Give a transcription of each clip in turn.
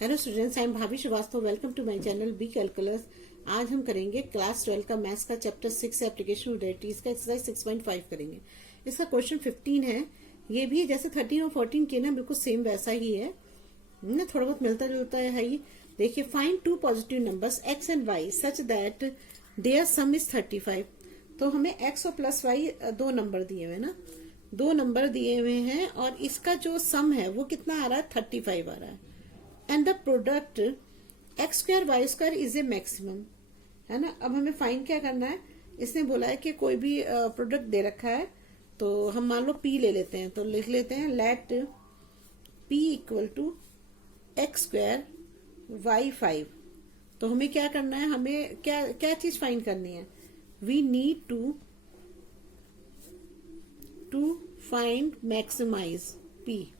Hello students, I am Bhabhi Srivastava. Welcome to my channel B calculus. आज हम करेंगे class 12 का मैथ्स का चैप्टर 6 एप्लीकेशन डेरिवेटिव्स का एक्सरसाइज 6.5 करेंगे। इसका क्वेश्चन 15 है। ये भी जैसे 13 और 14 के ना बिल्कुल सेम वैसा ही है ना, थोड़ा बहुत मिलता जुलता है ये। देखिए, find two positive numbers x and y such that their sum is 35। तो हमें x और प्लस y दो नंबर दिए हुए ना, दो नंबर दिए हुए हैं और इसका जो सम है वो कितना आ रहा है, 35 आ रहा है। And the product x square y square is a maximum, है ना। अब हमें फाइंड क्या करना है, इसने बोला है कि कोई भी प्रोडक्ट दे रखा है, तो हम मान लो पी ले लेते हैं, तो लिख लेते हैं let p equal to x square y 5। तो हमें क्या करना है, हमें क्या क्या चीज फाइंड करनी है, we need to find maximize p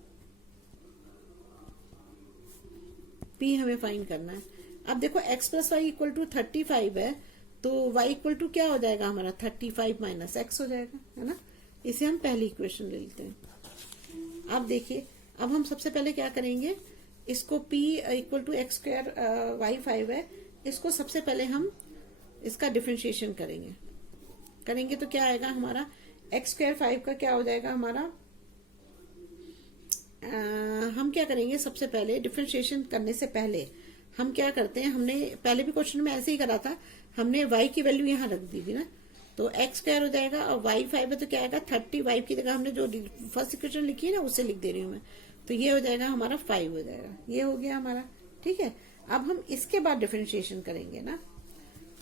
हमें फाइंड करना है। अब देखो x plus y equal to 35 है, तो y इक्वल टू क्या हो जाएगा हमारा, 35 माइनस एक्स हो जाएगा, है ना। इसे हम पहली इक्वेशन ले लेते हैं। अब देखिए, अब हम सबसे पहले क्या करेंगे, इसको p equal to x square y 5 है, इसको सबसे पहले हम इसका डिफरेंशिएशन करेंगे तो क्या आएगा हमारा, एक्स स्क्वायर 5 का क्या हो जाएगा हमारा, हम क्या करेंगे, सबसे पहले डिफरेंशिएशन करने से पहले हम क्या करते हैं, हमने पहले भी क्वेश्चन में ऐसे ही करा था, हमने y की वैल्यू यहाँ रख दी थी ना, तो एक्स स्क्वायर हो जाएगा और वाई 5 है तो क्या आएगा 35 की जगह हमने जो फर्स्ट इक्वेशन लिखी है ना उससे लिख दे रही हूँ मैं, तो ये हो जाएगा हमारा 5 हो जाएगा, ये हो गया हमारा। ठीक है, अब हम इसके बाद डिफरेंशिएशन करेंगे ना,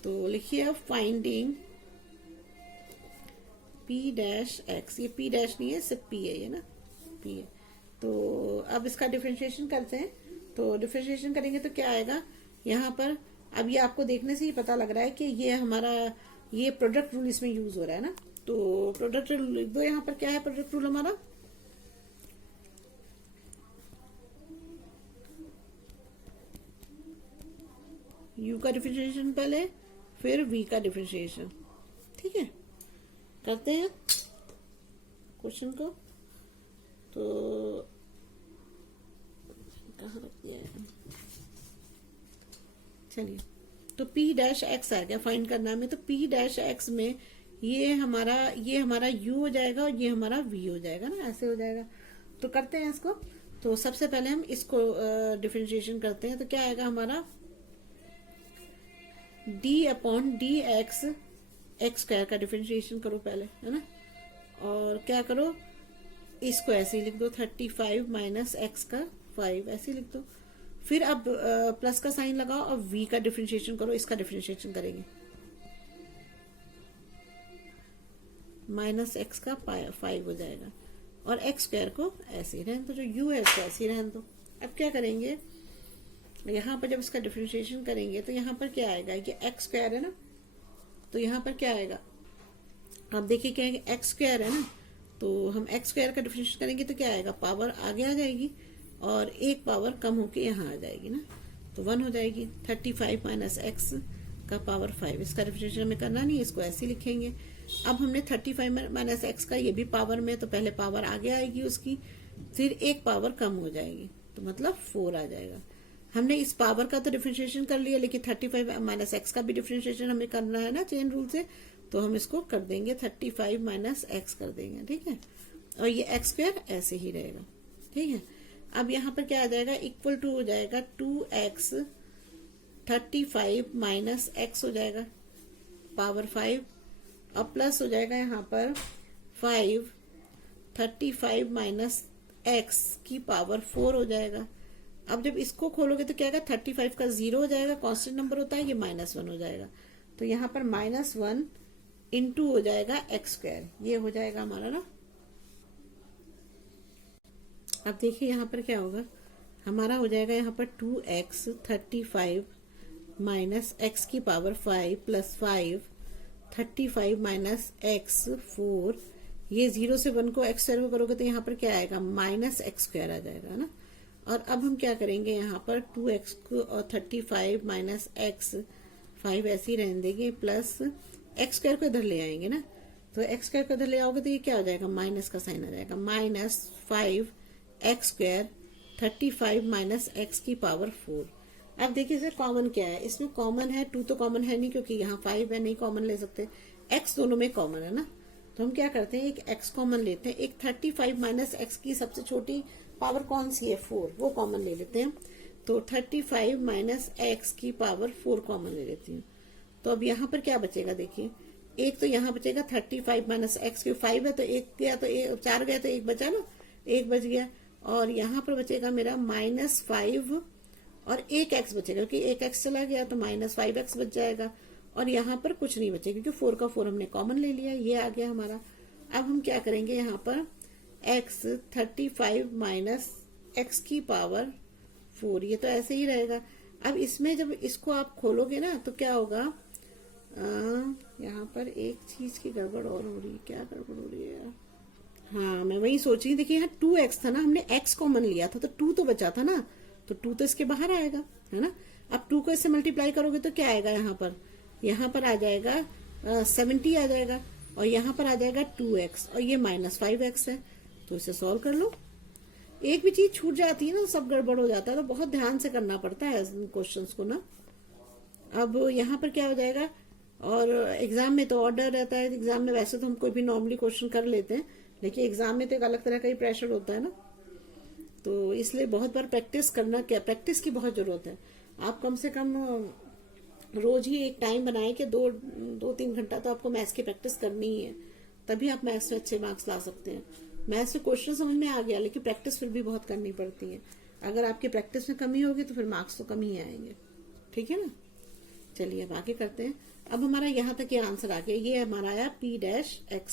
तो लिखिए फाइंडिंग p डैश x, ये p डैश नहीं है, सिर्फ p है ये ना, p है। तो अब इसका डिफरेंशिएशन करते हैं, तो डिफरेंशिएशन करेंगे तो क्या आएगा यहाँ पर, अब ये आपको देखने से ही पता लग रहा है कि ये हमारा ये प्रोडक्ट रूल इसमें यूज हो रहा है ना, तो प्रोडक्ट रूल लिख दो। यहाँ पर क्या है प्रोडक्ट रूल हमारा, u का डिफरेंशिएशन पहले, फिर v का डिफरेंशिएशन। ठीक है, करते हैं क्वेश्चन को, तो कहाँ रख दिया है, चलिए, तो p डैश x आ गया, फाइंड करना है तो p डैश x में ये हमारा u हो जाएगा और ये हमारा v हो जाएगा ना, ऐसे हो जाएगा। तो करते हैं इसको, तो सबसे पहले हम इसको डिफरेंशिएशन करते हैं, तो क्या आएगा हमारा d upon d x, x square का डिफरेंशिएशन करो पहले, है ना, और क्या करो, इसको ऐसे ही लिख दो 35 माइनस एक्स का 5, ऐसे ही लिख दो। फिर अब प्लस का साइन लगाओ और v का डिफरेंशिएशन करो, इसका डिफरेंशिएशन करेंगे माइनस एक्स का 5 हो जाएगा, और एक्स स्क्वायर को ऐसे ही रहने दो, जो u है उसको ऐसे ही रहने दो। अब क्या करेंगे, यहाँ पर जब इसका डिफरेंशिएशन करेंगे तो यहाँ पर क्या आएगा, ये एक्स स्क्वायर है ना, तो यहाँ पर क्या आएगा, अब देखिए क्या है, एक्स स्क्वायर है ना, तो हम एक्स स्क्वायर का डिफरेंशिएशन करेंगे तो क्या आएगा, पावर आगे आ जाएगी और एक पावर कम होके यहाँ आ जाएगी ना, तो 1 हो जाएगी। 35 माइनस एक्स का पावर 5, इसका डिफरेंशिएशन हमें करना नहीं, इसको ऐसे ही लिखेंगे। अब हमने 35 माइनस एक्स का, ये भी पावर में, तो पहले पावर आगे आएगी उसकी, फिर एक पावर कम हो जाएगी, तो मतलब 4 आ जाएगा। हमने इस पावर का तो डिफरेंशिएशन कर लिया, लेकिन 35 माइनस एक्स का भी डिफरेंशिएशन हमें करना है ना चेन रूल से, तो हम इसको कर देंगे 35 माइनस एक्स कर देंगे। ठीक है, और ये एक्स स्क्वायर ऐसे ही रहेगा। ठीक है, अब यहाँ पर क्या आ जाएगा, इक्वल टू हो जाएगा 2x, 35 माइनस एक्स हो जाएगा पावर 5, और प्लस हो जाएगा यहाँ पर 5, 35 माइनस एक्स की पावर 4 हो जाएगा। अब जब इसको खोलोगे तो क्या आएगा, 35 का 0 हो जाएगा, कांस्टेंट नंबर होता है, ये -1 हो जाएगा, तो यहाँ पर -1 इंटू हो जाएगा एक्स स्क्वायर, ये हो जाएगा हमारा ना। अब देखिए यहाँ पर क्या होगा, हमारा हो जाएगा यहाँ पर 2x 35 माइनस एक्स की पावर 5 प्लस 5 35 माइनस एक्स 4, ये 0 से 1 को एक्स स्क्वायर को करोगे तो यहाँ पर क्या आएगा, माइनस एक्स स्क्वायर आ जाएगा ना। और अब हम क्या करेंगे, यहाँ पर 2x को और 35 माइनस एक्स 5 ऐसे ही रहने देंगे, प्लस एक्स स्क्वायर को इधर ले आएंगे ना, तो एक्स स्क्वायर को इधर ले आओगे तो ये क्या हो जाएगा, माइनस का साइन आ जाएगा, -5 एक्स स्क्वायर 35 माइनस एक्स की पावर 4। अब देखिए इसमें कॉमन क्या है, इसमें कॉमन है 2 तो कॉमन है नहीं क्योंकि यहाँ 5 है, नहीं कॉमन ले सकते। एक्स दोनों में कॉमन है ना, तो हम क्या करते हैं एक एक्स कॉमन लेते हैं। एक 35 माइनस एक्स की सबसे छोटी पावर कौन सी है 4, वो कॉमन ले लेते हैं। तो 35 माइनस एक्स की पावर 4 कॉमन ले लेती हूँ। तो अब यहाँ पर क्या बचेगा देखिए, एक तो यहाँ बचेगा 35 माइनस एक्स की 5 है तो एक गया तो 4 गया तो एक बचा ना, एक बच गया। और यहाँ पर बचेगा मेरा -5 और एक एक्स बचेगा क्योंकि एक एक्स चला गया तो -5x बच जाएगा। और यहाँ पर कुछ नहीं बचेगा क्योंकि 4 का 4 हमने कॉमन ले लिया, ये आ गया हमारा। अब हम क्या करेंगे यहाँ पर x 35 माइनस एक्स की पावर 4, ये तो ऐसे ही रहेगा। अब इसमें जब इसको आप खोलोगे ना तो क्या होगा, यहाँ पर एक चीज की गड़बड़ और हो रही है। क्या गड़बड़ हो रही है यार, हाँ मैं वही सोच रही। देखिए यहाँ 2x था ना, हमने x कॉमन लिया था तो 2 तो बचा था ना, तो 2 तो इसके बाहर आएगा, है ना। अब 2 को इससे मल्टीप्लाई करोगे तो क्या आएगा, यहाँ पर आ जाएगा 70 आ जाएगा और यहाँ पर आ जाएगा 2x और ये -5x है। तो इसे सॉल्व कर लो। एक भी चीज छूट जाती है ना सब गड़बड़ हो जाता है, तो बहुत ध्यान से करना पड़ता है क्वेश्चंस को ना। अब यहाँ पर क्या हो जाएगा, और एग्जाम में तो ऑर्डर रहता है, एग्जाम में वैसे तो हम कोई भी नॉर्मली क्वेश्चन कर लेते हैं, लेकिन एग्जाम में तो एक अलग तरह का ही प्रेशर होता है ना, तो इसलिए बहुत बार प्रैक्टिस करना, क्या प्रैक्टिस की बहुत जरूरत है। आप कम से कम रोज ही एक टाइम बनाए कि 2-3 घंटा तो आपको मैथ्स की प्रैक्टिस करनी ही है, तभी आप मैथ्स में अच्छे मार्क्स ला सकते हैं। मैथ्स में क्वेश्चन समझ में आ गया लेकिन प्रैक्टिस फिर भी बहुत करनी पड़ती है। अगर आपकी प्रैक्टिस में कमी होगी तो फिर मार्क्स तो कम ही आएंगे, ठीक है ना। चलिए अब आगे करते हैं। अब हमारा यहाँ तक ये आंसर आ गया, ये हमारा आया P'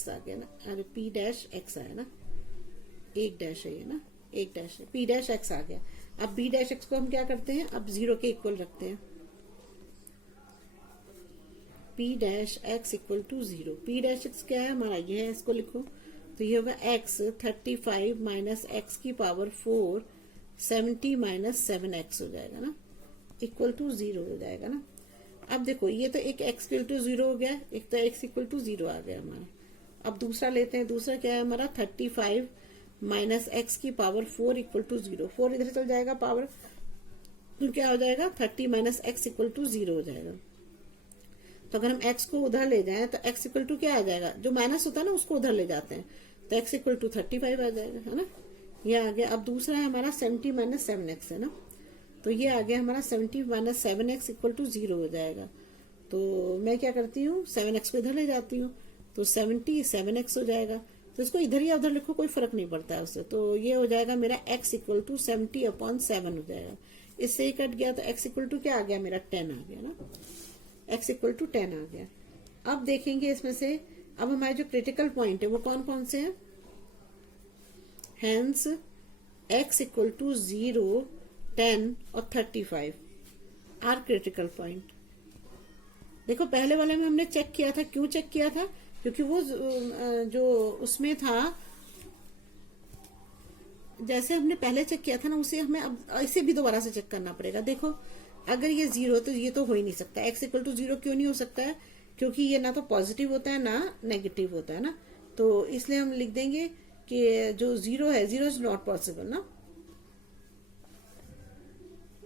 आ गया ना, अरे P' आया ना, एक डैश है ये ना, एक डैश है, P' आ गया। अब B' को हम क्या करते हैं, अब 0 के इक्वल रखते हैं। P' equal to 0। P' क्या है हमारा, ये है, इसको लिखो। तो ये होगा x 35 माइनस एक्स की पावर 4 70 माइनस 7x हो जाएगा ना, इक्वल टू 0 हो जाएगा ना। अब देखो ये तो एक x इक्वल टू 0 हो गया, एक तो x इक्वल टू 0 आ गया हमारा। अब दूसरा लेते हैं, दूसरा क्या है हमारा 35 माइनस एक्स की पावर 4 इक्वल टू 0। 4 इधर चल जाएगा पावर, तो क्या हो जाएगा 30 माइनस एक्स इक्वल टू 0 हो जाएगा। तो अगर हम x को उधर ले जाएं तो x इक्वल टू क्या आ जाएगा, जो माइनस होता है ना उसको उधर ले जाते हैं तो x इक्वल टू 35 आ जाएगा, है ना, ये आ गया। अब दूसरा है हमारा 70 माइनस 7x है ना, तो ये आ गया हमारा 70 माइनस 7x इक्वल टू 0 हो जाएगा। तो मैं क्या करती हूँ 7x को इधर ले जाती हूँ तो 70 7x हो जाएगा। तो इसको इधर या उधर लिखो कोई फर्क नहीं पड़ता है उससे। तो ये हो जाएगा मेरा x इक्वल टू 70/7 हो जाएगा। इससे ही कट गया तो x इक्वल टू क्या आ गया मेरा 10 आ गया ना, x इक्वल टू 10 आ गया। अब देखेंगे इसमें से, अब हमारे जो क्रिटिकल पॉइंट है वो कौन कौन से हैं। हेंस x इक्वल टू 0, 10 और 35 आर क्रिटिकल पॉइंट। देखो पहले वाले में हमने चेक किया था, क्यों चेक किया था, क्योंकि वो जो उसमें था, जैसे हमने पहले चेक किया था ना उसे हमें अब इसे भी दोबारा से चेक करना पड़ेगा। देखो अगर ये 0 तो ये तो हो ही नहीं सकता। x इक्वल टू 0 क्यों नहीं हो सकता है, क्योंकि ये ना तो पॉजिटिव होता है ना नेगेटिव होता है ना, तो इसलिए हम लिख देंगे कि जो 0 है 0 इज नॉट पॉसिबल ना,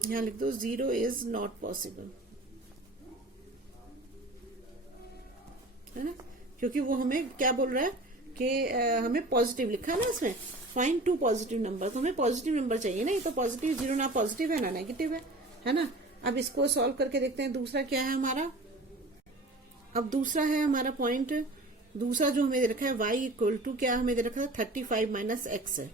यहाँ लिख दो 0 इज नॉट पॉसिबल, है ना, क्योंकि वो हमें क्या बोल रहा है कि हमें पॉजिटिव लिखा है ना इसमें, फाइंड 2 पॉजिटिव नंबर, तो हमें पॉजिटिव नंबर चाहिए ना, ये तो पॉजिटिव 0 ना पॉजिटिव है ना नेगेटिव है ना। अब इसको सॉल्व करके देखते हैं दूसरा क्या है हमारा। अब दूसरा है हमारा पॉइंट, दूसरा जो हमें दे रखा है y इक्वल टू क्या हमें दे रखा है 35 माइनस एक्स है।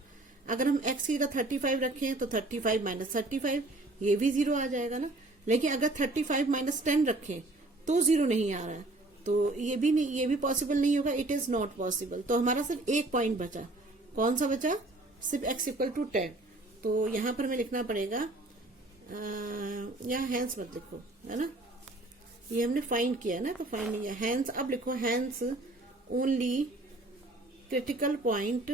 अगर हम x की जगह 35 रखें तो 35 माइनस 35 ये भी 0 आ जाएगा ना, लेकिन अगर 35 माइनस 10 रखें तो 0 नहीं आ रहा है, तो ये भी नहीं, ये भी पॉसिबल नहीं होगा, इट इज नॉट पॉसिबल। तो हमारा सिर्फ एक पॉइंट बचा, कौन सा बचा, सिर्फ x इक्वल टू 10। तो यहाँ पर हमें लिखना पड़ेगा, यहाँ हैंस मत लिखो, है ना, ये हमने फाइंड किया ना, तो फाइंड नहीं है हैंस। अब लिखो hence only critical point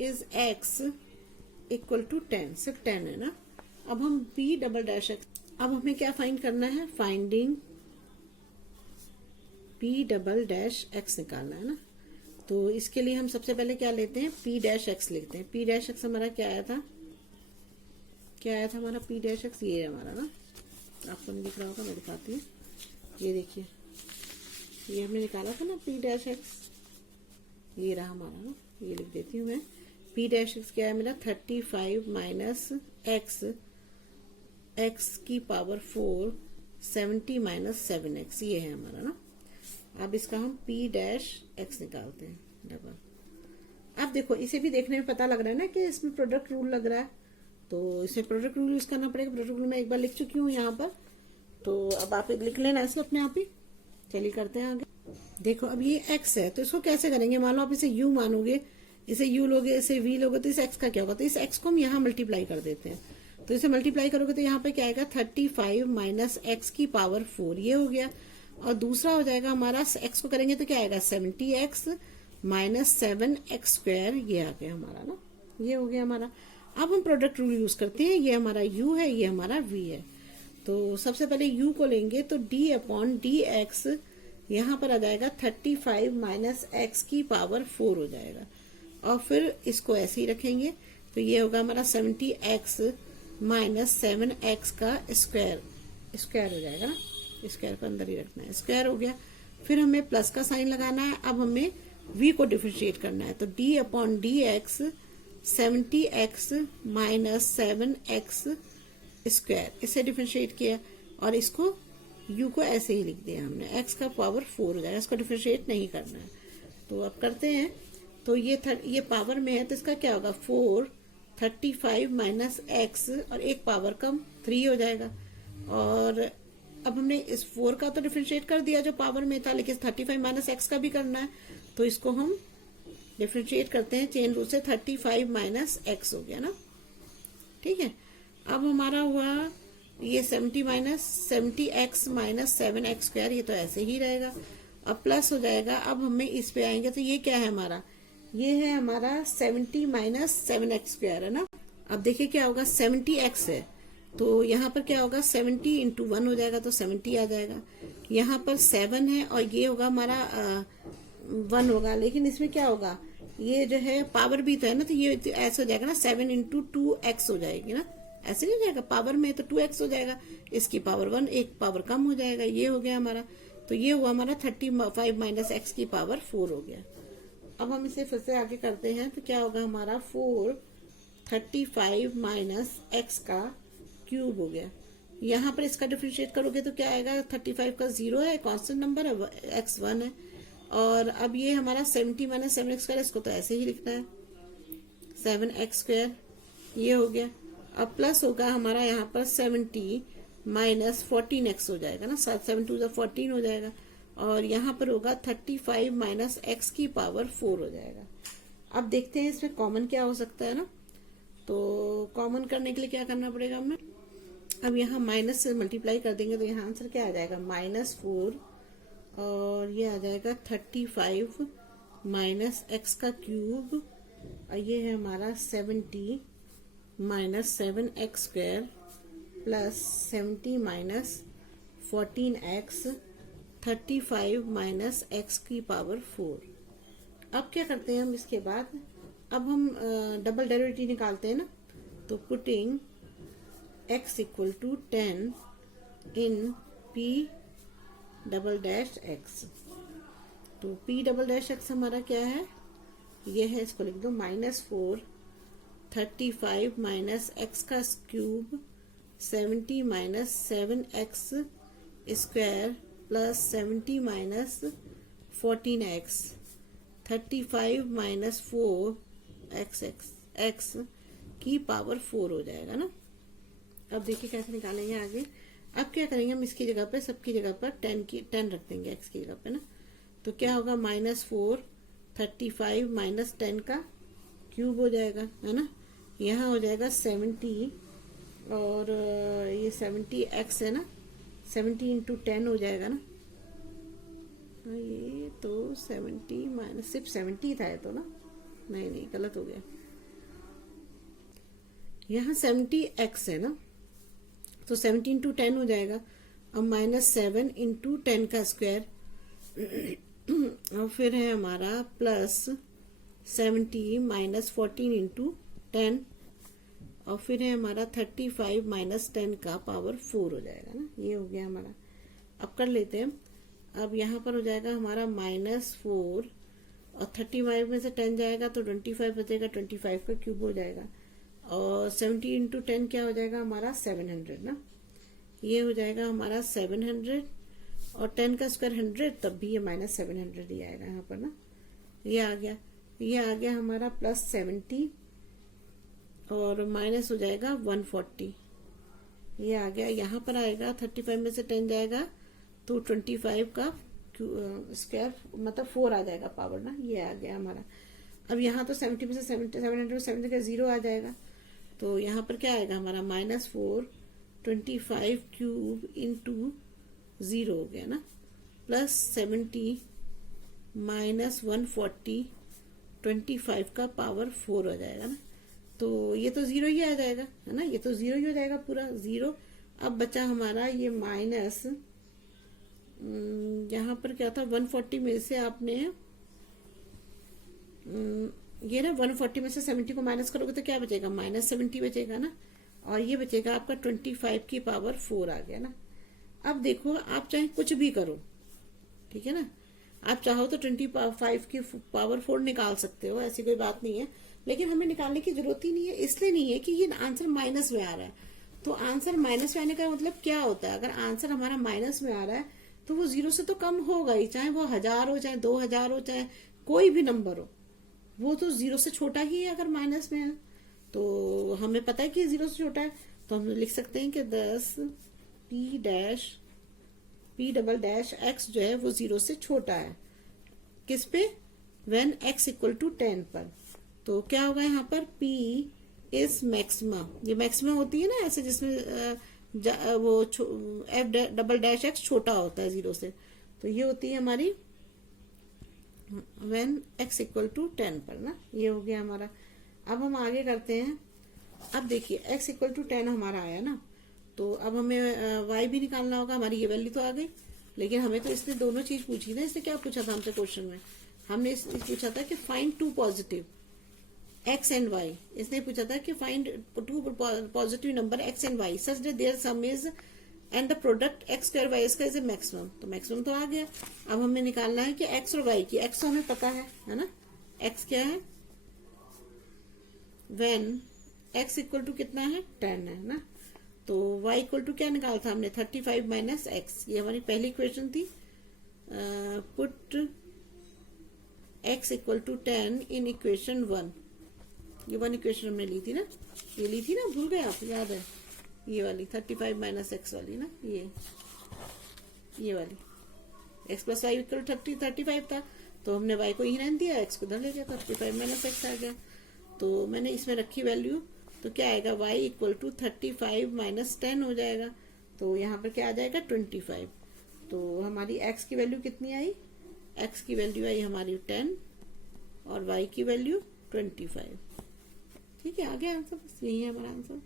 is x equal to 10, सिर्फ 10 है ना। अब हम P''x, अब हमें क्या फाइंड करना है, फाइंडिंग P''x निकालना है ना। तो इसके लिए हम सबसे पहले क्या लेते हैं, पी डैश एक्स लिखते हैं। पी डैश एक्स हमारा क्या आया था, हमारा पी डैश एक्स, ये है हमारा ना, आपको नहीं दिख रहा होगा, मैं दिखाती हूँ। ये देखिए, ये हमने निकाला था ना पी डैश एक्स, ये रहा हमारा ना, ये लिख देती हूँ मैं। पी डैश एक्स क्या है मेरा, 35 माइनस एक्स, एक्स की पावर 4, 70 माइनस 7x, ये है हमारा ना। अब इसका हम पी डैश एक्स निकालते हैं डबल। अब देखो, इसे भी देखने में पता लग रहा है ना कि इसमें प्रोडक्ट रूल लग रहा है, तो इसे प्रोडक्ट रूल यूज करना पड़ेगा। प्रोडक्ट रूल मैं एक बार लिख चुकी हूँ यहाँ पर, तो अब आप लिख लेना ऐसे अपने आप ही। चलिए करते हैं आगे। देखो अब ये x है, तो इसको कैसे करेंगे, मान लो आप इसे u मानोगे, इसे u लोगे, इसे v लोगे, तो इस x का क्या होगा, तो इस x को हम यहाँ मल्टीप्लाई कर देते हैं। तो इसे मल्टीप्लाई करोगे तो यहाँ पे क्या आएगा, 35 माइनस एक्स की पावर 4, ये हो गया। और दूसरा हो जाएगा हमारा, x को करेंगे तो क्या आएगा, 70x माइनस 7x स्क्वायर, ये आ गया हमारा ना, ये हो गया हमारा। अब हम प्रोडक्ट रूल यूज करते हैं, ये हमारा u है, ये हमारा v है। तो सबसे पहले u को लेंगे तो d अपॉन डी एक्स, यहाँ पर आ जाएगा 35 माइनस एक्स की पावर 4 हो जाएगा। और फिर इसको ऐसे ही रखेंगे, तो ये होगा हमारा 70x माइनस 7x का स्क्वायर, स्क्वायर हो जाएगा ना, स्क्वायर को अंदर ही रखना है, स्क्वायर हो गया। फिर हमें प्लस का साइन लगाना है, अब हमें v को डिफरेंशिएट करना है, तो d upon d x 70x minus 7x square, इसे डिफरेंशिएट किया। और इसको u को ऐसे ही लिख दिया हमने, x का पावर 4 हो जाएगा, इसको डिफरेंशिएट नहीं करना है। तो अब करते हैं, तो ये पावर में है, तो इसका क्या होगा, 4, 35 माइनस एक्स, और एक पावर कम 3 हो जाएगा। और अब हमने इस 4 का तो डिफरेंशिएट कर दिया जो पावर में था, लेकिन 35 माइनस एक्स का भी करना है, तो इसको हम डिफरेंशिएट करते हैं चेन रूल से, 35 माइनस एक्स हो गया ना, ठीक है। अब हमारा हुआ ये 70x माइनस 7x स्क्वायर, ये तो ऐसे ही रहेगा। अब प्लस हो जाएगा, अब हमें इस पे आएंगे, तो ये क्या है हमारा, ये है हमारा 70 माइनस 7x स्क्वायर है ना। अब देखिए क्या होगा, 70x है, तो यहाँ पर क्या होगा, 70 इंटू 1 हो जाएगा, तो 70 आ जाएगा। यहाँ पर 7 है, और ये होगा हमारा 1 होगा, लेकिन इसमें क्या होगा, ये जो है पावर भी तो है ना, तो ये ऐसे हो जाएगा ना, 7 इंटू 2x हो जाएगी ना, ऐसे नहीं जाएगा, पावर में तो 2x हो जाएगा, इसकी पावर 1, एक पावर कम हो जाएगा, ये हो गया हमारा। तो ये हुआ हमारा 35 माइनस एक्स की पावर 4 हो गया। अब हम इसे फिर से आगे करते हैं, तो क्या होगा हमारा 4, 35 माइनस एक्स का क्यूब हो गया। यहाँ पर इसका डिफरेंशिएट करोगे तो क्या आएगा, 35 का 0 है, कांस्टेंट नंबर है, x 1 है। और अब ये हमारा 70 माइनस 7x स्क्वायर, इसको तो ऐसे ही लिखना है, 7x स्क्वायर, ये हो गया। अब प्लस होगा हमारा यहाँ पर 70 माइनस 14x हो जाएगा ना, 7 2 14 हो जाएगा। और यहाँ पर होगा 35 माइनस एक्स की पावर 4 हो जाएगा। अब देखते हैं इसमें कॉमन क्या हो सकता है ना, तो कॉमन करने के लिए क्या करना पड़ेगा हमें, अब यहाँ माइनस से मल्टीप्लाई कर देंगे, तो यहाँ आंसर क्या आ जाएगा, -4, और ये आ जाएगा 35 माइनस एक्स का क्यूब, और ये है हमारा 70 minus 7x square plus 70 minus 14x, 35 minus x की पावर 4। अब क्या करते हैं हम इसके बाद, अब हम डबल डेरिवेटिव निकालते हैं ना, तो putting x equal to 10 in p double dash x, तो p डबल डैश x हमारा क्या है, ये है, इसको लिख दो -4, 35 माइनस एक्स का cube, 70 minus 7x square plus 70 minus 14x, 35 minus 4x की पावर 4 हो जाएगा ना। अब देखिए कैसे निकालेंगे आगे। अब क्या करेंगे हम, इसकी जगह पे, सबकी जगह पर 10 रख देंगे x की जगह पे ना, तो क्या होगा -4, 35 माइनस 10 का क्यूब हो जाएगा, है ना। यहाँ हो जाएगा 70, और ये 70x है ना, 70 इंटू 10 हो जाएगा ना, ये तो 70 माइनस, सिर्फ 70 था ये तो ना, नहीं गलत हो गया, यहाँ 70x है ना, तो 70 इंटू 10 हो जाएगा। अब -7 इंटू 10 का स्क्वायर, और फिर है हमारा +70 माइनस 14 इंटू 10, और फिर है हमारा 35 माइनस 10 का पावर 4 हो जाएगा ना। ये हो गया हमारा। अब कर लेते हैं। अब यहाँ पर हो जाएगा हमारा -4 और 35 में से 10 जाएगा तो 25 बचेगा, 25 का क्यूब हो जाएगा, और 70 इंटू 10 क्या हो जाएगा हमारा 700 ना। ये हो जाएगा हमारा 700, और 10 का स्क्वायर 100, तब भी ये -700 ही आएगा यहाँ पर ना। ये आ गया हमारा +70 और माइनस हो जाएगा 140। ये आ गया। यहाँ पर आएगा 35 में से 10 जाएगा तो 25 का स्क्वायर मतलब 4 आ जाएगा पावर ना। ये आ गया हमारा। अब यहाँ तो 70 में से 770 का 0 आ जाएगा, तो यहाँ पर क्या आएगा हमारा -4 25 क्यूब इंटू 0 हो गया ना, +70 माइनस 140 25 का पावर 4 हो जाएगा ना। तो ये तो 0 ही आ जाएगा है ना, ये तो 0 ही हो जाएगा पूरा 0। अब बचा हमारा ये माइनस, यहाँ पर क्या था 140 में से आपने ये ना 140 में से 70 को माइनस करोगे तो क्या बचेगा -70 बचेगा ना, और ये बचेगा आपका 25 की पावर 4 आ गया ना। अब देखो आप चाहे कुछ भी करो, ठीक है ना, आप चाहो तो 25 की पावर 4 निकाल सकते हो, ऐसी कोई बात नहीं है, लेकिन हमें निकालने की जरूरत ही नहीं है। इसलिए नहीं है कि ये आंसर माइनस में आ रहा है। तो आंसर माइनस में आने का मतलब क्या होता है, अगर आंसर हमारा माइनस में आ रहा है तो वो 0 से तो कम होगा ही, चाहे वो 1000 हो, चाहे 2000 हो, चाहे कोई भी नंबर हो, वो तो 0 से छोटा ही है अगर माइनस में है। तो हमें पता है कि 0 से छोटा है, तो हम लिख सकते हैं कि 10 P x जो है वो 0 से छोटा है। किस पे? when x = 10 पर। तो क्या होगा यहाँ पर P इज मैक्सिमा, ये मैक्सिमा होती है ना ऐसे जिसमें वो f'(x) छोटा होता है 0 से, तो ये होती है हमारी when x = 10 पर ना। ये हो गया हमारा। अब हम आगे करते हैं। अब देखिए x = 10 हमारा आया ना, तो अब हमें y भी निकालना होगा। हमारी ये वैल्यू तो आ गई, लेकिन हमें तो इसने दोनों चीज पूछी ना। इसने क्या पूछा था हमसे क्वेश्चन में, हमने पूछा था कि find 2 positive x and y। इसने पूछा था कि find 2 positive number x and y such that their sum is and the product x² y का इज ए मैक्सिमम। तो मैक्सिमम तो आ गया। अब हमें निकालना है कि x और y की। x तो हमें पता है ना, x क्या है when x = कितना है 10 है ना। तो y = क्या निकाला था हमने 35 माइनस x। ये हमारी पहली इक्वेशन थी। पुट x = 10 इन इक्वेशन 1। ये 1 इक्वेशन हमने ली थी ना, ये ली थी ना, भूल गए आप? याद है ये वाली 35 माइनस x वाली ना, ये वाली x + y = 35 था, तो हमने y को ही रहने दिया, x को उधर ले गया, 35 माइनस x आ गया। तो मैंने इसमें रखी वैल्यू, तो क्या आएगा y = 35 माइनस 10 हो जाएगा। तो यहाँ पर क्या आ जाएगा 25। तो हमारी x की वैल्यू कितनी आई? x की वैल्यू आई हमारी 10 और y की वैल्यू 25। ठीक है, आ गया आंसर। बस यही है हमारा आंसर।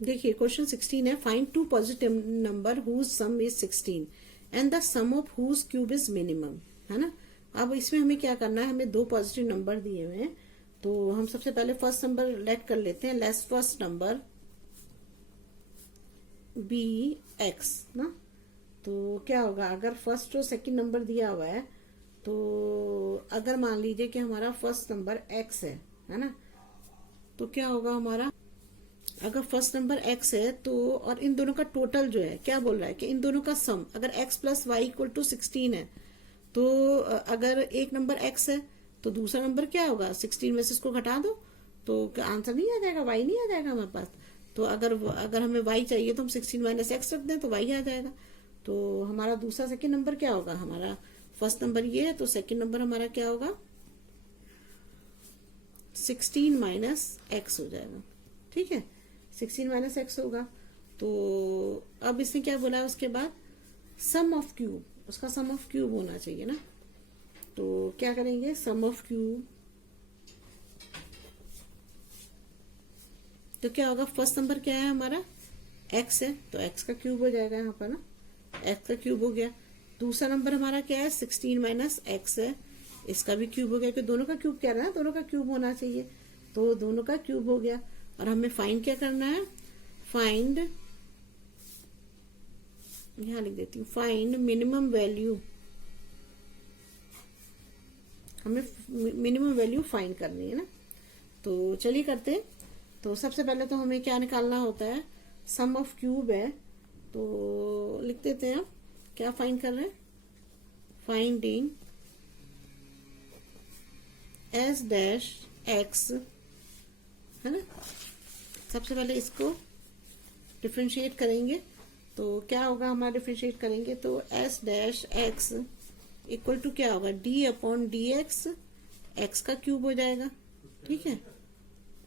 देखिए क्वेश्चन 16 है, find 2 positive number whose sum is 16 and the sum of whose cube is minimum, है ना। अब इसमें हमें क्या करना है, हमें 2 पॉजिटिव नंबर दिए हुए हैं, तो हम सबसे पहले फर्स्ट नंबर लेट कर लेते हैं। Let's first number be x ना। तो क्या होगा, अगर फर्स्ट और सेकंड नंबर दिया हुआ है, तो अगर मान लीजिए कि हमारा फर्स्ट नंबर एक्स है ना, तो क्या होगा हमारा, अगर फर्स्ट नंबर x है तो, और इन दोनों का टोटल जो है क्या बोल रहा है कि इन दोनों का सम, अगर x + y = 16 है, तो अगर एक नंबर x है तो दूसरा नंबर क्या होगा 16 में से इसको घटा दो, तो आंसर नहीं आ जाएगा, y नहीं आ जाएगा हमारे पास। तो अगर हमें y चाहिए तो हम 16 माइनस x रख दें तो y आ जाएगा। तो हमारा दूसरा सेकंड नंबर क्या होगा, हमारा फर्स्ट नंबर ये है, तो सेकंड नंबर हमारा क्या होगा 16 माइनस x हो जाएगा। ठीक है, 16 माइनस x होगा। तो अब इसने क्या बोला उसके बाद, सम ऑफ क्यूब, उसका सम ऑफ क्यूब होना चाहिए ना। तो क्या करेंगे, सम ऑफ क्यूब, तो क्या होगा, फर्स्ट नंबर क्या है हमारा x है, तो x का क्यूब हो जाएगा यहाँ पर ना, x का क्यूब हो गया। दूसरा नंबर हमारा क्या है 16 माइनस एक्स है, इसका भी क्यूब हो गया, क्योंकि दोनों का क्यूब क्या रहा है, दोनों का क्यूब होना चाहिए, तो दोनों का क्यूब हो गया। और हमें फाइंड क्या करना है, फाइंड, यहां लिख देती हूँ, फाइंड मिनिमम वैल्यू, हमें मिनिमम वैल्यू फाइंड करनी है ना। तो चलिए करते हैं। तो सबसे पहले तो हमें क्या निकालना होता है, सम ऑफ क्यूब है, तो लिख देते हैं। क्या फाइंड कर रहे हैं, फाइंडिंग एस डैश एक्स, है ना। सबसे पहले इसको डिफरेंशिएट करेंगे, तो क्या होगा हमारा, डिफरेंशिएट करेंगे तो s dash x equal to क्या होगा, d upon d x, x का क्यूब हो जाएगा, ठीक है,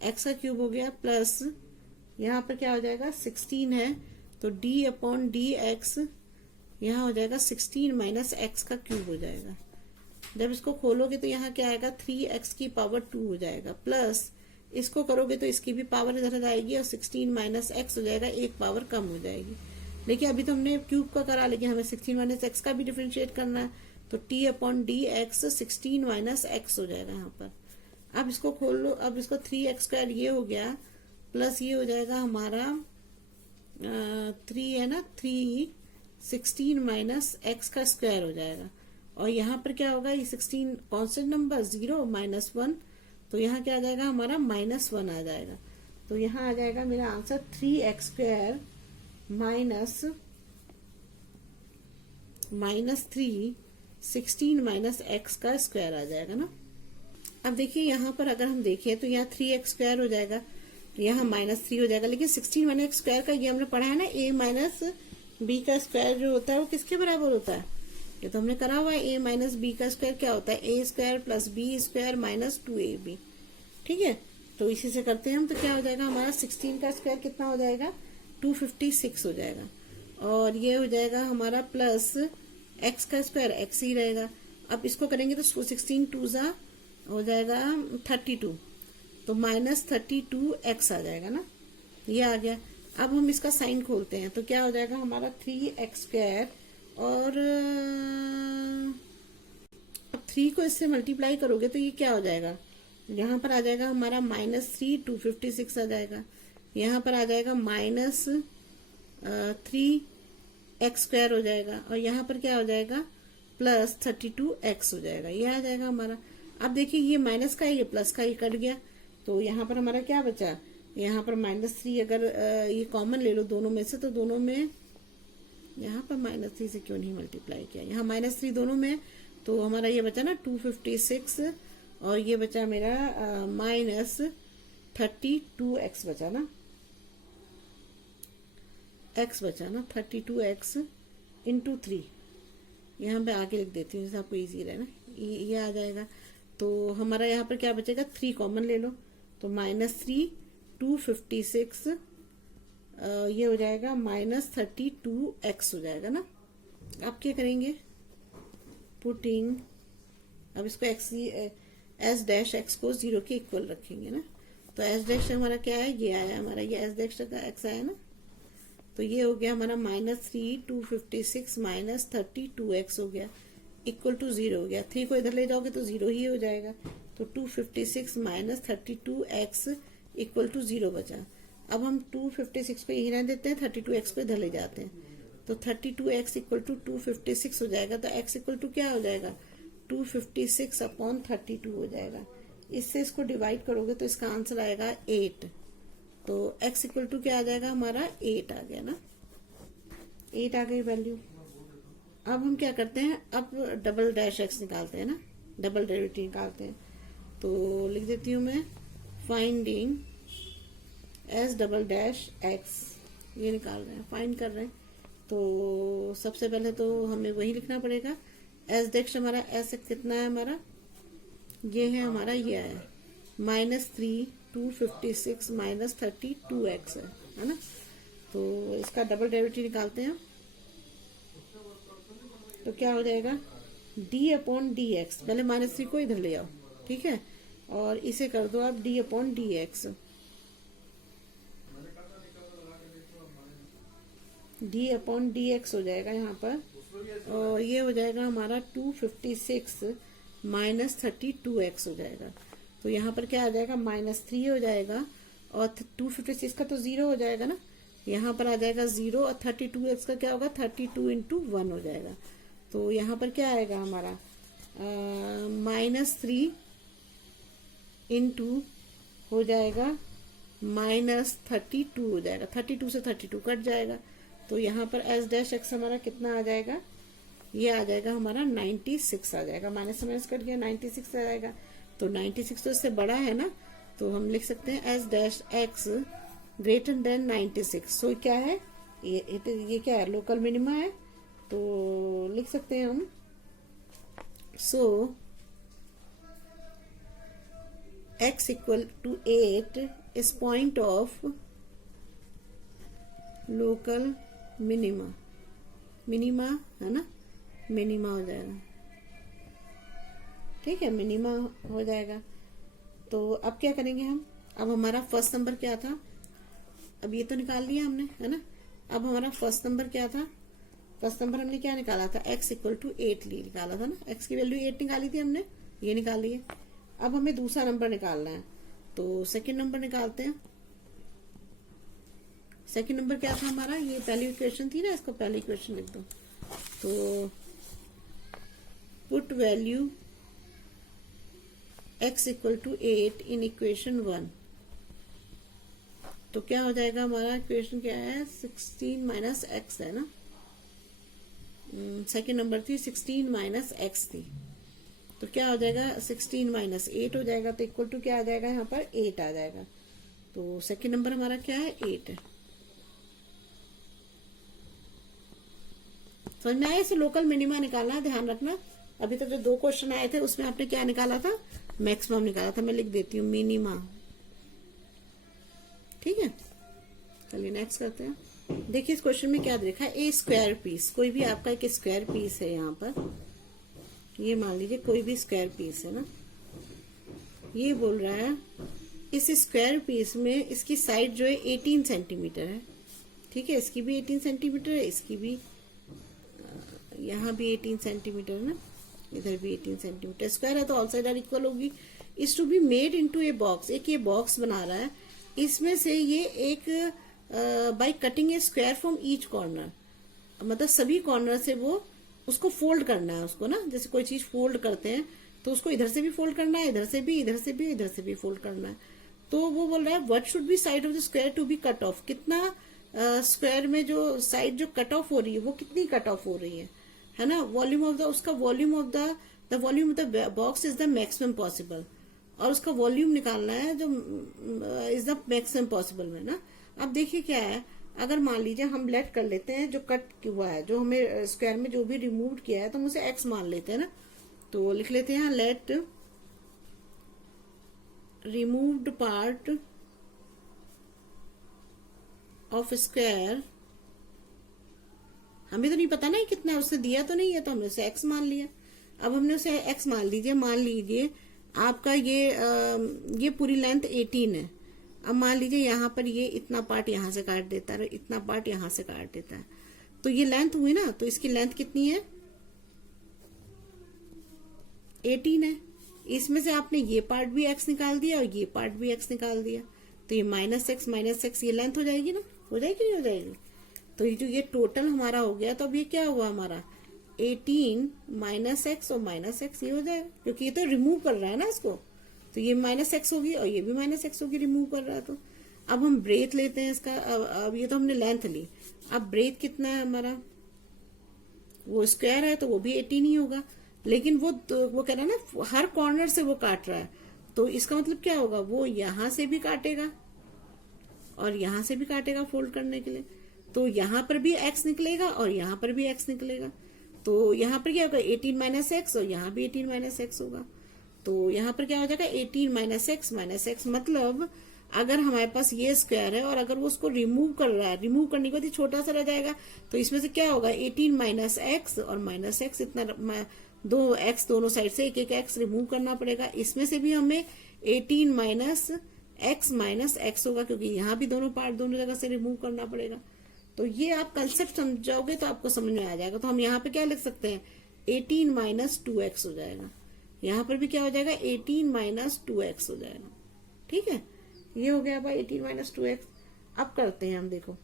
एक्स का क्यूब हो गया, प्लस यहाँ पर क्या हो जाएगा 16 है, तो डी अपॉन डी एक्स, यहाँ हो जाएगा 16 माइनस एक्स का क्यूब हो जाएगा। जब इसको खोलोगे तो यहाँ क्या आएगा 3x की पावर 2 हो जाएगा, प्लस इसको करोगे तो इसकी भी पावर इधर आएगी और 16 माइनस एक्स हो जाएगा, एक पावर कम हो जाएगी। देखिए अभी तो हमने क्यूब का करा, लेकिन हमें 16 माइनस एक्स का भी डिफरेंशिएट करना है, तो t upon d x 16 minus x हो जाएगा यहाँ पर। अब इसको खोल लो, अब इसको 3x² ये हो गया, प्लस ये हो जाएगा हमारा 3 है ना, 3 16 माइनस एक्स का स्क्वायर हो जाएगा। और यहाँ पर क्या होगा, ये 16 कॉन्स्टेंट नंबर 0 माइनस 1, तो यहाँ क्या आ जाएगा हमारा -1 आ जाएगा। तो यहाँ आ जाएगा मेरा answer 3x² minus 3 16 minus x का स्क्वायर आ जाएगा ना। अब देखिए यहाँ पर अगर हम देखें तो यहाँ 3x² हो जाएगा, तो यहाँ -3 हो जाएगा, लेकिन 16 माइनस एक्स स्क्वायर का ये हमने पढ़ा है ना, a माइनस बी का स्क्वायर जो होता है वो किसके बराबर होता है, ये तो हमने करा हुआ है। a माइनस बी का स्क्वायर क्या होता है, a² plus b² minus 2ab, ठीक है। तो इसी से करते हैं हम, तो क्या हो जाएगा हमारा 16 का स्क्वायर कितना हो जाएगा 256 हो जाएगा, और ये हो जाएगा हमारा प्लस x का स्क्वायर x ही रहेगा। अब इसको करेंगे तो 16 2 हो जाएगा 32, तो -32x आ जाएगा ना, ये आ गया। अब हम इसका साइन खोलते हैं, तो क्या हो जाएगा हमारा 3x² और अब 3 को इससे मल्टीप्लाई करोगे तो ये क्या हो जाएगा, यहाँ पर आ जाएगा हमारा -3 256 आ जाएगा, यहाँ पर आ जाएगा -3x² हो जाएगा, और यहाँ पर क्या हो जाएगा +32x हो जाएगा, ये आ जाएगा हमारा। अब देखिए ये माइनस का है, ये प्लस का, ये कट गया, तो यहाँ पर हमारा क्या बचा, यहाँ पर -3 अगर ये कॉमन ले लो दोनों में से, तो दोनों में यहाँ पर -3 से क्यों नहीं मल्टीप्लाई किया, यहाँ -3 दोनों में, तो हमारा ये बचा ना 256, और ये बचा मेरा -32x बचा ना, x बचा ना 32x इंटू 3, यहाँ पे आगे लिख देती हूँ जैसे आपको इजी रहे ना, ये आ जाएगा। तो हमारा यहाँ पर क्या बचेगा 3 कॉमन ले लो, तो -3 256 ये हो जाएगा -32x हो जाएगा ना। आप क्या करेंगे, पुटिंग, अब इसको एस डैश एक्स को 0 के इक्वल रखेंगे ना, तो एस डैश हमारा क्या है, ये आया हमारा, ये एस डैश का एक्स आया ना, तो ये हो गया हमारा -3 256 -32x हो गया, इक्वल टू 0 हो गया। 3 को इधर ले जाओगे तो 0 ही हो जाएगा, तो 256 -32x इक्वल टू 0 बचा। अब हम 256 को यही रहने देते हैं, 32x को इधर ले जाते हैं, तो 32x इक्वल टू 256 हो जाएगा, तो x इक्वल टू क्या हो जाएगा 256 अपॉन 32 हो जाएगा। इससे इसको डिवाइड करोगे तो इसका आंसर आएगा 8, तो x इक्वल टू क्या आ जाएगा हमारा 8 आ गया ना, 8 आ गई वैल्यू। अब हम क्या करते हैं, अब डबल डैश x निकालते हैं ना, डबल डेरिवेटिव निकालते हैं, तो लिख देती हूँ मैं finding S double dash x, ये निकाल रहे हैं, फाइंड कर रहे हैं। तो सबसे पहले तो हमें वही लिखना पड़ेगा, एस डैश हमारा एस कितना है हमारा, ये है हमारा, ये आया -3 256 -32x है ना। तो इसका डबल डेरिवेटिव निकालते हैं, तो क्या हो जाएगा d अपॉन डी एक्स, पहले -3 को इधर ले आओ, ठीक है, और इसे कर दो आप d upon d x, d upon d x हो जाएगा यहाँ पर और ये हो जाएगा हमारा 256 माइनस 32x हो जाएगा। तो यहाँ पर क्या आ जाएगा, -3 हो जाएगा और 256 का तो 0 हो जाएगा ना, यहाँ पर आ जाएगा 0 और 32x का क्या होगा, 32 इंटू 1 हो जाएगा। तो यहाँ पर क्या आएगा हमारा -3 इंटू हो जाएगा -32 हो जाएगा, 32 से 32 कट जाएगा। तो यहाँ पर s डैश x हमारा कितना आ जाएगा, ये आ जाएगा हमारा 96 आ जाएगा, माइनस से माइनस कट गया 96 आ जाएगा। तो 96 तो इससे बड़ा है ना, तो हम लिख सकते हैं s dash x greater than 96। सो क्या है ये क्या है, लोकल मिनिमा है। तो लिख सकते हैं हम, so x equal to 8 is point of local minima, minima है ना, मिनिमा हो जाएगा, ठीक है, मिनिमा हो जाएगा। तो अब क्या करेंगे हम, अब हमारा फर्स्ट नंबर क्या था, अब ये तो निकाल लिया हमने, है ना। अब हमारा फर्स्ट नंबर क्या था, फर्स्ट नंबर हमने क्या निकाला था, x इक्वल टू 8 निकाला था ना, x की वैल्यू 8 निकाली थी हमने, ये निकाली है। अब हमें दूसरा नंबर निकालना है, तो सेकंड नंबर निकालते हैं। सेकंड नंबर क्या था हमारा, ये पहली इक्वेशन थी ना, इसको पहली इक्वेशन लिख दो। तो put value x equal to 8 in equation 1। तो क्या हो जाएगा हमारा, इक्वेशन क्या है, 16 माइनस एक्स है ना, सेकेंड नंबर थी 16 माइनस एक्स थी। तो क्या हो जाएगा, 16 माइनस 8 हो जाएगा, तो इक्वल टू क्या आ जाएगा, यहाँ पर 8 आ जाएगा। तो सेकेंड नंबर हमारा क्या है, 8 है। समझ में आया, इसे लोकल मिनिमा निकालना, ध्यान रखना। अभी तक जो 2 क्वेश्चन आए थे उसमें आपने क्या निकाला था, मैक्सिमम निकाला था। मैं लिख देती हूँ मिनिमा, ठीक है। चलिए नेक्स्ट करते हैं। देखिए इस क्वेश्चन में क्या देखा है, ए स्क्वायर पीस, कोई भी आपका एक स्क्वायर पीस है यहाँ पर, ये मान लीजिए कोई भी स्क्वायर पीस है ना, ये बोल रहा है इस स्क्वायर पीस में इसकी साइड जो है 18 सेंटीमीटर है, ठीक है, इसकी भी 18 सेंटीमीटर है, इसकी भी, यहाँ भी 18 सेंटीमीटर है ना, इधर भी 18 सेंटीमीटर। स्क्वायर है तो ऑल साइड आर इक्वल होगी। Is to be made into a box, एक ये बॉक्स बना रहा है, इसमें से ये एक by cutting A square from each corner, मतलब सभी कॉर्नर से वो उसको फोल्ड करना है उसको ना, जैसे कोई चीज फोल्ड करते हैं तो उसको इधर से भी फोल्ड करना है, इधर से भी, इधर से भी, इधर से भी फोल्ड करना है। तो वो बोल रहा है what should be side of the square to be cut off, कितना स्क्वायर में जो साइड जो कट ऑफ हो रही है वो कितनी कट ऑफ हो रही है ना। वॉल्यूम ऑफ द, उसका volume of the volume of the box is the maximum possible, और उसका वॉल्यूम निकालना है जो इज द मैक्सिमम पॉसिबल में ना। अब देखिए क्या है, अगर मान लीजिए हम लेट कर लेते हैं जो कट हुआ है, जो हमें स्क्वायर में जो भी रिमूव किया है, तो हम उसे x मान लेते हैं ना। तो लिख लेते हैं यहाँ let removed part of square, हमें तो नहीं पता ना कितना उसने दिया तो नहीं है, तो हमने उसे x मान लिया। अब हमने उसे x मान लीजिए आपका ये पूरी लेंथ 18 है। अब मान लीजिए यहाँ पर ये इतना पार्ट यहाँ से काट देता है, इतना पार्ट यहाँ से काट देता है, तो ये लेंथ हुई ना, तो इसकी लेंथ कितनी है, 18 है। इसमें से आपने ये पार्ट भी x निकाल दिया और ये पार्ट भी x निकाल दिया, तो ये -x ये लेंथ हो जाएगी ना, हो जाएगी नहीं हो जाएगी। तो ये जो ये टोटल हमारा हो गया, तो अब ये क्या हुआ हमारा 18 -x और -x ये हो जाएगा, क्योंकि ये तो रिमूव कर रहा है ना इसको, तो ये -x होगी और ये भी -x होगी, रिमूव कर रहा है। तो अब हम ब्रेथ लेते हैं इसका, अब ये तो हमने लेंथ ली, अब ब्रेथ कितना है हमारा, वो स्क्वायर है तो वो भी 18 ही होगा, लेकिन वो कह रहा है ना हर कॉर्नर से वो काट रहा है, तो इसका मतलब क्या होगा, वो यहां से भी काटेगा और यहां से भी काटेगा फोल्ड करने के लिए, तो यहां पर भी x निकलेगा और यहां पर भी x निकलेगा। तो यहाँ पर क्या होगा 18 -x और यहाँ भी 18 -x होगा, तो यहाँ पर क्या हो जाएगा 18 -x, मतलब अगर हमारे पास ये स्क्वायर है और अगर वो उसको रिमूव कर रहा है, रिमूव करने के बाद छोटा सा रह जाएगा, तो इसमें से क्या होगा 18 -x और -x, इतना 2 x दोनों साइड से एक x रिमूव करना पड़ेगा। इसमें से भी हमें 18 -x होगा, क्योंकि यहाँ भी दोनों पार्ट दोनों जगह से रिमूव करना पड़ेगा। तो ये आप कंसेप्ट समझोगे तो आपको समझ में आ जाएगा। तो हम यहाँ पे क्या लिख सकते हैं, 18 माइनस 2x हो जाएगा। यहाँ पर भी क्या हो जाएगा, 18 माइनस 2x हो जाएगा। ठीक है, ये हो गया भाई 18 माइनस 2x। अब करते हैं हम, देखो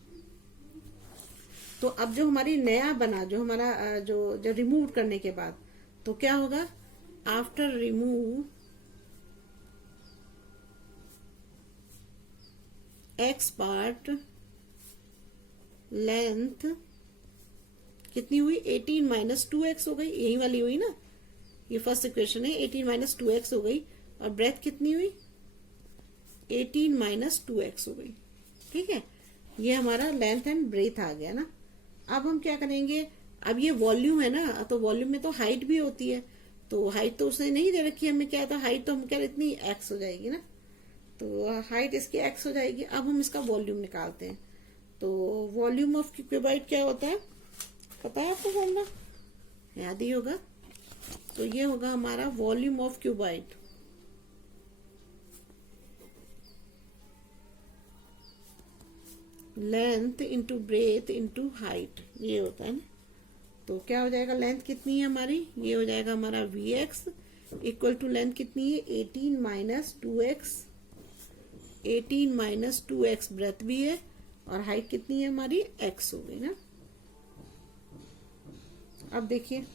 तो अब जो हमारी नया बना, जो हमारा जो रिमूव करने के बाद, तो क्या होगा, after remove x part length कितनी हुई, 18 माइनस 2x हो गई, यही वाली हुई ना, ये फर्स्ट इक्वेशन है, 18 माइनस 2x हो गई, और ब्रेथ कितनी हुई, 18 माइनस 2x हो गई। ठीक है, ये हमारा लेंथ एंड ब्रेथ आ गया ना। अब हम क्या करेंगे, अब ये वॉल्यूम है ना, तो वॉल्यूम में तो हाइट भी होती है, तो हाइट तो उसने नहीं दे रखी है हमें, क्या था हाइट, तो हम क्या इतनी x हो जाएगी ना, तो हाइट इसकी x हो जाएगी। अब हम इसका वॉल्यूम निकालते हैं, तो वॉल्यूम ऑफ क्यूबाइट क्या होता है, पता है आपको, फॉर्मूला याद ही होगा। तो ये होगा हमारा volume of qubit, length into breadth into height, ये होता है ना। तो क्या हो जाएगा, लेंथ कितनी है हमारी, ये हो जाएगा हमारा Vx इक्वल टू लेंथ कितनी है, 18 minus 2x, 18 minus 2x breath भी है, और हाइट कितनी है हमारी, x हो गई ना। अब देखिए,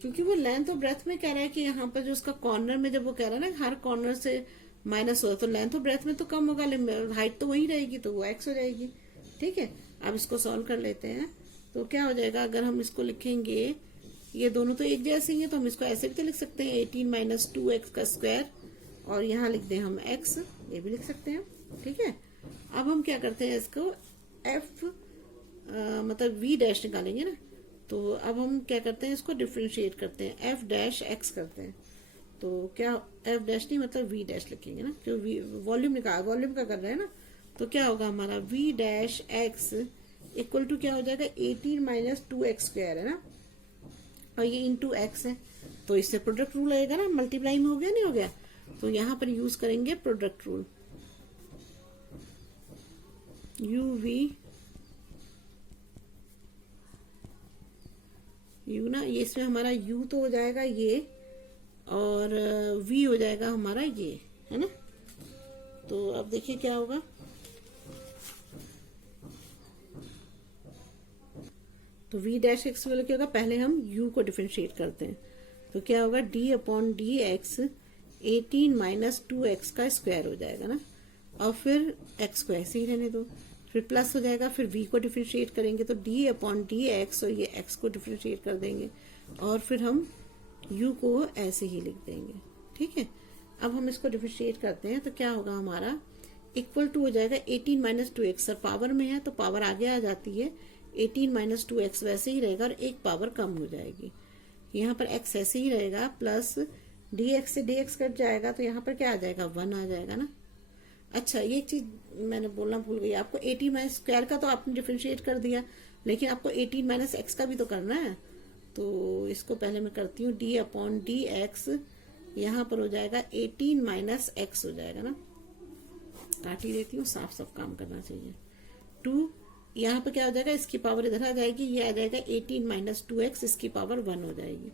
क्योंकि वो लेंथ और ब्रेथ में कह रहा है कि यहाँ पर जो उसका कॉर्नर में जब वो कह रहा है ना हर कॉर्नर से माइनस हो, तो लेंथ और ब्रेथ में तो कम होगा, हाइट तो वही रहेगी, तो वो x हो जाएगी। ठीक है, अब इसको सॉल्व कर लेते हैं। तो क्या हो जाएगा, अगर हम इसको लिखेंगे, ये दोनों तो एक जैसे ही है, तो हम इसको ऐसे भी तो लिख सकते हैं, 18 माइनस 2x का स्क्वायर, और यहाँ लिख दें हम x, ये भी लिख सकते हैं। ठीक है, अब हम क्या करते हैं, इसको f मतलब v डैश निकालेंगे ना, तो अब हम क्या करते हैं, इसको डिफ्रेंशिएट करते हैं, f डैश x करते हैं। तो क्या f डैश नहीं मतलब v डैश लिखेंगे ना, क्योंकि वॉल्यूम निकाल, वॉल्यूम का कर रहे हैं ना। तो क्या होगा हमारा v dash x equal to क्या हो जाएगा, 18 माइनस 2x स्क्वायर है ना, और ये इंटू x है, तो इससे प्रोडक्ट रूल आएगा ना, मल्टीप्लाई में हो गया नहीं हो गया। तो यहाँ पर यूज करेंगे प्रोडक्ट रूल, u ना, ये इसमें हमारा u तो हो जाएगा ये, और v हो जाएगा हमारा ये, है ना। तो अब देखिए क्या होगा, तो v डैश एक्स वाला क्या होगा, पहले हम u को डिफरेंशिएट करते हैं, तो क्या होगा, d upon d x 18 minus 2x का स्क्वायर हो जाएगा ना, और फिर x को ऐसे ही रहने दो, फिर प्लस हो जाएगा, फिर v को डिफरेंशिएट करेंगे तो d अपॉन डी एक्स, और ये x को डिफरेंशिएट कर देंगे, और फिर हम u को ऐसे ही लिख देंगे। ठीक है, अब हम इसको डिफरेंशिएट करते हैं, तो क्या होगा हमारा, इक्वल टू हो जाएगा 18 माइनस 2x, सर पावर में है तो पावर आगे आ जाती है, 18 माइनस 2x वैसे ही रहेगा, और एक पावर कम हो जाएगी, यहाँ पर x ऐसे ही रहेगा, प्लस dx से dx कट जाएगा, तो यहाँ पर क्या आ जाएगा, 1 आ जाएगा ना। अच्छा, ये एक चीज मैंने बोलना भूल गई आपको, 18 माइनस स्क्वायर का तो आपने डिफरेंशिएट कर दिया, लेकिन आपको 18 माइनस एक्स का भी तो करना है। तो इसको पहले मैं करती हूँ, d अपॉन डी एक्स, यहाँ पर हो जाएगा 18 माइनस एक्स हो जाएगा ना, काट ही देती हूँ, साफ साफ काम करना चाहिए। 2 यहाँ पर क्या हो जाएगा, इसकी पावर इधर आ जाएगी, ये आ जाएगा 18 माइनस 2x, इसकी पावर 1 हो जाएगी।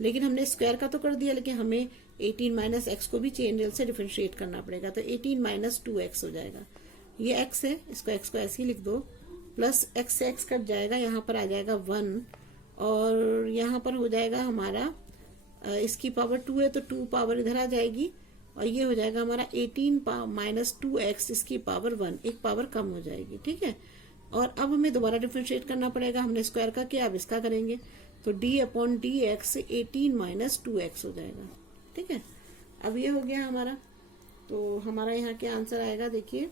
लेकिन हमने स्क्वायर का तो कर दिया, लेकिन हमें 18 माइनस एक्स को भी चेन रूल से डिफरेंशिएट करना पड़ेगा, तो 18 माइनस 2x हो जाएगा, ये x है, इसको x को ऐसे ही लिख दो, प्लस x से x कट जाएगा, यहाँ पर आ जाएगा 1, और यहाँ पर हो जाएगा हमारा इसकी पावर 2 है, तो 2 पावर इधर आ जाएगी, और ये हो जाएगा हमारा 18 माइनस 2x, इसकी पावर 1, एक पावर कम हो जाएगी। ठीक है, और अब हमें दोबारा डिफरेंशिएट करना पड़ेगा, हमने स्क्वायर का किया, अब इसका करेंगे, तो d upon d x 18 minus 2x हो जाएगा। ठीक है, अब ये हो गया हमारा, तो हमारा यहाँ क्या आंसर आएगा, देखिए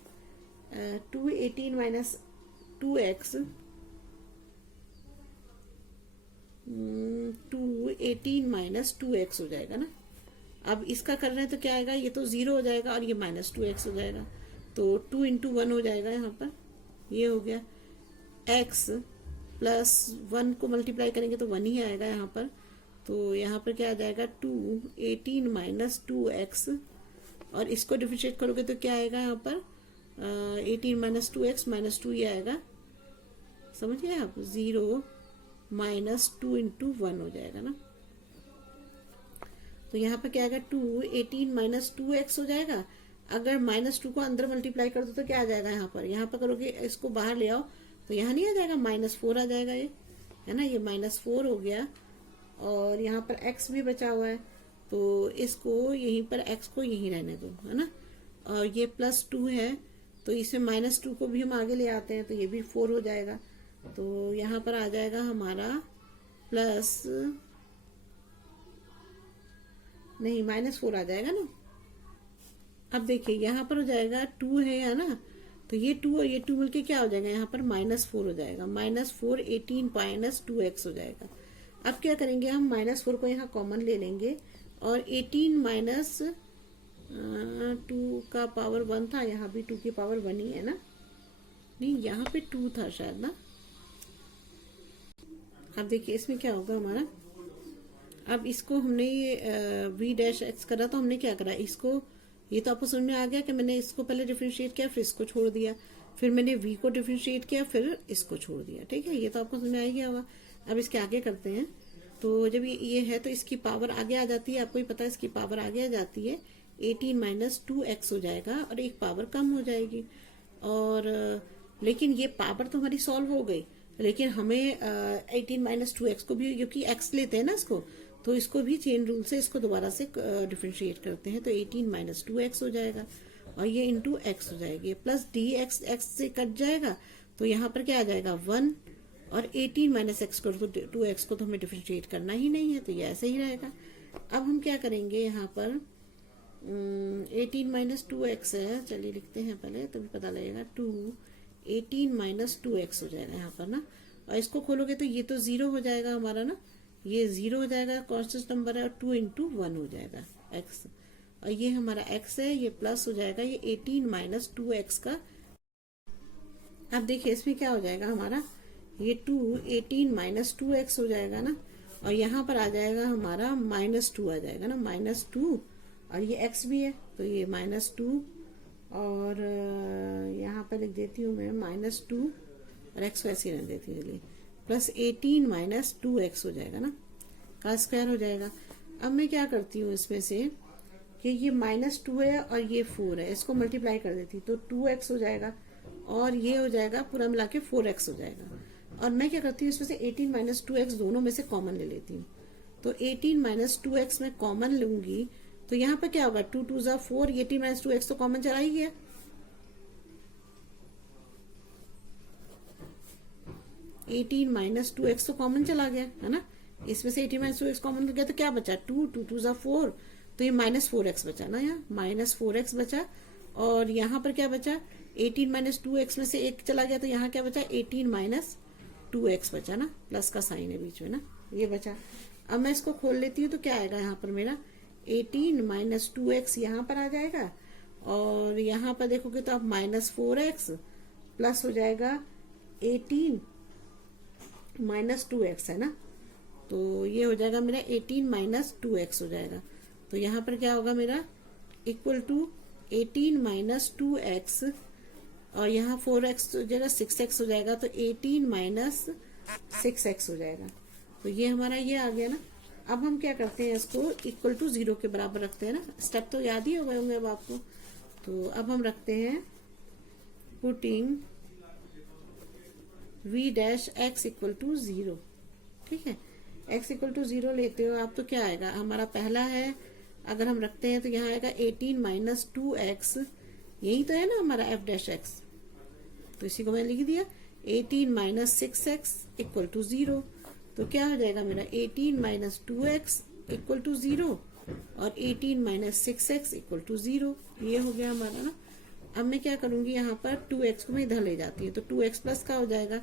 18 माइनस 2x 18 माइनस 2x हो जाएगा ना। अब इसका कर रहे हैं तो क्या आएगा, ये तो 0 हो जाएगा, और ये माइनस 2x हो जाएगा, तो 2 इंटू 1 हो जाएगा यहाँ पर, ये हो गया x प्लस 1 को मल्टीप्लाई करेंगे तो 1 ही आएगा यहाँ पर, तो यहाँ पर क्या आ जाएगा 18 माइनस 2x, और इसको डिफरेंशिएट करोगे तो क्या आएगा यहाँ पर 18 माइनस 2x माइनस 2 ये आएगा, समझिए आप, 0 माइनस 2 इंटू 1 हो जाएगा ना। तो यहाँ पे क्या आएगा, 2 18 माइनस 2x हो जाएगा। अगर माइनस 2 को अंदर मल्टीप्लाई कर दो तो क्या आ जाएगा, यहाँ पर करोगे इसको बाहर ले आओ तो यहाँ नहीं आ जाएगा, -4 आ जाएगा, ये है ना, ये -4 हो गया। और यहाँ पर x भी बचा हुआ है तो इसको यहीं पर x को यहीं रहने दो, है ना। और ये +2 है तो इसमें -2 को भी हम आगे ले आते हैं तो ये भी 4 हो जाएगा। तो यहाँ पर आ जाएगा हमारा प्लस, नहीं -4 आ जाएगा ना। अब देखिए यहाँ पर हो जाएगा 2 है, है ना, तो ये 2 और ये 2 मिलके क्या हो जाएगा, यहाँ पर -4 हो जाएगा। -4 18 माइनस 2x हो जाएगा। अब क्या करेंगे हम, -4 को यहाँ कॉमन ले लेंगे और 18 माइनस 2 का पावर 1 था, यहाँ भी 2 की पावर 1 ही है ना, नहीं यहाँ पे 2 था शायद ना। अब देखिए इसमें क्या होगा हमारा, अब इसको हमने ये v' करा तो हमने क्या करा, इसको, ये तो आपको समझ में आ गया कि मैंने इसको पहले डिफरेंशिएट किया फिर इसको छोड़ दिया, फिर मैंने v को डिफरेंशिएट किया फिर इसको छोड़ दिया, ठीक है, ये तो आपको समझ में आ गया होगा। अब इसके आगे करते हैं। तो जब ये है तो इसकी पावर आगे आ जाती है, आपको ही पता है इसकी पावर आगे आ जाती है, 18 माइनस 2x हो जाएगा और एक पावर कम हो जाएगी। और लेकिन ये पावर तो हमारी सॉल्व हो गई, लेकिन हमें 18 माइनस 2x को भी, क्योंकि x लेते हैं ना इसको, तो इसको भी चेन रूल से इसको दोबारा से डिफरेंशिएट करते हैं तो 18 माइनस 2x हो जाएगा और ये इंटू x हो जाएगी, प्लस dx x से कट जाएगा तो यहाँ पर क्या आ जाएगा 1, और 18 माइनस x कर तो 2x को तो हमें डिफरेंशिएट करना ही नहीं है तो ये ऐसे ही रहेगा। अब हम क्या करेंगे, यहाँ पर 18 माइनस 2x है, चलिए लिखते हैं पहले तभी पता लगेगा, 18 माइनस 2x हो जाएगा यहाँ पर ना। और इसको खोलोगे तो ये तो 0 हो जाएगा हमारा ना, ये 0 हो जाएगा, कांस्टेंट नंबर है, और 2 इंटू 1 हो जाएगा x, और ये हमारा x है, ये प्लस हो जाएगा ये 18 माइनस 2x का। अब देखिए इसमें क्या हो जाएगा हमारा, ये 18 माइनस 2x हो जाएगा ना, और यहाँ पर आ जाएगा हमारा -2 आ जाएगा ना, -2, और ये x भी है तो ये -2, और यहाँ पर लिख देती हूँ मैं -2 और x को ऐसे ही रख देती हूँ, चलिए, प्लस 18 माइनस 2x हो जाएगा ना, का स्क्वायर हो जाएगा। अब मैं क्या करती हूँ इसमें से कि ये -2 है और ये 4 है, इसको मल्टीप्लाई कर देती तो 2x हो जाएगा, और ये हो जाएगा पूरा मिला के 4x हो जाएगा। और मैं क्या करती हूँ इसमें से 18 माइनस 2x दोनों में से कॉमन ले लेती हूँ, तो 18 माइनस 2x मैं कॉमन लूंगी तो यहाँ पर क्या होगा, 2 2 ज़ा 4, 18 माइनस 2x तो कॉमन चला ही गया, 18 माइनस 2x तो कॉमन चला गया है ना, इसमें से 18 माइनस 2x कॉमन गया तो क्या बचा, 2 2 2 ज़ा 4, तो ये -4x बचा ना, यहाँ -4x बचा। और यहाँ पर क्या बचा, 18 माइनस 2x में से एक चला गया तो यहाँ क्या बचा, 18 माइनस 2x बचा ना, प्लस का साइन है बीच में ना, ये बचा। अब मैं इसको खोल लेती हूँ तो क्या आएगा यहाँ पर मेरा 18 माइनस 2x यहाँ पर आ जाएगा, और यहाँ पर देखोगे तो अब -4x प्लस हो जाएगा 18 माइनस 2x है ना, तो ये हो जाएगा मेरा 18 माइनस 2x हो जाएगा। तो यहाँ पर क्या होगा मेरा, इक्वल टू 18 माइनस 2x, और यहाँ 4x हो जाएगा, 6x हो जाएगा, तो 18 माइनस 6x हो जाएगा। तो ये हमारा ये आ गया ना। अब हम क्या करते हैं, इसको इक्वल टू 0 के बराबर रखते हैं ना, स्टेप तो याद ही हो गए होंगे अब आपको। तो अब हम रखते हैं पुटिंग v' इक्वल टू 0, ठीक है, x इक्वल टू 0 लेते हो आप तो क्या आएगा, हमारा पहला है अगर हम रखते हैं तो यहाँ आएगा 18 माइनस 2x, यही तो है ना हमारा f', तो इसी को मैंने लिख दिया, 18 माइनस 6x इक्वल टू 0, तो क्या हो जाएगा मेरा 18 माइनस 2x इक्वल टू 0 और 18 माइनस 6x इक्वल टू 0, ये हो गया हमारा ना। अब मैं क्या करूंगी, यहाँ पर 2x को मैं इधर ले जाती हूँ तो 2x प्लस का हो जाएगा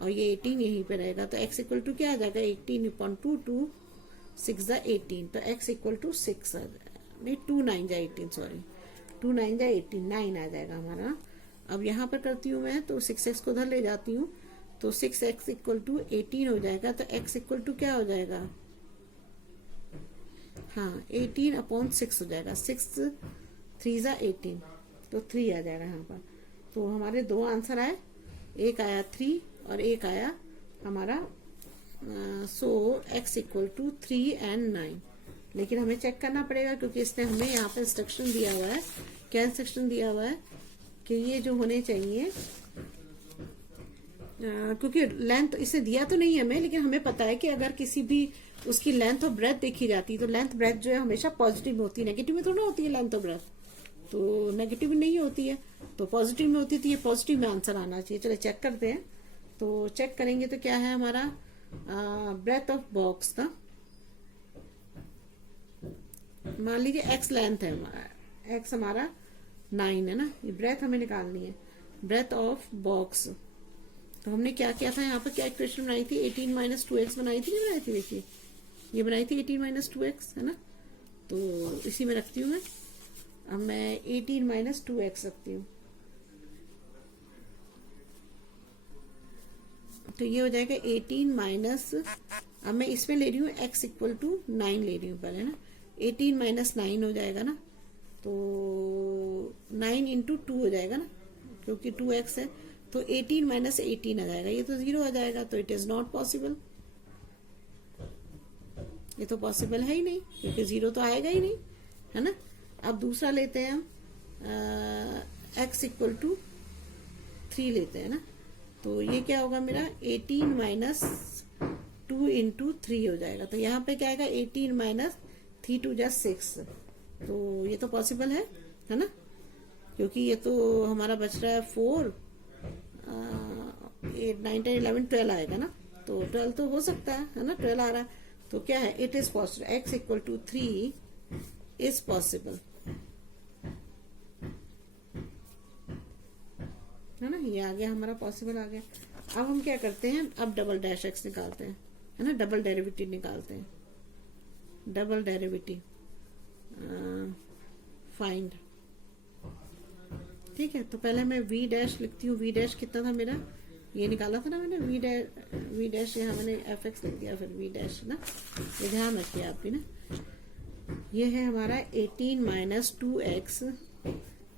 और ये 18 यहीं पे रहेगा, तो x इक्वल टू क्या आ जाएगा, 18/2, 2 6 ज़ा 18, तो x इक्वल टू 6 आ जाएगा, नहीं 2 9 ज़ा 18, सॉरी 2 9 ज़ा 18, 9 आ जाएगा हमारा। अब यहाँ पर करती हूँ मैं तो 6x को उधर ले जाती हूँ तो 6x इक्वल टू 18 हो जाएगा, तो x इक्वल टू क्या हो जाएगा, हाँ 18/6 हो जाएगा, 6 3 ज़ा 18, तो 3 आ जाएगा यहाँ पर। तो हमारे दो आंसर आए, एक आया 3 और एक आया हमारा सो x इक्वल टू 3 and 9। लेकिन हमें चेक करना पड़ेगा क्योंकि इसने हमें यहाँ पे इंस्ट्रक्शन दिया हुआ है। क्या इंस्ट्रक्शन दिया हुआ है कि ये जो होने चाहिए, क्योंकि लेंथ इसने दिया तो नहीं हमें, लेकिन हमें पता है कि अगर किसी भी उसकी लेंथ और ब्रेथ देखी जाती है तो लेंथ ब्रेथ जो है हमेशा पॉजिटिव में होती है, नेगेटिव में थोड़ा ना होती है लेंथ और ब्रेथ, तो नेगेटिव में नहीं होती है, तो पॉजिटिव में होती थी। ये पॉजिटिव में आंसर आना चाहिए। चलो चेक करते हैं। तो चेक करेंगे तो क्या है हमारा ब्रेथ ऑफ बॉक्स का, मान लीजिए x लेंथ है हमारा, x हमारा 9 है ना, ये ब्रेथ हमें निकालनी है, ब्रेथ ऑफ बॉक्स। तो हमने क्या किया था यहाँ पर, क्या इक्वेशन बनाई थी, 18 माइनस 2x बनाई थी, नहीं बनाई थी, देखिए ये बनाई थी 18 माइनस 2x है ना, तो इसी में रखती हूँ मैं। अब मैं 18 माइनस 2x रखती हूँ, तो ये हो जाएगा 18 माइनस, अब मैं इसमें ले रही हूँ x इक्वल टू 9 ले रही हूँ पहले ना, 18 माइनस 9 हो जाएगा ना, तो 9 इंटू 2 हो जाएगा ना, क्योंकि 2x है, तो 18 माइनस 18 आ जाएगा, ये तो 0 आ जाएगा, तो इट इज नॉट पॉसिबल। ये तो पॉसिबल है ही नहीं क्योंकि 0 तो आएगा ही नहीं, है ना। अब दूसरा लेते हैं हम, x इक्वल टू 3 लेते हैं ना, तो ये क्या होगा मेरा 18 माइनस 2 इंटू 3 हो जाएगा, तो यहाँ पे क्या आएगा 18 माइनस 3 2 जा 6, तो ये तो पॉसिबल है ना, क्योंकि ये तो हमारा बच रहा है 4 8 9 10 11 12 आएगा ना, तो 12 तो हो सकता है ना, 12 आ रहा है, तो क्या है it is possible, x equal to 3 is possible, है ना, ये आ गया हमारा पॉसिबल आ गया। अब हम क्या करते हैं, अब डबल डैश x निकालते हैं, है ना, डबल डेरिवेटिव निकालते हैं, डबल डेरिवेटिव फाइंड। ठीक है, तो पहले मैं v डैश लिखती हूँ, v डैश कितना था मेरा, ये निकाला था ना मैंने, v डैश यहाँ मैंने fx लिख दिया, फिर v डैश ना, ये ध्यान रखिए आप भी ना। ये है हमारा 18 माइनस 2x,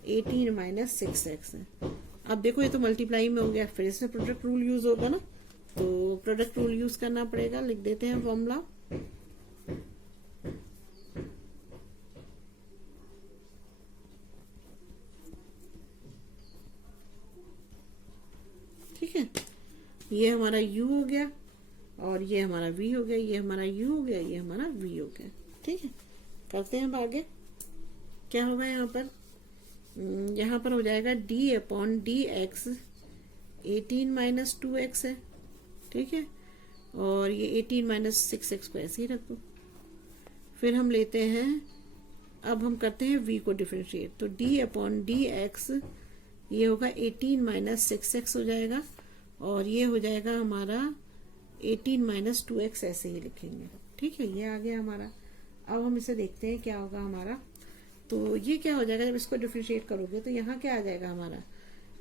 18 माइनस 6x है। अब देखो ये तो मल्टीप्लाई में हो गया, फिर इसमें प्रोडक्ट रूल यूज होगा ना, तो प्रोडक्ट रूल यूज करना पड़ेगा, लिख देते हैं फॉर्मूला। ठीक है, ये हमारा u हो गया और ये हमारा v हो गया, ये हमारा u हो गया, ये हमारा v हो गया। ठीक है, करते हैं अब आगे क्या होगा यहाँ पर हो जाएगा d upon d x, 18 minus 2x है। ठीक है, और ये 18 माइनस 6x को ऐसे ही रख दो। फिर हम लेते हैं, अब हम करते हैं v को डिफरेंशिएट, तो d अपॉन डी एक्स ये होगा 18 माइनस 6x हो जाएगा, और ये हो जाएगा हमारा 18 माइनस 2x, ऐसे ही लिखेंगे। ठीक है, ये आ गया हमारा। अब हम इसे देखते हैं क्या होगा हमारा, तो ये क्या हो जाएगा जब इसको डिफरेंशिएट करोगे, तो यहाँ क्या आ जाएगा हमारा,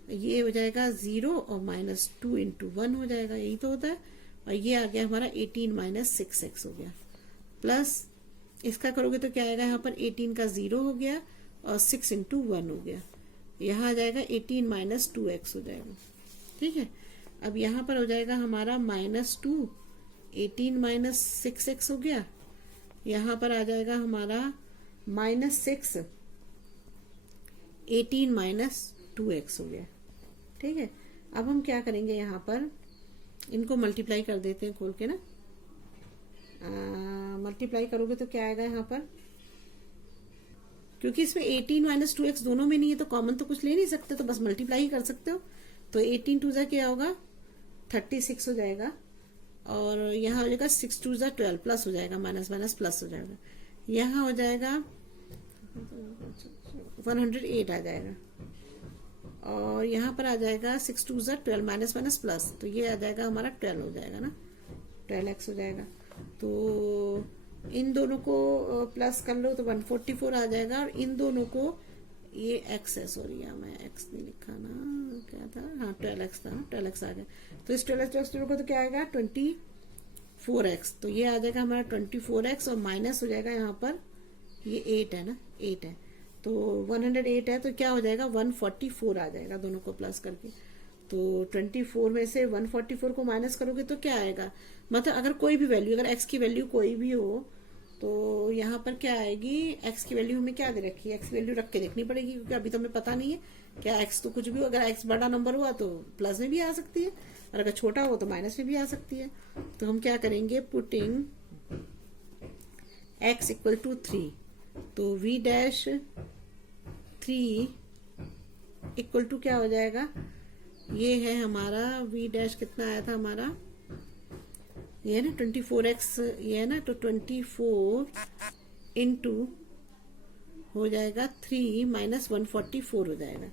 ये हो जाएगा 0 और माइनस 2 इंटू 1 हो जाएगा, यही तो होता है, और ये आ गया हमारा 18 माइनस 6x हो गया, प्लस इसका करोगे तो क्या आएगा यहाँ पर 18 का 0 हो गया और 6 इंटू 1 हो गया, यहाँ आ जाएगा 18 माइनस 2x हो जाएगा। ठीक है, अब यहाँ पर हो जाएगा हमारा माइनस 2, 18 माइनस 6x हो गया, यहाँ पर आ जाएगा हमारा माइनस 6, 18 माइनस 2x हो गया। ठीक है, अब हम क्या करेंगे, यहाँ पर इनको मल्टीप्लाई कर देते हैं खोल के ना, मल्टीप्लाई करोगे तो क्या आएगा यहाँ पर, क्योंकि इसमें 18 माइनस 2x दोनों में नहीं है तो कॉमन तो कुछ ले नहीं सकते, तो बस मल्टीप्लाई ही कर सकते हो, तो 18 टू जा क्या होगा 36 हो जाएगा, और यहाँ हो जाएगा 6 टू जा 12, प्लस हो जाएगा, माइनस माइनस प्लस हो जाएगा, यहाँ हो जाएगा 108 आ जाएगा, और यहाँ पर आ जाएगा 6 टू जा 12, माइनस माइनस प्लस, तो ये आ जाएगा हमारा 12 हो जाएगा ना, 12x हो जाएगा। तो इन दोनों को प्लस कर लो तो 144 आ जाएगा, और इन दोनों को ये x है, सॉरी यहाँ मैं x नहीं लिखा ना, क्या था, हाँ 12x था, 12x आ गया, तो इस 12x को तो क्या आएगा 24x, तो ये आ जाएगा हमारा 24x, और माइनस हो जाएगा यहाँ पर ये 8 है ना, 8 है, तो 108 है तो क्या हो जाएगा 144 आ जाएगा दोनों को प्लस करके। तो 24 में से 144 को माइनस करोगे तो क्या आएगा, मतलब अगर कोई भी वैल्यू, अगर x की वैल्यू कोई भी हो तो यहाँ पर क्या आएगी, x की वैल्यू हमें क्या दे रखी है, x की वैल्यू रख के देखनी पड़ेगी क्योंकि अभी तो हमें पता नहीं है क्या x तो कुछ भी हो, अगर x बड़ा नंबर हुआ तो प्लस में भी आ सकती है और अगर छोटा हो तो माइनस में भी आ सकती है। तो हम क्या करेंगे, पुटिंग x इक्वल टू 3, तो v डैश 3 इक्वल टू क्या हो जाएगा, ये है हमारा v डैश कितना आया था हमारा, ये है ना 24x, ये है ना, तो 24 इंटू हो जाएगा 3 माइनस 144 हो जाएगा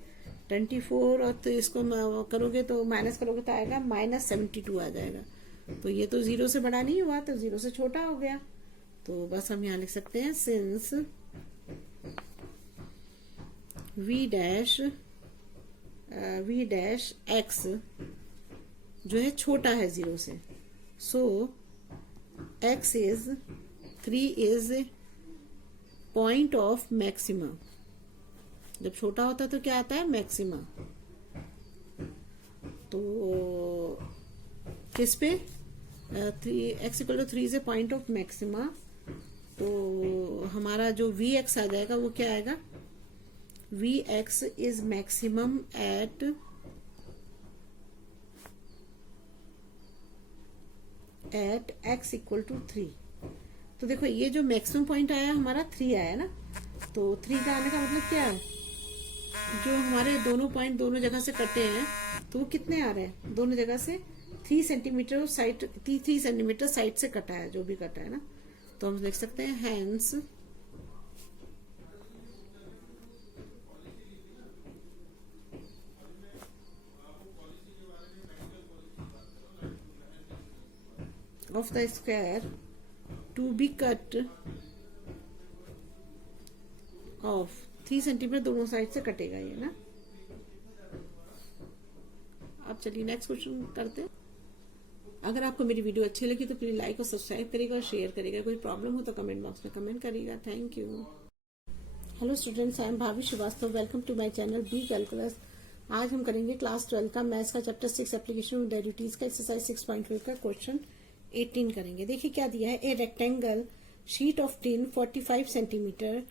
24, और तो इसको करोगे तो माइनस करोगे तो आएगा -72 आ जाएगा। तो ये तो 0 से बड़ा नहीं हुआ तो 0 से छोटा हो गया, तो बस हम यहाँ लिख सकते हैं सिंस v डैश x जो है छोटा है 0 से, सो x is 3 is point of maxima. जब छोटा होता है तो क्या आता है, मैक्सिमा। तो किस पे, 3x equal to 3 is a point of maxima, तो हमारा जो vx आ जाएगा वो क्या आएगा, vx is maximum at x equal to 3। तो देखो ये जो मैक्सिमम पॉइंट आया हमारा 3 आया ना, तो 3 का आने का मतलब क्या है, जो हमारे दोनों पॉइंट दोनों जगह से कटे हैं तो वो कितने आ रहे हैं, दोनों जगह से 3 सेंटीमीटर साइड, 3 सेंटीमीटर साइड से कटा है, जो भी कटा है ना, तो हम लिख सकते हैं hence of the square to be cut off 3 centimetre दोनों साइड से कटेगा ये ना। अब चलिए नेक्स्ट क्वेश्चन करते हैं। अगर आपको मेरी वीडियो अच्छी लगी तो प्लीज लाइक और सब्सक्राइब करिएगा और शेयर करिएगा, कोई प्रॉब्लम हो तो कमेंट बॉक्स में कमेंट करिएगा। Thank you. Hello students, I am Bhabhi Srivastava, welcome to my channel B calculus. आज हम करेंगे क्लास 12 का मैथ्स का चैप्टर 6 एप्लीकेशन ऑफ डेरिवेटिव्स का एक्सरसाइज 6.5 का क्वेश्चन 18 करेंगे। देखिए क्या दिया है, a rectangle sheet of tin 45 centimetre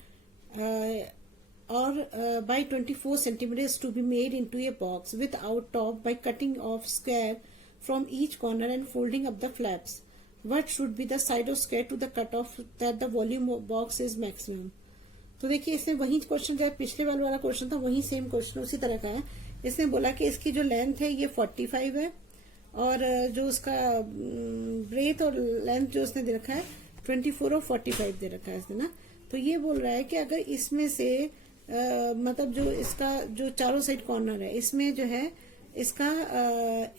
और by 24 centimeters to be made into a box without top by cutting off square from each corner and folding up the flaps. What should be the side of square to the cut off that the volume of box is maximum? तो देखिए इसमें वही question जो पिछले वाला question था वही same question उसी तरह का है। इसने बोला कि इसकी जो लेंथ है ये 45 है और जो उसका ब्रेथ और लेंथ जो उसने दे रखा है 24 और 45 दे रखा है इसने ना। तो ये बोल रहा है कि अगर इसमें से मतलब जो इसका जो चारों साइड कॉर्नर है इसमें जो है इसका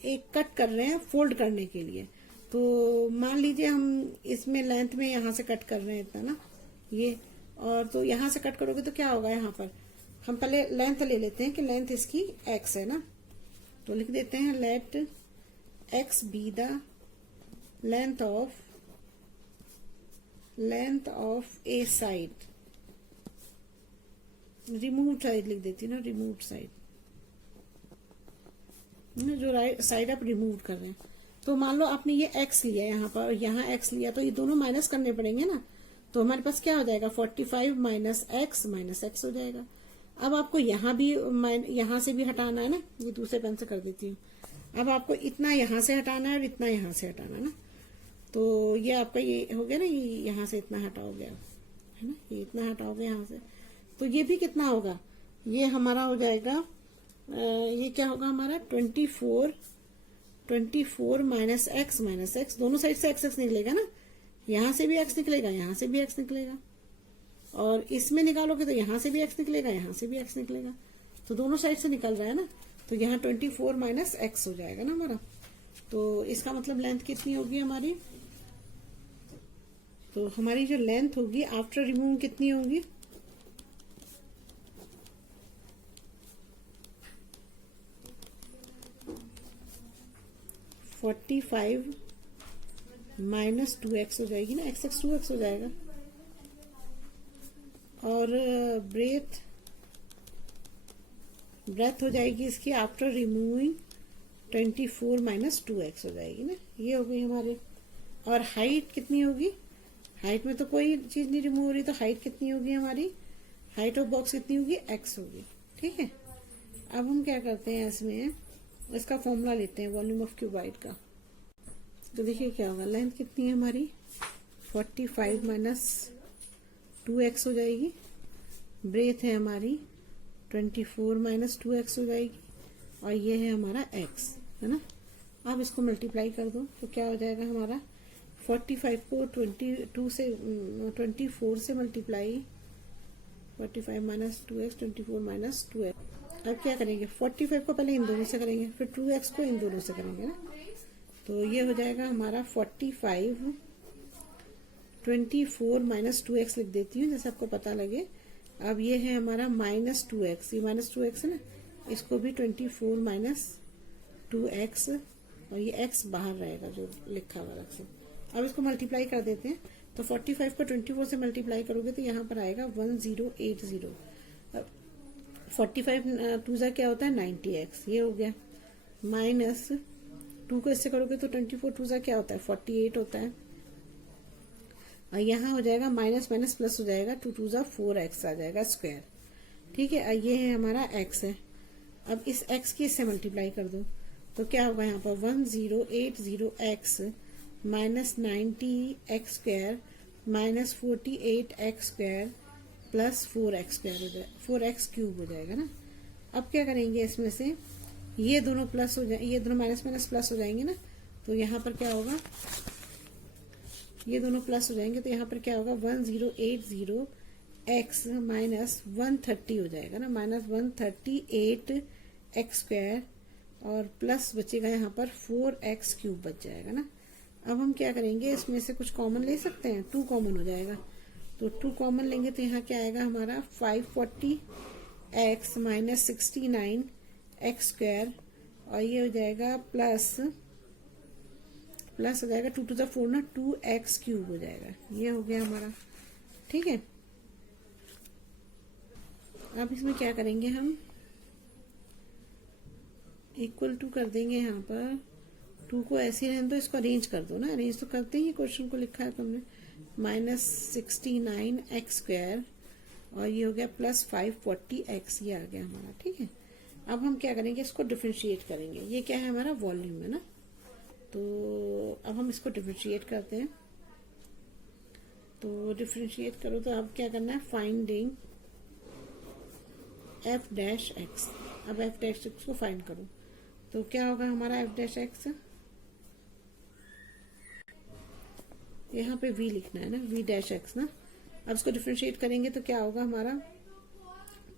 एक कट कर रहे हैं फोल्ड करने के लिए। तो मान लीजिए हम इसमें लेंथ में यहाँ से कट कर रहे हैं इतना ना ये, और तो यहाँ से कट करोगे तो क्या होगा, यहाँ पर हम पहले लेंथ ले लेते हैं कि लेंथ इसकी x है ना, तो लिख देते हैं let x be the length of a side, remove side लिख देती है ना, रिमूव साइड जो राइट साइड आप रिमूव कर रहे हैं। तो मान लो आपने ये x लिया यहाँ पर और यहाँ x लिया, तो ये दोनों माइनस करने पड़ेंगे ना, तो हमारे पास क्या हो जाएगा 45 माइनस x हो जाएगा। अब आपको यहाँ भी यहाँ से भी हटाना है ना, ये दूसरे पेन से कर देती हूँ। अब आपको इतना यहाँ से हटाना है और इतना यहाँ से हटाना है ना, तो ये आपका ये हो गया ना, ये यहाँ से इतना हटा हो गया है ना, ये इतना हटा हो गया यहाँ से, तो ये भी कितना होगा, ये हमारा हो जाएगा ये क्या होगा हमारा 24 माइनस x दोनों साइड से x निकलेगा ना, यहाँ से भी x निकलेगा, यहाँ से भी x निकलेगा, और इसमें निकालोगे तो यहाँ से भी x निकलेगा, यहाँ से भी x निकलेगा, तो दोनों साइड से निकल रहा है ना, तो यहाँ 24 माइनस x हो जाएगा ना हमारा। तो इसका मतलब लेंथ कितनी होगी हमारी, तो हमारी जो लेंथ होगी आफ्टर रिमूव कितनी होगी, 45 माइनस 2x हो जाएगी ना, x 2x हो जाएगा, और ब्रेथ ब्रेथ हो जाएगी इसकी आफ्टर रिमूविंग 24 माइनस 2x हो जाएगी ना, ये हो गई हमारे। और हाइट कितनी होगी, हाइट में तो कोई चीज नहीं रिमूव हो रही, तो हाइट कितनी होगी हमारी, हाइट ऑफ बॉक्स कितनी होगी, x होगी। ठीक है, अब हम क्या करते हैं इसमें, इसका फॉर्मूला लेते हैं वॉल्यूम ऑफ क्यूबाइड का। तो देखिए क्या होगा, लेंथ कितनी है हमारी 45 माइनस 2x हो जाएगी, ब्रेथ है हमारी 24 माइनस 2x हो जाएगी, और ये है हमारा x, है ना। अब इसको मल्टीप्लाई कर दो तो क्या हो जाएगा हमारा, 45 को 24 से multiply, 45 minus 2x 24 minus 2x। अब क्या करेंगे, 45 को पहले इन दोनों से करेंगे, फिर 2x को इन दोनों से करेंगे ना, तो ये हो जाएगा हमारा 45 24 माइनस 2x लिख देती हूँ जैसे आपको पता लगे। अब ये है हमारा माइनस 2x, ये माइनस 2x है ना, इसको भी 24 माइनस 2x, और ये x बाहर रहेगा जो लिखा हुआ रख से। अब इसको मल्टीप्लाई कर देते हैं, तो 45 को 24 से मल्टीप्लाई करोगे तो यहाँ पर आएगा 1080। 45 टू जा क्या होता है 90x, ये हो गया, माइनस 2 को इससे करोगे तो 24 टू जा क्या होता है 48 होता है, और यहाँ हो जाएगा माइनस माइनस प्लस हो जाएगा, 2 टू जा 4x आ जाएगा स्क्वायर। ठीक है, ये है हमारा x है। अब इस x की इससे मल्टीप्लाई कर दो तो क्या होगा, यहाँ पर 1080x minus 90x square minus 48x square plus 4x square हो जाएगा, 4x क्यूब हो जाएगा ना। अब क्या करेंगे, इसमें से ये दोनों प्लस हो जाए, ये दोनों माइनस माइनस प्लस हो जाएंगे ना, तो यहाँ पर क्या होगा, ये दोनों प्लस हो जाएंगे, तो यहाँ पर क्या होगा 1080x माइनस 130 हो जाएगा ना, माइनस 138x स्क्वायर, और प्लस बचेगा यहाँ पर 4x क्यूब बच जाएगा ना। अब हम क्या करेंगे, इसमें से कुछ कॉमन ले सकते हैं, 2 कॉमन हो जाएगा, तो 2 कॉमन लेंगे तो यहाँ क्या आएगा हमारा 540x माइनस 69x स्क्वायर, और ये हो जाएगा प्लस हो जाएगा 2 टू द 4 ना, 2x क्यूब हो जाएगा, ये हो गया हमारा। ठीक है, अब इसमें क्या करेंगे, हम इक्वल टू कर देंगे, यहाँ पर 2 को ऐसे रहने दो, इसको अरेंज कर दो ना, अरेंज तो करते ही क्वेश्चन को लिखा है तुमने, माइनस 69x स्क्वायर, और ये हो गया प्लस 540x, ये आ गया हमारा। ठीक है, अब हम क्या करेंगे, इसको डिफरेंशिएट करेंगे, ये क्या है हमारा वॉल्यूम है ना, तो अब हम इसको डिफरेंशिएट करते हैं। तो डिफरेंशिएट करो तो अब क्या करना है, फाइंडिंग f डैश x। अब f डैश x को फाइंड करो तो क्या होगा हमारा f डैश x, यहाँ पे v लिखना है ना, v डैश x ना। अब इसको डिफरेंशिएट करेंगे तो क्या होगा हमारा,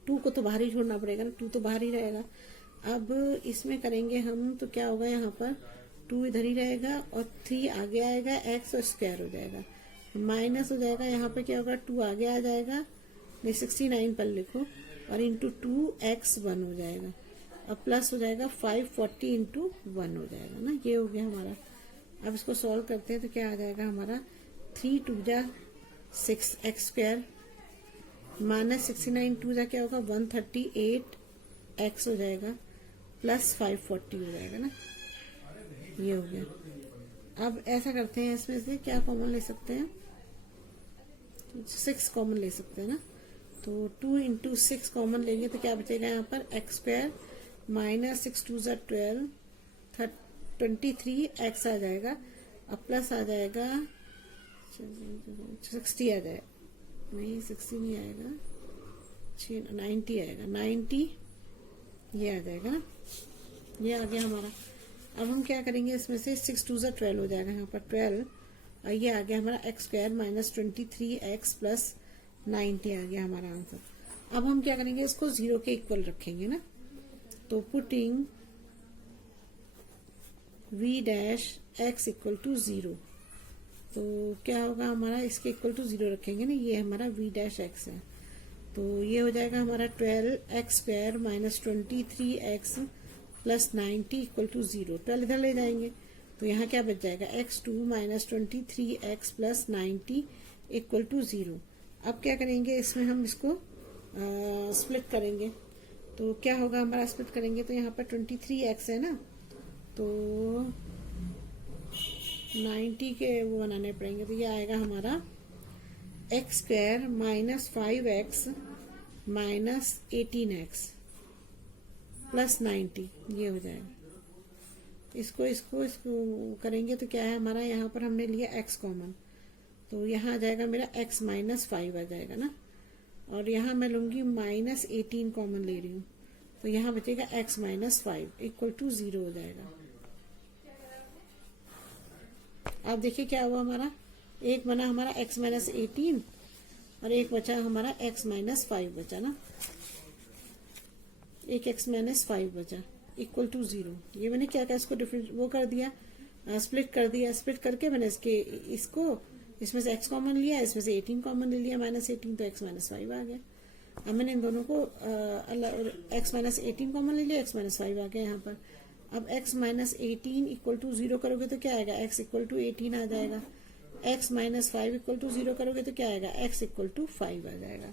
2 को तो बाहर ही छोड़ना पड़ेगा ना, 2 तो बाहर ही रहेगा। अब इसमें करेंगे हम तो क्या होगा, यहाँ पर 2 इधर ही रहेगा और 3 आगे आएगा, x और स्क्वायर हो जाएगा, माइनस हो जाएगा, यहाँ पे क्या होगा 2 आगे आ जाएगा, नहीं 69 पर लिखो, और इंटू 2x 1 हो जाएगा, अब प्लस हो जाएगा 540 इंटू 1 हो जाएगा ना, ये हो गया हमारा। अब इसको सॉल्व करते हैं तो क्या आ जाएगा हमारा, 3 टू जा 6x स्क्वायर माइनस 69 टू जा क्या होगा 138x हो जाएगा, प्लस 540 हो जाएगा ना, ये हो गया। अब ऐसा करते हैं, इसमें से क्या कॉमन ले सकते हैं, 6 कॉमन ले सकते हैं ना, तो 2 इंटू 6 कॉमन लेंगे तो क्या बचेगा यहाँ पर, x स्क्वायर माइनस 6 टू जा 12 23x आ जाएगा, अब प्लस आ जाएगा 60 आ जाएगा, नहीं 60 नहीं आएगा, 90 आएगा, 90 ये आ जाएगा ना, ये आ गया हमारा। अब हम क्या करेंगे, इसमें से 6 टू जा 12 हो जाएगा, यहाँ पर 12, और ये आ गया हमारा x square minus 23x plus 90 आ गया हमारा आंसर। अब हम क्या करेंगे, इसको 0 के इक्वल रखेंगे ना, तो putting v dash x equal to 0, तो क्या होगा हमारा, इसके इक्वल टू 0 रखेंगे ना, ये हमारा v डैश x है, तो ये हो जाएगा हमारा 12x square minus 23x plus 90 equal to 0, 12 इधर ले जाएंगे तो यहाँ क्या बच जाएगा, x2 minus 23x plus 90 equal to 0। अब क्या करेंगे, इसमें हम इसको स्प्लिट करेंगे, तो क्या होगा हमारा, स्प्लिट करेंगे तो यहाँ पर 23x है ना, तो 90 के वो बनाने पड़ेंगे, तो ये आएगा हमारा x square minus 5x minus 18x plus 90, ये हो जाएगा। इसको करेंगे तो क्या है हमारा, यहाँ पर हमने लिया x कॉमन, तो यहाँ आ जाएगा मेरा x माइनस 5 आ जाएगा ना, और यहाँ मैं लूंगी माइनस 18 कॉमन ले रही हूँ, तो यहाँ बचेगा x माइनस 5 इक्वल टू 0 हो जाएगा। अब देखिए क्या हुआ हमारा, एक बना हमारा x माइनस 18 और एक बचा हमारा x माइनस 5 बचा ना, एक x माइनस 5 बचा इक्वल टू 0। ये मैंने क्या क्या इसको डिफरेंस वो कर दिया, स्प्लिट कर दिया। स्प्लिट करके मैंने इसको इसमें से x कॉमन लिया, इसमें से 18 कॉमन ले लिया, माइनस 18, तो x माइनस 5 आ गया। अब मैंने इन दोनों को x माइनस 18 कॉमन ले लिया, x माइनस 5 आ गया यहाँ पर। अब x माइनस 18 इक्वल टू 0 करोगे तो क्या आएगा, x इक्वल टू 18 आ जाएगा। x माइनस 5 इक्वल टू 0 करोगे तो क्या आएगा, x इक्वल टू 5 आ जाएगा।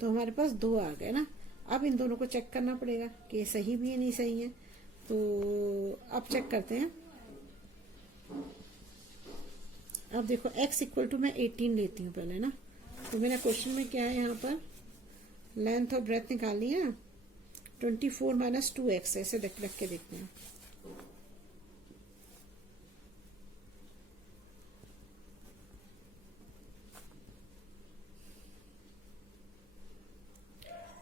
तो हमारे पास 2 आ गए ना। अब इन दोनों को चेक करना पड़ेगा कि ये सही भी है नहीं सही है, तो अब चेक करते हैं। अब देखो x इक्वल टू मैं 18 लेती हूँ पहले ना, तो मेरा क्वेश्चन में क्या है, यहाँ पर लेंथ और ब्रेथ निकालनी है ना, 24 माइनस 2x ऐसे रख के देखते हैं।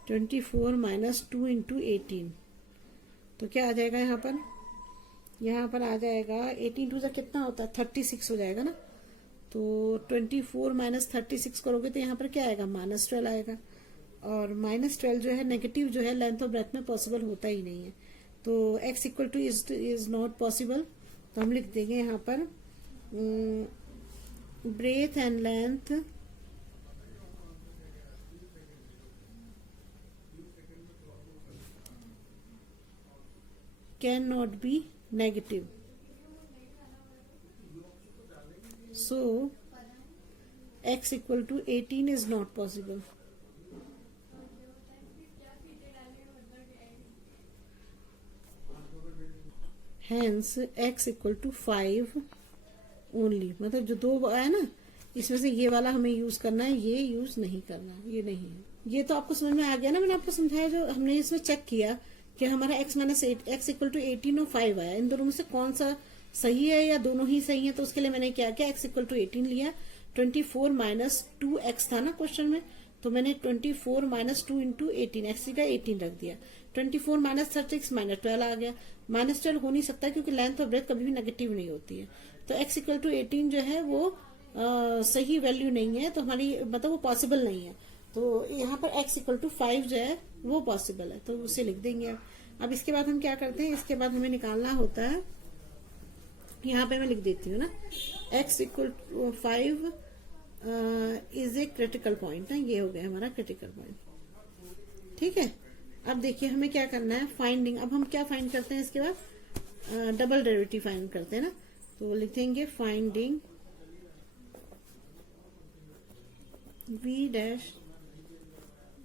ट्वेंटी फोर माइनस 2 इंटू 18, तो क्या आ जाएगा यहाँ पर, आ जाएगा 18 टू कितना होता है 36 हो जाएगा ना। तो 24 माइनस 36 करोगे तो यहाँ पर क्या आएगा, माइनस 12 आएगा। और माइनस 12 जो है नेगेटिव जो है लेंथ और ब्रेथ में पॉसिबल होता ही नहीं है, तो x equal to is not possible. तो हम लिख देंगे यहाँ पर breadth and length can not be negative, so x equal to 18 is not possible. Hence x equal to 5 only, मतलब जो 2 आया ना इसमें से ये वाला हमें यूज करना है, ये यूज नहीं करना, ये नहीं है। ये तो आपको समझ में आ गया ना, मैंने आपको समझाया जो हमने इसमें चेक किया कि हमारा x minus x equal to 18 और 5 आया, इन दोनों में से कौन सा सही है या दोनों ही सही है। तो उसके लिए मैंने क्या किया, x इक्वल टू 18 लिया, 24 माइनस 2x था ना क्वेश्चन में, तो मैंने 24 माइनस 2 इंटू 18 एक्स का 18 रख दिया। 24 माइनस 36 माइनस 12 आ गया। माइनस 12 हो नहीं सकता क्योंकि लेंथ और ब्रेथ कभी भी नेगेटिव नहीं होती है, तो x इक्वल टू 18 जो है वो सही वैल्यू नहीं है, तो हमारी मतलब वो पॉसिबल नहीं है। तो यहाँ पर x इक्वल टू 5 जो है वो पॉसिबल है, तो उसे लिख देंगे। अब इसके बाद हम क्या करते हैं, इसके बाद हमें निकालना होता है, यहाँ पे मैं लिख देती हूँ ना, x equal to 5 is a critical point ना, ये हो गया हमारा क्रिटिकल पॉइंट। ठीक है, अब देखिए हमें क्या करना है, फाइंडिंग। अब हम क्या फाइंड करते हैं, इसके बाद डबल डेरिवेटिव फाइंड करते हैं ना, तो लिखेंगे फाइंडिंग v डैश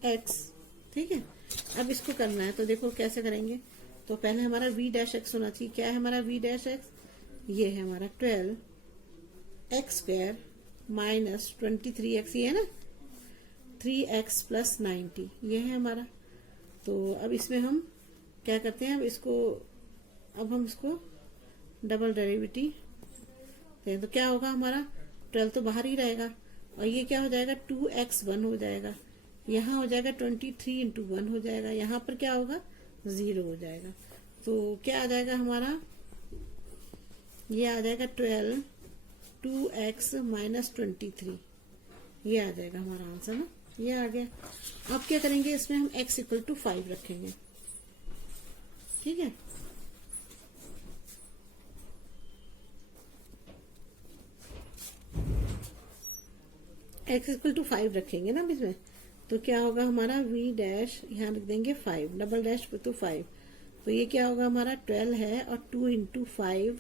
x। ठीक है, अब इसको करना है, तो देखो कैसे करेंगे। तो पहले हमारा v डैश x होना चाहिए। क्या है हमारा v डैश x, ये है हमारा 12x स्क्वायर माइनस 23x, ये है ना 3x प्लस 90, ये है हमारा। तो अब इसमें हम क्या करते हैं, अब हम इसको डबल डेरिवेटिव दें, तो क्या होगा हमारा 12 तो बाहर ही रहेगा, और ये क्या हो जाएगा 2x1 हो जाएगा, यहाँ हो जाएगा 23 इंटू 1 हो जाएगा, यहाँ पर क्या होगा 0 हो जाएगा। तो क्या आ जाएगा हमारा, ये आ जाएगा 12 2x माइनस 23, ये आ जाएगा हमारा आंसर ना, ये आ गया। अब क्या करेंगे, इसमें हम x इक्वल टू 5 रखेंगे। ठीक है, x इक्वल टू 5 रखेंगे ना इसमें, तो क्या होगा हमारा v डैश, यहाँ लिख देंगे 5 डबल डैश तो 5, तो ये क्या होगा हमारा 12 है और 2 इंटू 5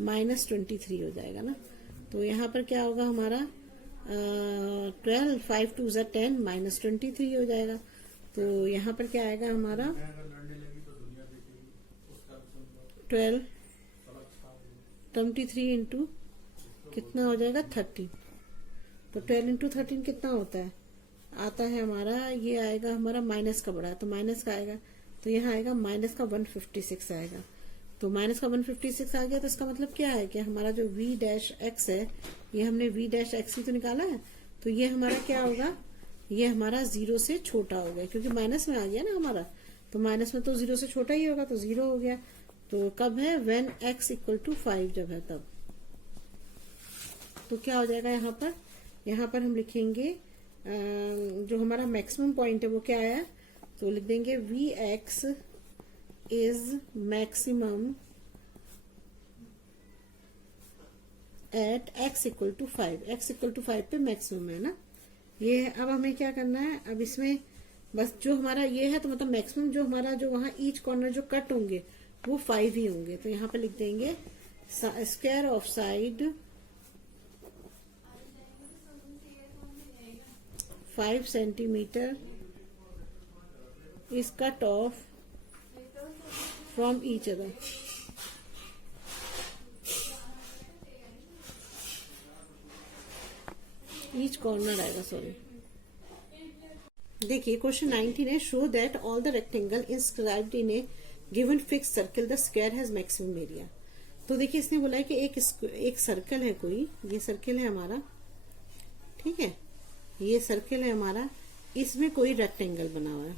माइनस 23 हो जाएगा ना। तो यहाँ पर क्या होगा हमारा 12 5 2 10 माइनस 23 हो जाएगा। तो यहाँ पर क्या आएगा हमारा 12 23 इंटू कितना हो जाएगा 13। तो 12 इंटू 13 कितना होता है, आता है हमारा, ये आएगा हमारा माइनस का बड़ा, तो माइनस का आएगा, तो यहाँ आएगा माइनस का 156 आएगा। तो माइनस का 156 आ गया, तो इसका मतलब क्या है कि हमारा जो v डैश x है, ये हमने v डैश x ही तो निकाला है, तो ये हमारा क्या होगा, ये हमारा 0 से छोटा हो गया, क्योंकि माइनस में आ गया ना हमारा, तो माइनस में तो 0 से छोटा ही होगा, तो 0 हो गया। तो कब है, when x इक्वल टू 5 जब है तब। तो क्या हो जाएगा यहाँ पर हम लिखेंगे जो हमारा मैक्सिमम पॉइंट है वो क्या है, तो लिख देंगे vx is maximum at x equal to 5। x equal to 5 पे मैक्सिमम है ना ये। अब हमें क्या करना है, अब इसमें बस जो हमारा ये है, तो मतलब मैक्सिमम जो हमारा जो वहां ईच कॉर्नर जो कट होंगे वो 5 ही होंगे। तो यहाँ पे लिख देंगे square of side 5 centimetre is cut off from each other। each corner आएगा, सॉरी। देखिए क्वेश्चन 19 है, show that all the rectangle inscribed in A given fix circle the square has maximum area. तो देखिए इसने बोला है कि एक सर्कल है कोई, ये सर्कल है हमारा, ठीक है, ये सर्कल है हमारा, इसमें कोई रेक्टेंगल बना हुआ है,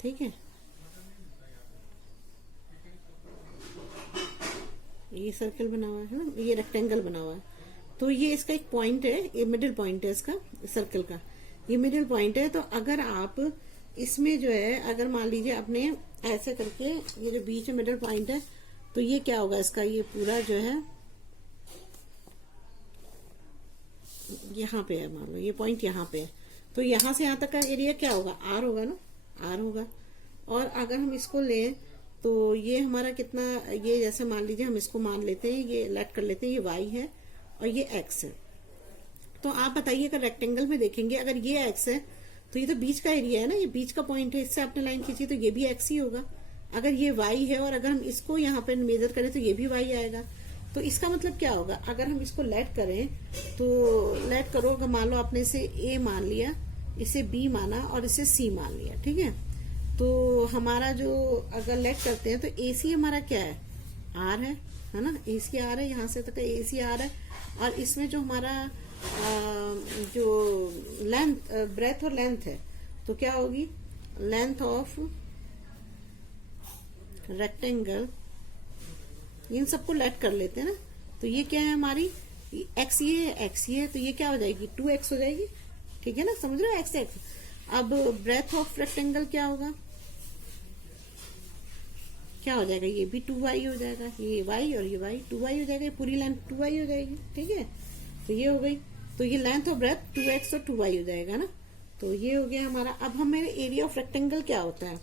ठीक है, ये सर्कल बना हुआ है ना, ये रेक्टेंगल बना हुआ है। तो ये इसका एक पॉइंट है, ये मिडिल पॉइंट है इसका सर्कल का, ये मिडिल पॉइंट है। तो अगर आप इसमें जो है, अगर मान लीजिए आपने ऐसे करके, ये जो बीच में मिडिल पॉइंट है, तो ये क्या होगा इसका, ये पूरा जो है यहाँ पे है, मान लो ये पॉइंट यहाँ पे है, तो यहाँ से यहाँ तक का एरिया क्या होगा, आर होगा ना, आर होगा। और अगर हम इसको लें तो ये हमारा कितना, ये जैसे मान लीजिए हम इसको मान लेते हैं, ये लेट कर लेते हैं, ये y है और ये x है। तो आप बताइए अगर रेक्टेंगल में देखेंगे, अगर ये x है तो ये तो बीच का एरिया है ना, ये बीच का पॉइंट है, इससे आपने लाइन खींची तो ये भी x ही होगा। अगर ये y है और अगर हम इसको यहाँ पे मेजर करें तो ये भी y आएगा। तो इसका मतलब क्या होगा, अगर हम इसको लेट करें तो लेट करो, अगर मान लो आपने इसे a मान लिया, इसे b माना और इसे c मान लिया, ठीक है, तो हमारा जो अगर लेट करते हैं तो AC हमारा क्या है, R है ना, AC R है, यहाँ से तक AC R है। और इसमें जो हमारा जो लेंथ, ब्रेथ और लेंथ है, तो क्या होगी, लेंथ ऑफ रेक्टेंगल, इन सबको लेट कर लेते हैं ना। तो ये क्या है हमारी, x ये है, x ये है, तो ये क्या हो जाएगी 2x हो जाएगी, ठीक है ना, समझ रहे हो, x x। अब ब्रेथ ऑफ रेक्टेंगल क्या होगा, क्या हो जाएगा, ये भी 2y हो जाएगा, ये y और ये y 2y हो जाएगा, पूरी लेंथ 2y हो जाएगी, ठीक है। तो ये हो गई, तो ये लेंथ और ब्रेथ 2x और 2y हो जाएगा ना। तो ये हो गया हमारा। अब हम मेरे एरिया ऑफ रेक्टेंगल क्या होता है,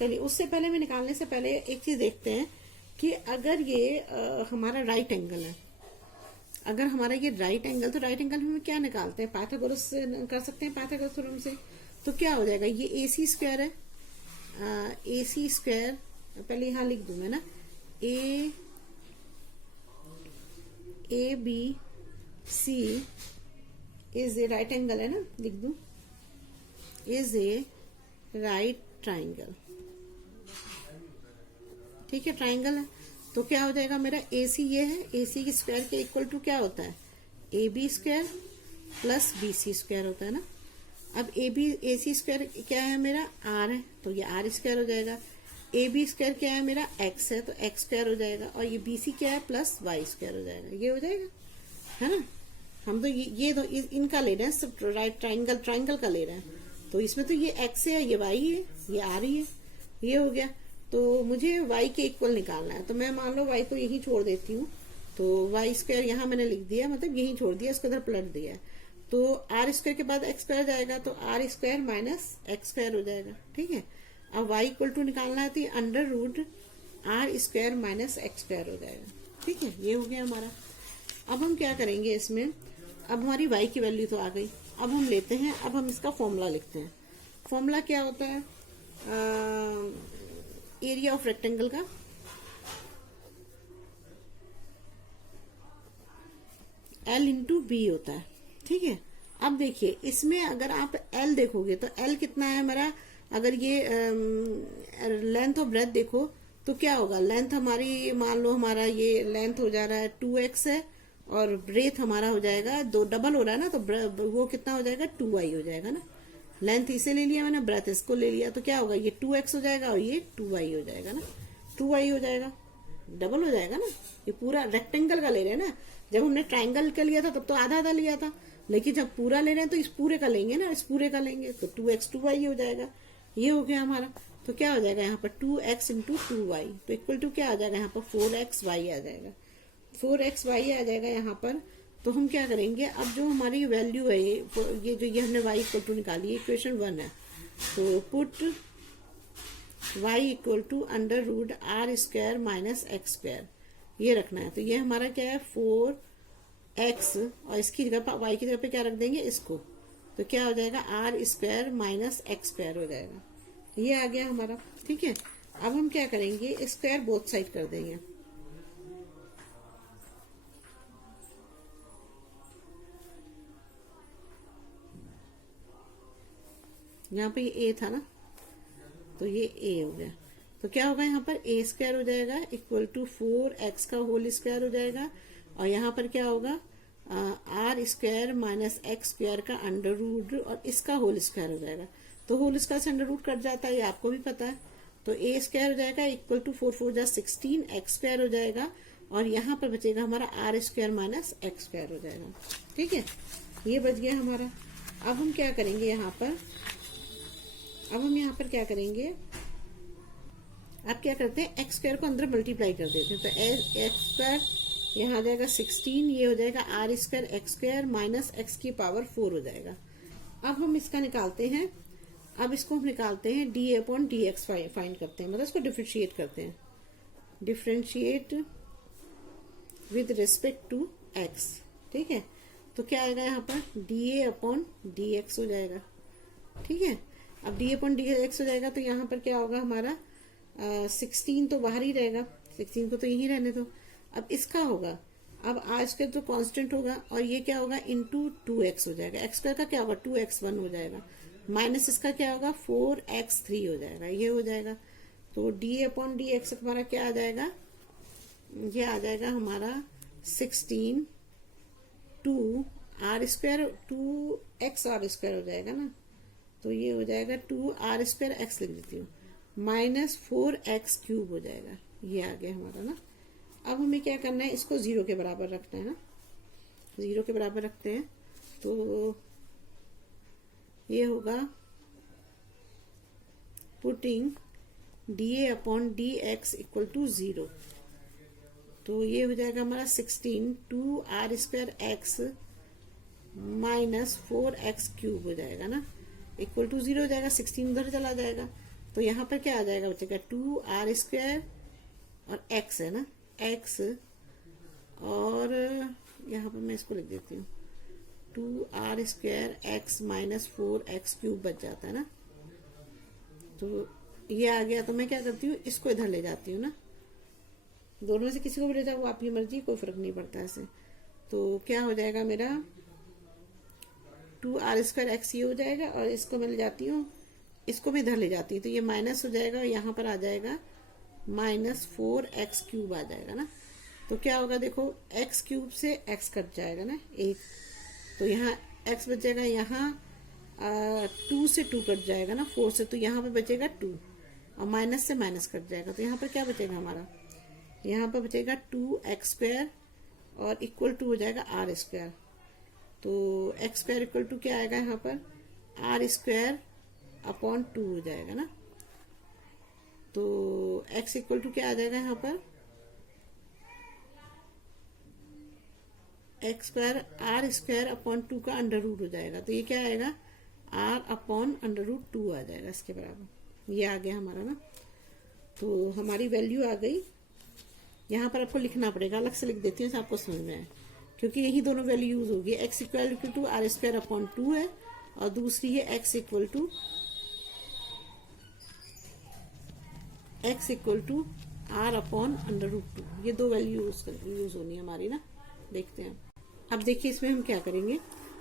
चलिए उससे पहले में निकालने से पहले एक चीज देखते हैं कि अगर ये हमारा राइट एंगल है, अगर हमारा ये राइट एंगल, तो राइट एंगल हम क्या निकालते हैं, पाइथागोरस से कर सकते हैं, पाइथागोरस थ्योरम से। तो क्या हो जाएगा, ये AC स्क्वायर है, AC स्क्वायर, पहले यहां लिख दूं मैं ना, ABC is a right angle है ना, लिख दूं, इज ए राइट ट्राइंगल, ठीक है, ट्राइंगल है। तो क्या हो जाएगा मेरा, AC ये है, AC की स्क्वायर के इक्वल टू क्या होता है, AB square plus BC square होता है ना। अब AC स्क्वायर क्या है मेरा, R है, तो ये R स्क्वायर हो जाएगा। AB स्क्वायर क्या है मेरा, X है, तो X स्क्वायर हो जाएगा। और ये BC क्या है, प्लस Y स्क्वायर हो जाएगा, ये हो जाएगा, है ना। हम तो ये तो इनका ले रहे हैं, सब राइट ट्राइंगल का ले रहे हैं। तो इसमें तो ये X है, ये Y है, ये R है, ये हो गया। तो मुझे y के इक्वल निकालना है, तो मैं मान लो y को यही छोड़ देती हूँ, तो y स्क्वायर यहाँ मैंने लिख दिया, मतलब यही छोड़ दिया, इसको इधर पलट दिया। तो r स्क्वायर के बाद x स्क्वायर जाएगा, तो r square minus x square हो जाएगा, ठीक है। अब y इक्वल टू निकालना है, तो under root r square minus x square हो जाएगा, ठीक है, ये हो गया हमारा। अब हम क्या करेंगे इसमें, अब हमारी y की वैल्यू तो आ गई, अब हम लेते हैं, अब हम इसका फॉर्मूला लिखते हैं। फॉर्मूला क्या होता है, एरिया ऑफ रेक्टेंगल का L इंटू बी होता है, ठीक है। अब देखिए इसमें अगर आप L देखोगे तो L कितना है हमारा, अगर ये लेंथ और ब्रेथ देखो तो क्या होगा, लेंथ हमारी मान लो हमारा ये लेंथ हो जा रहा है 2x है और ब्रेथ हमारा हो जाएगा, दो डबल हो रहा है ना, तो वो कितना हो जाएगा 2y हो जाएगा ना। लेंथ इसे ले लिया मैंने, ब्रेथ इसको ले लिया, तो क्या होगा ये 2x हो जाएगा और ये 2y हो जाएगा ना, 2y हो जाएगा, डबल हो जाएगा ना। ये पूरा रेक्टेंगल का ले रहे हैं ना, जब हमने ट्राइंगल का लिया था तब तो आधा आधा लिया था, लेकिन जब पूरा ले रहे हैं तो इस पूरे का लेंगे ना, इस पूरे का लेंगे तो 2x 2y हो जाएगा। ये हो गया हमारा, तो क्या हो जाएगा यहाँ पर 2x इंटू 2y, तो इक्वल टू क्या आ जाएगा यहाँ पर 4xy आ जाएगा, 4xy आ जाएगा यहाँ पर। तो हम क्या करेंगे, अब जो हमारी वैल्यू है ये जो ये हमने y इक्वल टू निकाली, इक्वेशन 1 है, तो put y equal to under root r square minus x square, ये रखना है। तो ये हमारा क्या है 4x और इसकी जगह पर y की जगह पे क्या रख देंगे इसको, तो क्या हो जाएगा r square minus x square हो जाएगा, ये आ गया हमारा, ठीक है। अब हम क्या करेंगे, स्क्वायर बोथ साइड कर देंगे, यहाँ पे ये a था ना, तो ये a हो गया, तो क्या होगा यहाँ पर a स्क्वायर हो जाएगा इक्वल टू 4x का होल स्क्वायर हो जाएगा, और यहाँ पर क्या होगा r square minus x square का अंडर रूट और इसका होल स्क्वायर हो जाएगा, तो होल स्क्वायर से अंडर रूट कट जाता है, ये आपको भी पता है। तो a स्क्वायर हो जाएगा इक्वल टू 4 4 जा 16 एक्स स्क्वायर हो जाएगा, और यहाँ पर बचेगा हमारा r square minus x square हो जाएगा, ठीक है, ये बच गया हमारा। अब हम क्या करेंगे यहाँ पर, अब हम यहाँ पर क्या करेंगे, आप क्या करते हैं एक्स स्क्वायर को अंदर मल्टीप्लाई कर देते हैं, तो एक्स स्क्वायर यहाँ आ जाएगा 16, ये हो जाएगा r square x square minus x की पावर 4 हो जाएगा। अब हम इसका निकालते हैं, अब इसको हम निकालते हैं d upon d x find करते हैं, मतलब इसको डिफ्रेंशिएट करते हैं, differentiate with respect to x, ठीक है। तो क्या आएगा यहाँ पर d a upon d x हो जाएगा, ठीक है। अब डी अपॉन डी एक्स हो जाएगा, तो यहाँ पर क्या होगा हमारा 16 तो बाहर ही रहेगा, 16 को तो यही रहने दो। अब इसका होगा, अब आज का तो कांस्टेंट होगा, और ये क्या होगा इंटू 2x हो जाएगा, एक्स स्क्वायर का क्या होगा 2x1 हो जाएगा, माइनस इसका क्या होगा 4x3 हो जाएगा, ये हो जाएगा। तो डी अपॉन डी एक्स हमारा क्या आ जाएगा, ये आ जाएगा हमारा 16 2 r square 2x are square हो जाएगा ना, तो ये हो जाएगा 2 आर स्क्वायर एक्स लिख देती हूँ माइनस 4x क्यूब हो जाएगा, ये आ गया हमारा ना। अब हमें क्या करना है, इसको 0 के बराबर रखना है ना, 0 के बराबर रखते हैं, तो ये होगा putting d a upon d x equal to 0, तो ये हो जाएगा हमारा 16 2 r square x minus 4x cube हो जाएगा ना, इक्वल टू 0 हो जाएगा, 16 उधर चला जाएगा, तो यहाँ पर क्या आ जाएगा बचेगा 2 आर स्क्वायर और x है ना x, और यहाँ पर मैं इसको लिख देती हूँ 2 r square x minus 4x cube बच जाता है ना, तो ये आ गया। तो मैं क्या करती हूँ, इसको इधर ले जाती हूँ ना, दोनों में से किसी को भी ले जाओ, आपकी मर्जी, कोई फर्क नहीं पड़ता ऐसे। तो क्या हो जाएगा मेरा 2 आर स्क्वायर एक्स ये हो जाएगा, और इसको मैं ले जाती हूँ, इसको मैं इधर ले जाती हूँ, तो ये माइनस हो जाएगा, और यहाँ पर आ जाएगा माइनस 4x क्यूब आ जाएगा ना। तो क्या होगा देखो, x क्यूब से x कट जाएगा ना एक, तो यहाँ x बच जाएगा, यहाँ 2 से 2 कट जाएगा ना 4 से, तो यहाँ पे बचेगा 2, और माइनस से माइनस कट जाएगा, तो यहाँ पर क्या बचेगा हमारा, यहाँ पर बचेगा 2x स्क्वायर और इक्वल टू हो जाएगा आर स्क्वायर, तो एक्स स्क्वायर इक्वल टू क्या आएगा यहाँ पर आर स्क्वायर अपॉन 2 हो जाएगा ना, तो x इक्वल टू क्या आ जाएगा यहाँ पर x square r square upon 2 का अंडर रूट हो जाएगा, तो ये क्या आएगा r अपॉन अंडर रूट 2 आ जाएगा इसके बराबर, ये आ गया हमारा ना। तो हमारी वैल्यू आ गई, यहाँ पर आपको लिखना पड़ेगा, अलग से लिख देती हूँ आपको समझ में आए, क्योंकि यही दोनों वैल्यू यूज होगी, x equal to r square upon 2 है, और दूसरी है x equal to x equal to r upon √2। ये दो वैल्यू यूज होनी है हमारी ना। देखते हैं अब देखिए इसमें हम क्या करेंगे।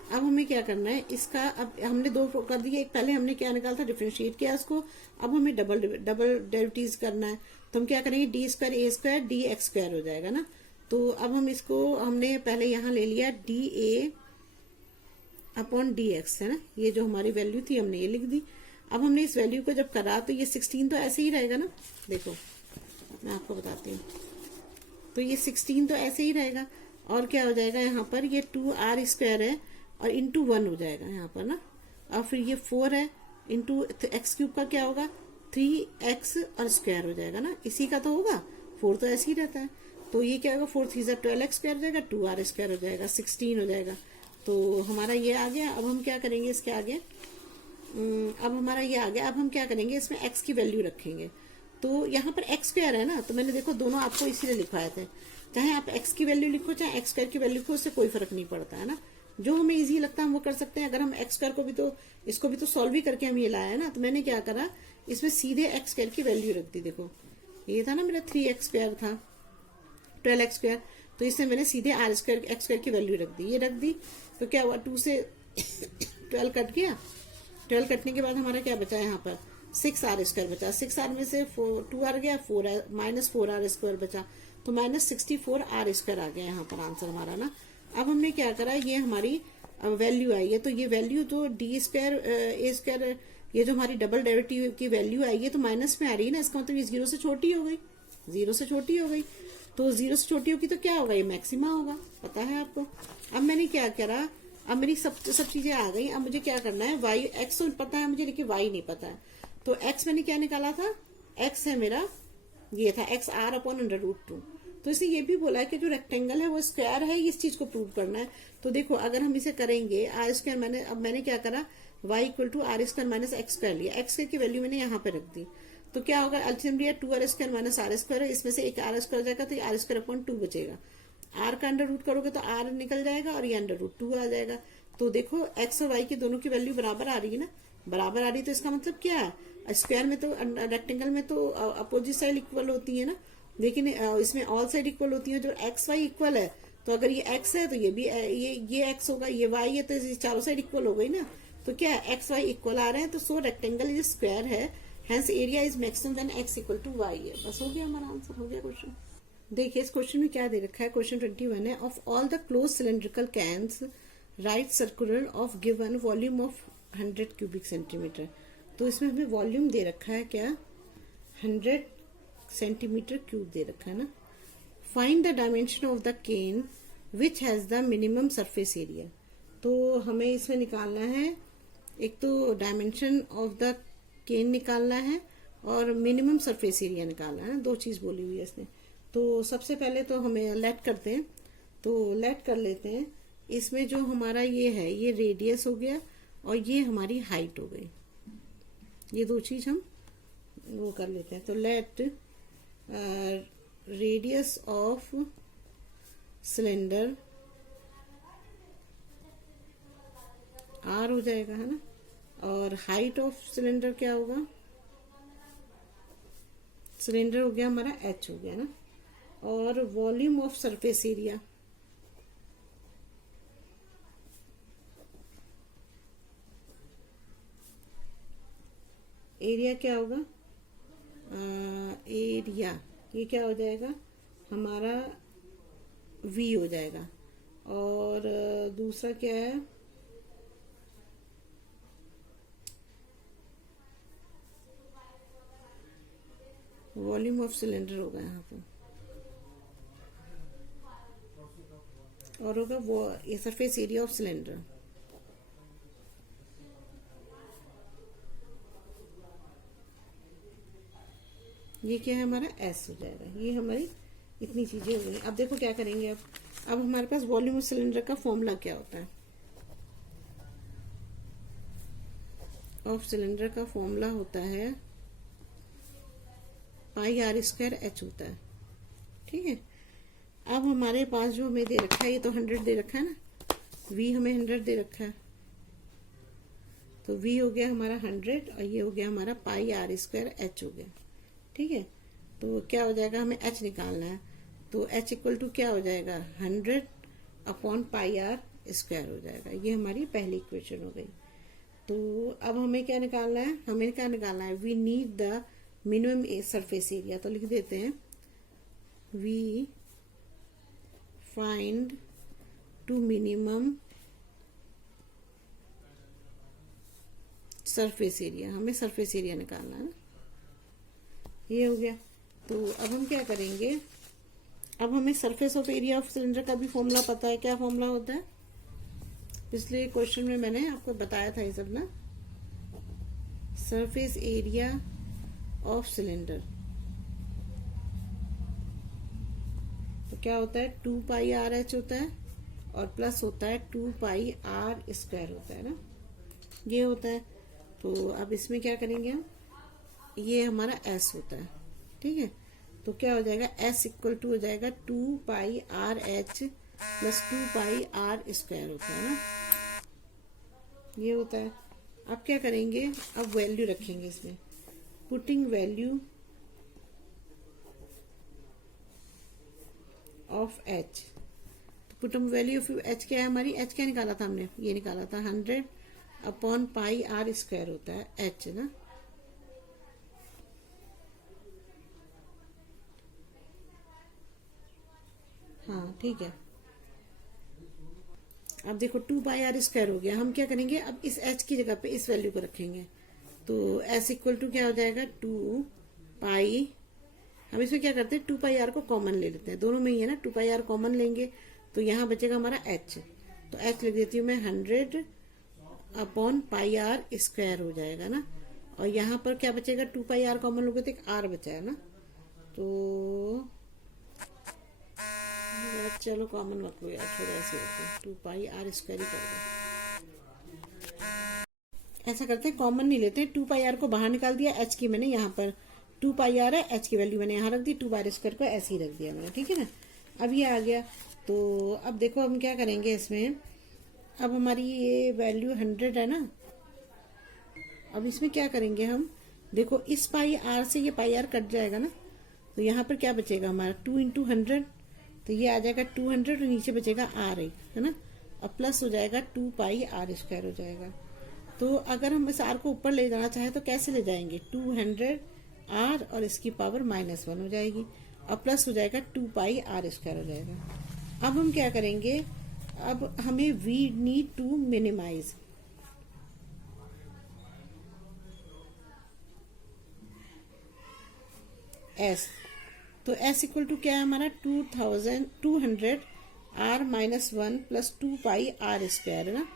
अब हमें क्या करना है इसका, अब हमने दो कर दिए, एक पहले हमने क्या निकाला था, डिफरेंशिएट किया इसको। अब हमें डबल डेरिवेटिव्स करना है, तो हम क्या करेंगे, डी स्क्वायर ए स्क्वायर डी एक्स स्क्वायर हो जाएगा ना। तो अब हम इसको, हमने पहले यहाँ ले लिया D a upon d x, है ना, ये जो हमारी वैल्यू थी हमने ये लिख दी। अब हमने इस वैल्यू को जब करा तो ये 16 तो ऐसे ही रहेगा ना। देखो मैं आपको बताती हूँ, तो ये 16 तो ऐसे ही रहेगा, और क्या हो जाएगा यहाँ पर, ये 2r स्क्वायर है और इंटू 1 हो जाएगा यहाँ पर ना। और फिर ये 4 है इंटू एक्स क्यूब का क्या होगा, 3x और स्क्वायर हो जाएगा ना, इसी का तो होगा। 4 तो ऐसे ही रहता है, तो ये क्या होगा, 4 3 12x स्क्वायर हो जाएगा, 2r स्क्वायर हो जाएगा, 16 हो जाएगा। तो हमारा ये आ गया। अब हम क्या करेंगे इसके आगे, अब हमारा ये आ गया। अब हम क्या करेंगे, इसमें x की वैल्यू रखेंगे। तो यहाँ पर x स्क्वायर है ना, तो मैंने देखो दोनों आपको इसीलिए लिखवाए थे, चाहे आप x की वैल्यू लिखो चाहे x स्क्वायर की वैल्यू लिखो, उससे कोई फर्क नहीं पड़ता है ना। जो हमें इजी लगता है हम वो कर सकते हैं। अगर हम x स्क्वायर को भी तो, इसको भी तो सॉल्व ही करके हम ये लाया है ना, तो मैंने क्या करा, इसमें सीधे x स्क्वायर की वैल्यू रख दी। देखो ये था ना मेरा 3x स्क्वायर था, 12x स्क्वायर, तो इसमें मैंने सीधे r स्क्वायर x स्क्वायर की वैल्यू रख दी। ये रख दी तो क्या हुआ, 2 से 12 कट गया। 12 कटने के बाद हमारा क्या बचा यहाँ पर, 6r स्क्वायर बचा। 6r में से 2r गया, 4 माइनस 4r स्क्वायर बचा, तो माइनस 64r स्क्वायर आ गया यहाँ पर आंसर हमारा ना। अब हमने क्या करा, ये हमारी वैल्यू आई है, तो ये वैल्यू जो डी स्क्वायर ए स्क्वायर, ये जो हमारी डबल डेरिवेटिव की वैल्यू आई है तो माइनस में आ रही है ना, इसका मतलब ये 0 से छोटी हो गई, 0 से छोटी हो गई। तो 0 से छोटी होगी तो क्या होगा, ये मैक्सिमा होगा, पता है आपको। अब मैंने क्या करा, अब मेरी सब चीजें आ गई। अब मुझे क्या करना है, y x तो पता है मुझे, लेकिन y नहीं पता है। तो x मैंने क्या निकाला था, x है मेरा, ये था x r अपॉन √2। तो इसने ये भी बोला है कि जो रेक्टेंगल है वो स्क्वायर है, इस चीज को प्रूव करना है। तो देखो अगर हम इसे करेंगे आर स्क्वायर, अब मैंने क्या करा, y equal to r square minus x square लिया, एक्स स्क्वायर की वैल्यू मैंने यहाँ पे रख दी। तो क्या होगा, ultimately 2r square minus r square है, इसमें से एक r स्क्वायर हो जाएगा, तो ये आर स्क्वायर अपॉन 2 बचेगा। r का अंडर रूट करोगे तो r निकल जाएगा और ये अंडर रूट 2 आ जाएगा। तो देखो x और y की दोनों की वैल्यू बराबर आ रही है ना, बराबर आ रही है, तो इसका मतलब क्या है, स्क्वायर में तो, रेक्टेंगल में तो अपोजिट साइड इक्वल होती है ना, लेकिन इसमें ऑल साइड इक्वल होती है। जो एक्स वाई इक्वल है, तो अगर ये x है तो ये भी ये x होगा, ये y है, तो ये चारों साइड इक्वल हो गई ना। तो क्या है, एक्स वाई इक्वल आ रहे हैं, तो सो रेक्टेंगल इज स्क्वायर है, hence area is maximum then x equal to y है। बस हो गया हमारा आंसर, हो गया क्वेश्चन। देखिए इस क्वेश्चन में क्या दे रखा है, क्वेश्चन 21 है, of all the close cylindrical cans right circular of given volume of 100 cubic centimetre. तो इसमें हमें वॉल्यूम दे रखा है क्या, 100 सेंटीमीटर क्यूब दे रखा है ना। Find the dimension of the can which has the minimum surface area. तो हमें इसमें निकालना है, एक तो डायमेंशन ऑफ द केन निकालना है और मिनिमम सरफेस एरिया निकालना है, दो चीज बोली हुई है इसने। तो सबसे पहले तो हमें लेट करते हैं, तो लेट कर लेते हैं। इसमें जो हमारा ये है, ये रेडियस हो गया और ये हमारी हाइट हो गई, ये दो चीज हम वो कर लेते हैं। तो let radius of cylinder r हो जाएगा, है ना, और हाइट ऑफ सिलेंडर क्या होगा, सिलेंडर हो गया हमारा h हो गया ना, और volume of surface area area क्या होगा, एरिया ये क्या हो जाएगा हमारा v हो जाएगा। और दूसरा क्या है, वॉल्यूम ऑफ सिलेंडर होगा यहाँ पे, और होगा वो ये सरफेस एरिया ऑफ सिलेंडर। ये क्या है हमारा s हो जाएगा। ये हमारी इतनी चीजें हो गई। अब देखो क्या करेंगे, अब हमारे पास वॉल्यूम ऑफ सिलेंडर का फॉर्मूला क्या होता है, ऑफ सिलेंडर का फॉर्मूला होता है पाई आर स्क्वायर h होता है, ठीक है। अब हमारे पास जो हमें दे रखा है, ये तो 100 दे रखा है ना, v हमें 100 दे रखा है, तो v हो गया हमारा 100 और ये हो गया हमारा पाई आर स्क्वायर h हो गया, ठीक है। तो क्या हो जाएगा, हमें h निकालना है, तो h इक्वल टू क्या हो जाएगा 100/πr² हो जाएगा। ये हमारी पहली इक्वेशन हो गई। तो अब हमें क्या निकालना है, हमें क्या निकालना है, we need the minimum surface area. तो लिख देते हैं we find to minimum surface area. हमें सरफेस एरिया निकालना है, ये हो गया। तो अब हम क्या करेंगे, अब हमें surface of area of cylinder का भी फॉर्मूला पता है। क्या फॉर्मूला होता है, पिछले क्वेश्चन में मैंने आपको बताया था ये सब ना। सरफेस एरिया ऑफ सिलेंडर तो क्या होता है 2πRh होता है और प्लस होता है 2πr² होता है ना, ये होता है। तो अब इसमें क्या करेंगे हम, ये हमारा s होता है, ठीक है। तो क्या हो जाएगा, s इक्वल टू हो जाएगा 2πRh प्लस 2πr² होता है ना, ये होता है। अब क्या करेंगे, अब वैल्यू रखेंगे इसमें, पुटिंग वैल्यू ऑफ h। तो पुटिंग वैल्यू ऑफ h क्या है हमारी, h क्या निकाला था हमने, ये निकाला था 100/πr² होता है h ना। हाँ ठीक है। अब देखो 2πr² हो गया। हम क्या करेंगे, अब इस h की जगह पे इस वैल्यू को रखेंगे। तो s इक्वल टू क्या हो जाएगा 2π, हम इसमें क्या करते हैं 2πr को कॉमन ले लेते हैं, दोनों में ही है ना, 2πr कॉमन लेंगे तो यहाँ बचेगा हमारा h। तो h लिख देती हूँ मैं 100/πr² हो जाएगा ना। और यहाँ पर क्या बचेगा, 2πr कॉमन लोगे तो एक r बचा है ना, तो चलो कॉमन मत लो यार, छोड़ो ऐसे रखो, 2πr² ही कर दो। ऐसा करते हैं, कॉमन नहीं लेते, 2πr को बाहर निकाल दिया, h की मैंने यहाँ पर 2πr है, h की वैल्यू मैंने यहाँ रख दी, 2πr² को ऐसे ही रख दिया मैंने, ठीक है ना। अब ये आ गया। तो अब देखो हम क्या करेंगे इसमें, अब हमारी ये वैल्यू 100 है ना। अब इसमें क्या करेंगे हम, देखो इस πr से ये πr कट जाएगा ना, तो यहाँ पर क्या बचेगा हमारा 2 × 100, तो ये आ जाएगा 200 और नीचे बचेगा r है ना, और प्लस हो जाएगा 2πr² हो जाएगा। तो अगर हम इस r को ऊपर ले जाना चाहें तो कैसे ले जाएंगे, 200r और इसकी पावर -1 हो जाएगी और प्लस हो जाएगा 2πr² हो जाएगा। अब हम क्या करेंगे, अब हमें we need to minimize s। तो s इक्वल टू क्या है हमारा 200r -1 प्लस 2πr² है ना।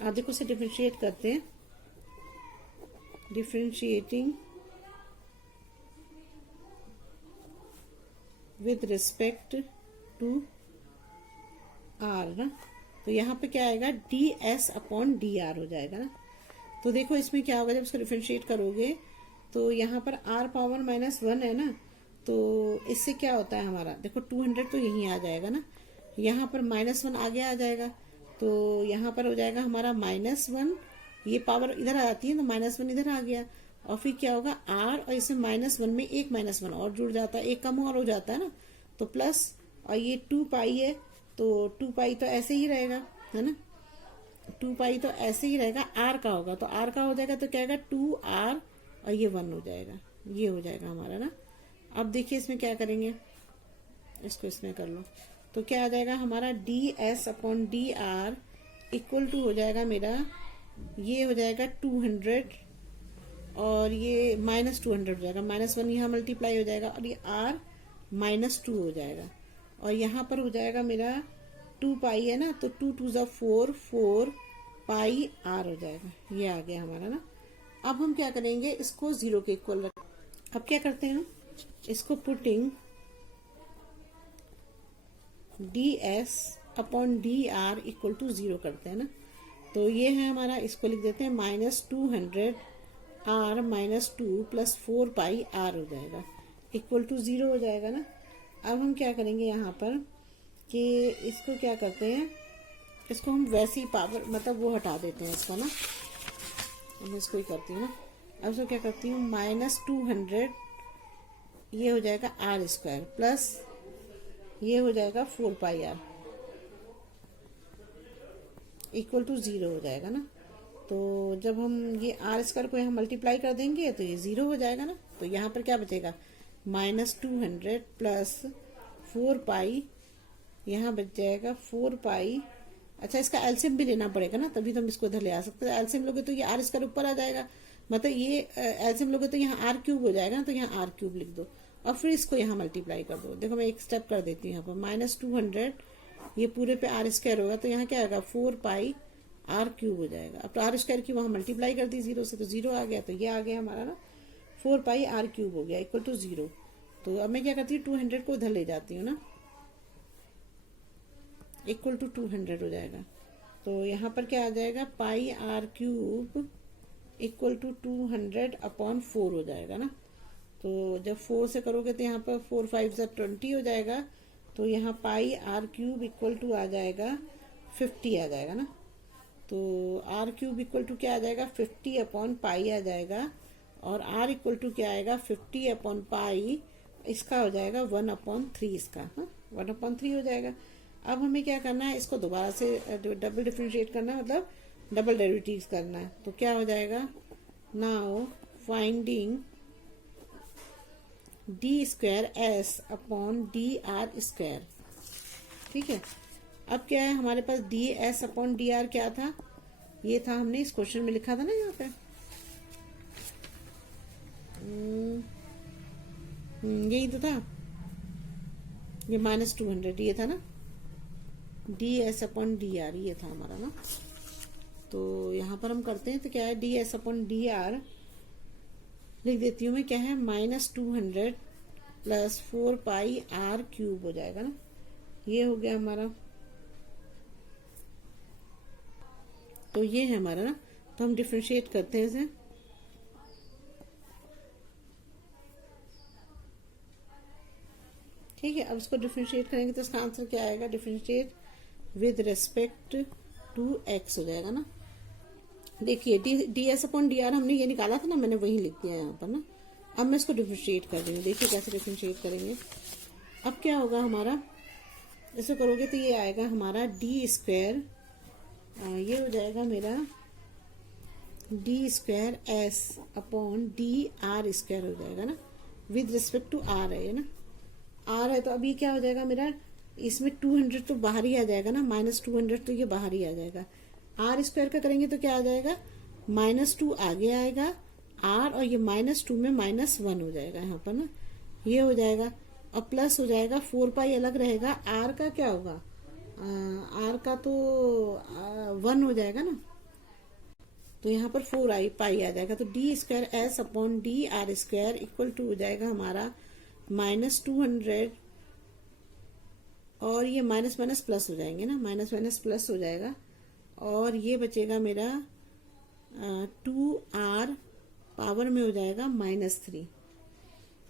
आप देखो इसे डिफरेंशिएट करते हैं, differentiating with respect to r ना। तो यहाँ पे क्या आएगा ds/dr हो जाएगा ना। तो देखो इसमें क्या होगा, जब इसको डिफरेंशिएट करोगे तो यहाँ पर r पावर -1 है ना, तो इससे क्या होता है हमारा, देखो 200 तो यहीं आ जाएगा ना, यहाँ पर -1 आगे आ जाएगा, तो यहाँ पर हो जाएगा हमारा -1, ये पावर इधर आ जाती है तो -1 इधर आ गया, और फिर क्या होगा r और इसमें -1 में एक -1 और जुड़ जाता है, एक कम और हो जाता है ना, तो प्लस, और ये 2π है तो 2π तो ऐसे ही रहेगा है ना, 2π तो ऐसे ही रहेगा, r का होगा तो r का हो जाएगा, तो क्या आएगा 2r और ये 1 हो जाएगा, ये हो जाएगा हमारा ना। अब देखिए इसमें क्या करेंगे, इसको इसमें कर लो, तो क्या आ जाएगा हमारा ds/dr इक्वल टू हो जाएगा मेरा, ये हो जाएगा 200 और ये -200 हो जाएगा, -1 यहाँ मल्टीप्लाई हो जाएगा और ये r -2 हो जाएगा, और यहाँ पर हो जाएगा मेरा 2π है ना, तो 2 2 ज़ा 4 4πr हो जाएगा, ये आ गया हमारा ना। अब हम क्या करेंगे, इसको 0 के इक्वल रख, अब क्या करते हैं हम, इसको पुटिंग ds/dr इक्वल टू 0 करते हैं ना। तो ये है हमारा, इसको लिख देते हैं -200r -2 प्लस 4πr हो जाएगा, इक्वल टू 0 हो जाएगा ना। अब हम क्या करेंगे यहाँ पर कि इसको क्या करते हैं, इसको हम वैसी पावर मतलब वो हटा देते हैं इसका ना, मैं इसको ही करती हूँ ना, अब इसको क्या करती हूँ, -200 ये हो जाएगा आर स्क्वायर प्लस ये हो जाएगा 4πr इक्वल टू 0 हो जाएगा ना। तो जब हम ये आर स्क्वायर को यहाँ मल्टीप्लाई कर देंगे तो ये 0 हो जाएगा ना। तो यहाँ पर क्या बचेगा, -200 प्लस 4π, यहाँ बच जाएगा 4π। अच्छा, इसका एलसीएम भी लेना पड़ेगा ना, तभी तो हम इसको इधर ले आ सकते हैं। एलसीएम लोगे तो ये आर स्क्वायर ऊपर आ जाएगा, मतलब ये एलसीएम लोगे तो यहाँ आर क्यूब हो जाएगा ना, तो यहाँ आर क्यूब लिख दो और फिर इसको यहाँ मल्टीप्लाई कर दो। देखो मैं एक स्टेप कर देती हूँ यहाँ पर, -200 ये पूरे पे आर स्क्वायर होगा तो यहाँ क्या आएगा 4π आर क्यूब हो जाएगा। अब तो आर स्क्वायर की वहां मल्टीप्लाई कर दी 0 से, तो 0 आ गया, तो ये आ गया हमारा ना 4π आर क्यूब हो गया इक्वल टू 0। तो अब मैं क्या करती हूँ, 200 को उधर ले जाती हूँ ना, इक्वल टू 200 हो जाएगा। तो यहाँ पर क्या आ जाएगा, पाई आर क्यूब इक्वल टू 200/4 हो जाएगा ना। तो जब 4 से करोगे तो यहाँ पर 4 5 से 20 हो जाएगा। तो यहाँ पाई आर क्यूब इक्वल टू आ जाएगा 50 आ जाएगा ना। तो आर क्यूब इक्वल टू क्या आ जाएगा, 50/पाई आ जाएगा। और आर इक्वल टू क्या आएगा, 50/पाई, इसका हो जाएगा 1/3 इसका, हाँ 1/3 हो जाएगा। अब हमें क्या करना है, इसको दोबारा से डबल डिफरेंशिएट करना है, मतलब डबल डेरिवेटिव्स करना है। तो क्या हो जाएगा, नाउ फाइंडिंग d²s/dr²। ठीक है, अब क्या है हमारे पास, ds/dr क्या था, ये था, हमने इस क्वेश्चन में लिखा था ना यहाँ पे, यही तो था, ये -200 ये था ना, ds/dr ये था हमारा ना। तो यहाँ पर हम करते हैं तो क्या है, ds/dr लिख देती हूँ मैं, क्या है -200 प्लस 4π आर क्यूब हो जाएगा ना। ये हो गया हमारा, तो ये है हमारा ना। तो हम डिफरेंशिएट करते हैं इसे, ठीक है। अब इसको डिफरेंशिएट करेंगे तो इसका आंसर क्या आएगा, differentiate with respect to x हो जाएगा ना। देखिए ds/dr हमने ये निकाला था ना, मैंने वही लिख दिया यहाँ पर ना। अब मैं इसको डिफरेंशिएट कर रही हूँ, देखिए कैसे डिफरेंशिएट करेंगे। अब क्या होगा हमारा, ऐसे करोगे तो ये आएगा हमारा d², ये हो जाएगा मेरा d²s/dr² हो जाएगा ना, विद रिस्पेक्ट टू r है ना, r है। तो अब ये क्या हो जाएगा मेरा, इसमें 200 तो बाहर ही आ जाएगा ना, -200 तो ये बाहर ही आ जाएगा। r² का करेंगे तो क्या आ जाएगा, -2 आगे आएगा r, और ये -2 में -1 हो जाएगा यहाँ पर ना, ये हो जाएगा। और प्लस हो जाएगा 4π अलग रहेगा, r का क्या होगा, r का तो 1 हो जाएगा ना, तो यहाँ पर 4π आ जाएगा। तो d²s/dr² इक्वल टू हो जाएगा हमारा -200, और ये माइनस माइनस प्लस हो जाएंगे ना, माइनस माइनस प्लस हो जाएगा, और ये बचेगा मेरा 2r पावर में हो जाएगा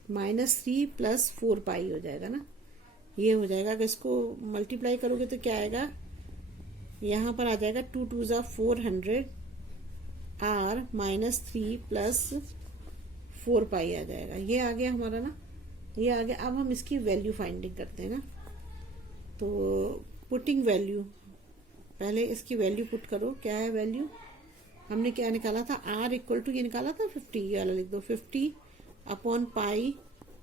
-3 प्लस 4π हो जाएगा ना, ये हो जाएगा। अगर इसको मल्टीप्लाई करोगे तो क्या आएगा, यहाँ पर आ जाएगा 2 2 = 400 r -3 प्लस 4π आ जाएगा। ये आ गया हमारा ना, ये आ गया। अब हम इसकी वैल्यू फाइंडिंग करते हैं ना। तो पुटिंग वैल्यू, पहले इसकी वैल्यू पुट करो, क्या है वैल्यू, हमने क्या निकाला था, r इक्वल टू ये निकाला था 50, ये वाला लिख दो, 50/पाई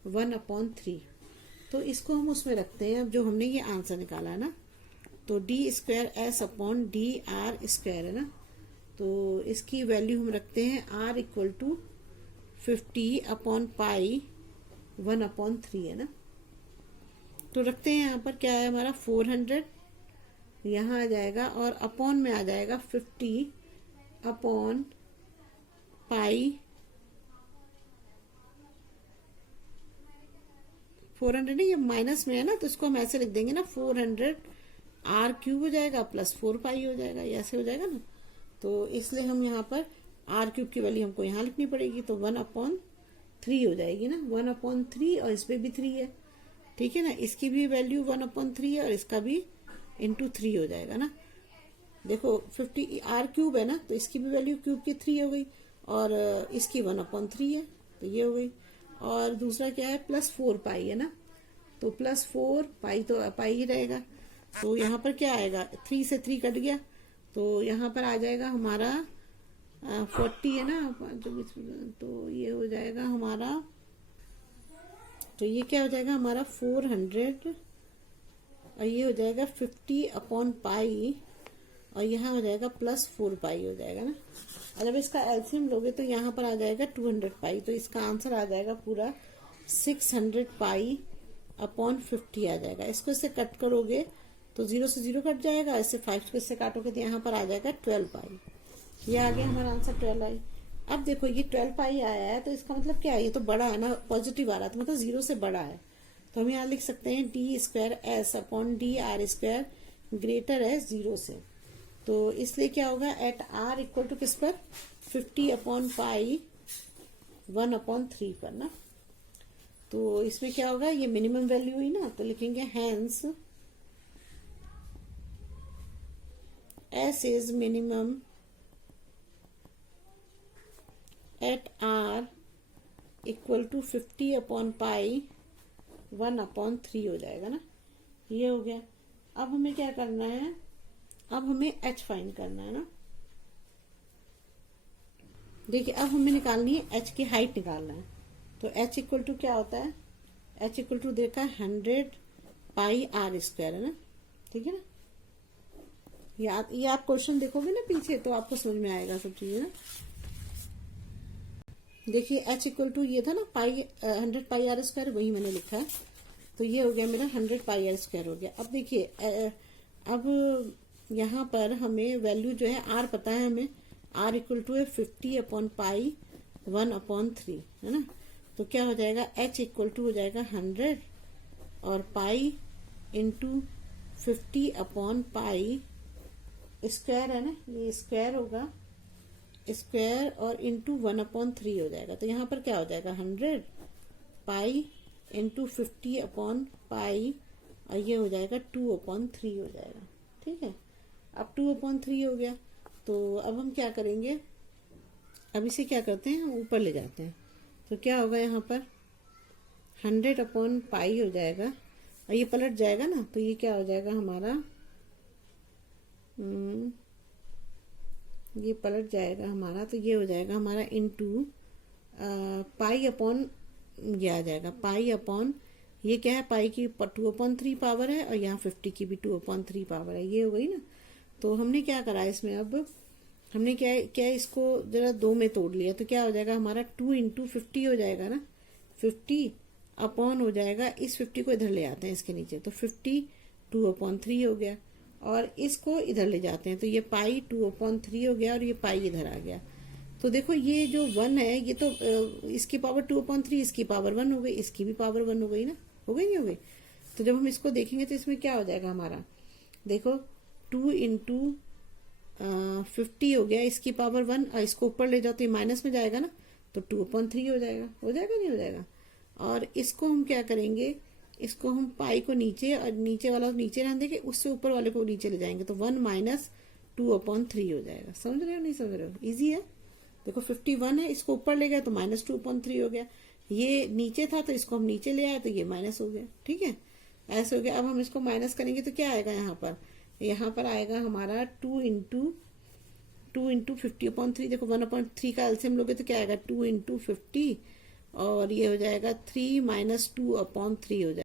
1/3। तो इसको हम उसमें रखते हैं, अब जो हमने ये आंसर निकाला है ना, तो d²s/dr² है ना। तो इसकी वैल्यू हम रखते हैं r इक्वल टू 50/पाई 1/3 है ना। तो रखते हैं यहाँ पर, क्या है हमारा 400 यहाँ आ जाएगा, और अपॉन में आ जाएगा 50/पाई 400 नहीं, ये माइनस में है ना, तो इसको हम ऐसे लिख देंगे ना, 400 r³ हो जाएगा प्लस 4π हो जाएगा, ये ऐसे हो जाएगा ना। तो इसलिए हम यहाँ पर r³ की वैल्यू हमको यहाँ लिखनी पड़ेगी, तो 1/3 हो जाएगी ना, 1/3, और इस पे भी 3 है, ठीक है ना, इसकी भी वैल्यू 1/3 है, और इसका भी × 3 हो जाएगा ना। देखो 50 r³ है ना, तो इसकी भी वैल्यू क्यूब की 3 हो गई, और इसकी 1/3 है, तो ये हो गई। और दूसरा क्या है, +4 पाई है ना, तो +4 पाई तो पाई ही रहेगा। तो यहाँ पर क्या आएगा, 3 से 3 कट गया, तो यहाँ पर आ जाएगा हमारा 40 है ना, तो ये हो जाएगा हमारा, तो ये क्या हो जाएगा हमारा 400, और ये हो जाएगा 50/पाई, और यहाँ हो जाएगा +4 पाई हो जाएगा ना। और जब इसका एलसीएम लोगे तो यहाँ पर आ जाएगा 200 पाई, तो इसका आंसर आ जाएगा पूरा 600π/50 आ जाएगा। इसको इससे कट करोगे तो 0 से 0 कट जाएगा, इससे 5 को इससे काटोगे तो यहाँ पर आ जाएगा 12 पाई। ये आ गया हमारा आंसर 12 आई। अब देखो ये 12 पाई आया है, तो इसका मतलब क्या है, ये तो बड़ा है ना, पॉजिटिव आ रहा है, तो मतलब 0 से बड़ा है। तो हम यहाँ लिख सकते हैं d²s/dr² ग्रेटर है 0 से। तो इसलिए क्या होगा, एट r इक्वल टू किस पर, 50/पाई 1/3 पर ना। तो इसमें क्या होगा, ये मिनिमम वैल्यू हुई ना, तो लिखेंगे hence s is minimum at r equal to 50/पाई 1/3 हो जाएगा ना। ये हो गया। अब हमें क्या करना है, अब हमें h फाइंड करना है ना। देखिए अब हमें निकालनी है h की हाइट निकालना है। तो h इक्वल टू क्या होता है, h इक्वल टू देखा 100πr² है ना, ठीक है ना। ये आप क्वेश्चन देखोगे ना पीछे तो आपको समझ में आएगा सब चीजें ना। देखिए h इक्वल टू ये था ना, 100πr², वही मैंने लिखा है। तो ये हो गया मेरा 100πr² हो गया। अब देखिए अब यहाँ पर हमें वैल्यू जो है r पता है हमें, r इक्वल टू है 50/पाई 1/3 है ना। तो क्या हो जाएगा, h इक्वल टू हो जाएगा 100 और पाई इंटू 50/पाई स्क्वायर है ना, ये स्क्वायर होगा, स्क्वायर और इंटू 1/3 हो जाएगा। तो यहाँ पर क्या हो जाएगा 100 पाई इंटू 50/पाई, और ये हो जाएगा 2/3 हो जाएगा, ठीक है। अब 2/3 हो गया। तो अब हम क्या करेंगे, अब इसे क्या करते हैं, ऊपर ले जाते हैं। तो क्या होगा यहाँ पर 100/पाई हो जाएगा, और ये पलट जाएगा ना, तो ये क्या हो जाएगा हमारा, ये पलट जाएगा हमारा, तो ये हो जाएगा हमारा इंटू पाई अपॉन, ये आ जाएगा पाई अपॉन, ये क्या है, पाई की 2/3 पावर है, और यहाँ 50 की भी 2/3 पावर है, ये हो गई ना। तो हमने क्या करा इसमें, अब हमने क्या इसको जरा 2 में तोड़ लिया, तो क्या हो जाएगा हमारा 2 × 50 हो जाएगा ना, 50 अपॉन हो जाएगा, इस 50 को इधर ले आते हैं इसके नीचे, तो 50 2/3 हो गया, और इसको इधर ले जाते हैं, तो ये पाई 2/3 हो गया, और ये पाई इधर आ गया। तो देखो ये जो 1 है, ये तो इसकी पावर 2/3, इसकी पावर 1 हो गई, इसकी भी पावर 1 हो गई ना, हो गई नहीं हो गई। तो जब हम इसको देखेंगे तो इसमें क्या हो जाएगा हमारा, देखो 2 × 50 हो गया, इसकी पावर 1, और इसको ऊपर ले जाओ तो ये माइनस में जाएगा ना, तो 2/3 हो जाएगा, हो जाएगा नहीं हो जाएगा। और इसको हम क्या करेंगे, इसको हम पाई को नीचे, और नीचे वाला नीचे रहने देंगे, उससे ऊपर वाले को नीचे ले जाएंगे, तो 1 - 2/3 हो जाएगा। समझ रहे हो नहीं समझ रहे हो, इजी है। देखो 51 है, इसको ऊपर ले गए तो -2/3 हो गया, ये नीचे था तो इसको हम नीचे ले आए तो ये माइनस हो गया, ठीक है, ऐसे हो गया। अब हम इसको माइनस करेंगे तो क्या आएगा यहाँ पर आएगा हमारा 2 × 50/3। देखो 1/3 का एलसीएम लोगे तो क्या आएगा 2 × 50, और ये हो जाएगा 3 - 2/3 हो जाएगा।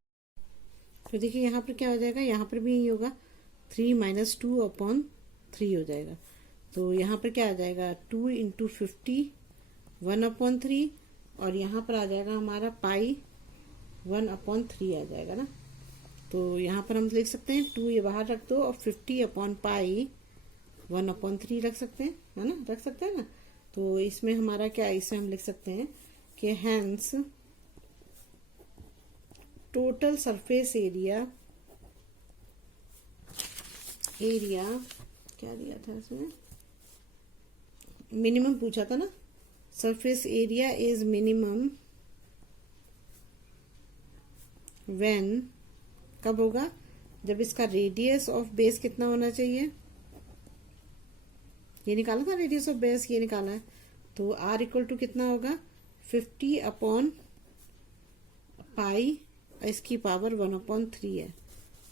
तो देखिए यहाँ पर क्या हो जाएगा, यहाँ पर भी यही होगा, 3 - 2/3 हो जाएगा। तो यहाँ पर क्या आ जाएगा 2 × 50 1/3, और यहाँ पर आ जाएगा हमारा पाई 1/3 आ जाएगा ना। तो यहाँ पर हम लिख सकते हैं 2 ये बाहर रख दो, और 50/पाई 1/3 रख सकते हैं, है ना, रख सकते हैं ना। तो इसमें हमारा क्या, इसमें हम लिख सकते हैं कि हैंस टोटल सरफेस एरिया क्या दिया था इसमें, मिनिमम पूछा था ना, surface area is minimum when, कब होगा, जब इसका रेडियस ऑफ बेस कितना होना चाहिए, ये निकाला था रेडियस ऑफ बेस, ये निकाला है। तो r इक्वल टू कितना होगा 50 अपॉन पाई इसकी पावर 1/3 है।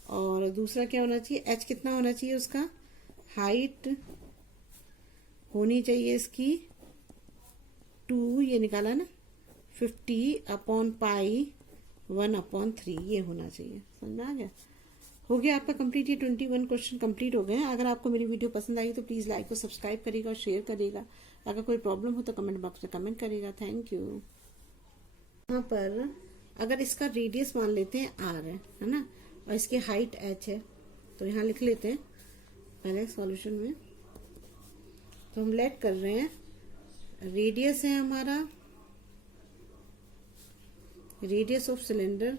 और दूसरा क्या होना चाहिए, h कितना होना चाहिए, उसका हाइट होनी चाहिए इसकी 2, ये निकाला ना 50 अपॉन पाई 1/3 ये होना चाहिए। समझ में आ गया? हो गया आपका कंप्लीट। ये 21 क्वेश्चन कंप्लीट हो गए हैं। अगर आपको मेरी वीडियो पसंद आई तो प्लीज़ लाइक और सब्सक्राइब करिएगा और शेयर करिएगा। अगर कोई प्रॉब्लम हो तो कमेंट बॉक्स में कमेंट करिएगा। Thank you. यहाँ पर अगर इसका रेडियस मान लेते हैं r है ना, और इसकी हाइट h है, तो यहाँ लिख लेते हैं पहले सॉल्यूशन में। तो हम लेट कर रहे हैं, रेडियस है हमारा, रेडियस ऑफ सिलेंडर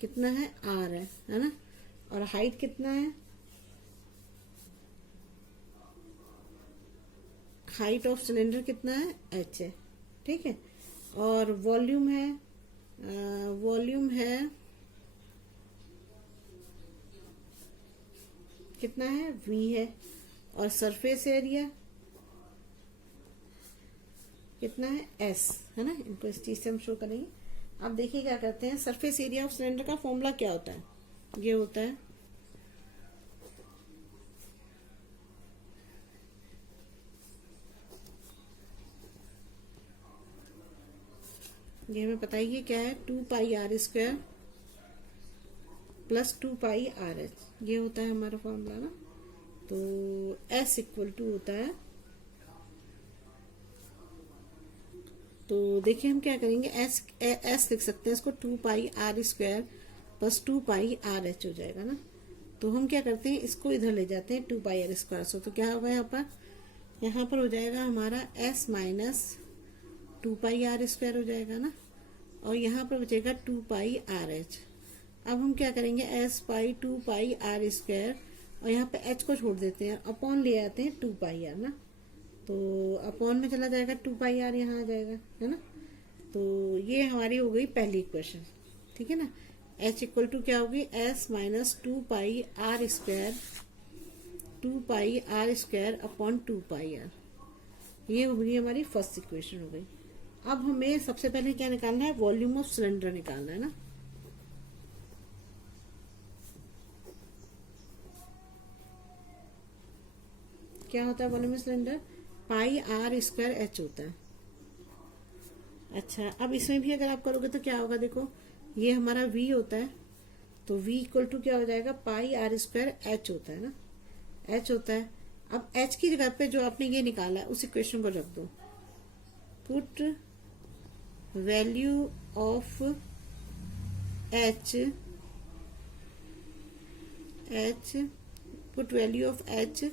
कितना है r है ना, और हाइट कितना है, हाइट ऑफ सिलेंडर कितना है h है, ठीक है। और वॉल्यूम है, वॉल्यूम है कितना है v है, और सरफेस एरिया कितना है s है ना। इनको इस चीज से हम शो करेंगे। आप देखिए क्या करते हैं, सरफेस एरिया ऑफ सिलेंडर का फॉर्मूला क्या होता है, ये होता है ये हमें बताइए क्या है, 2πr² प्लस 2πrh, ये होता है हमारा फॉर्मूला ना। तो s इक्वल टू होता है, तो देखिए हम क्या करेंगे, s लिख सकते हैं इसको 2πr² प्लस 2πrh हो जाएगा ना। तो हम क्या करते हैं, इसको इधर ले जाते हैं 2πr² से, तो क्या होगा यहाँ पर हो जाएगा हमारा s माइनस 2πr² हो जाएगा ना, और यहाँ पर बचेगा 2πrh। अब हम क्या करेंगे, s पाई 2πr² और यहाँ पे h को छोड़ देते हैं, अपॉन ले आते हैं 2πr ना, तो अपॉन में चला जाएगा 2πr, यहाँ आ जाएगा है ना। तो ये हमारी हो गई पहली इक्वेशन, ठीक है ना। h इक्वल टू क्या होगी, s minus 2πr² upon 2πr, ये हो गई हमारी फर्स्ट इक्वेशन हो गई। अब हमें सबसे पहले क्या निकालना है, वॉल्यूम ऑफ सिलेंडर निकालना है ना। क्या होता है वॉल्यूम ऑफ सिलेंडर, πr² होता है। अच्छा, अब इसमें भी अगर आप करोगे तो क्या होगा, देखो ये हमारा v होता है, तो v इक्वल टू क्या हो जाएगा, πr² होता है ना, h होता है। अब h की जगह पे जो आपने ये निकाला है उस इक्वेशन को रख दो, put value of h, put value of h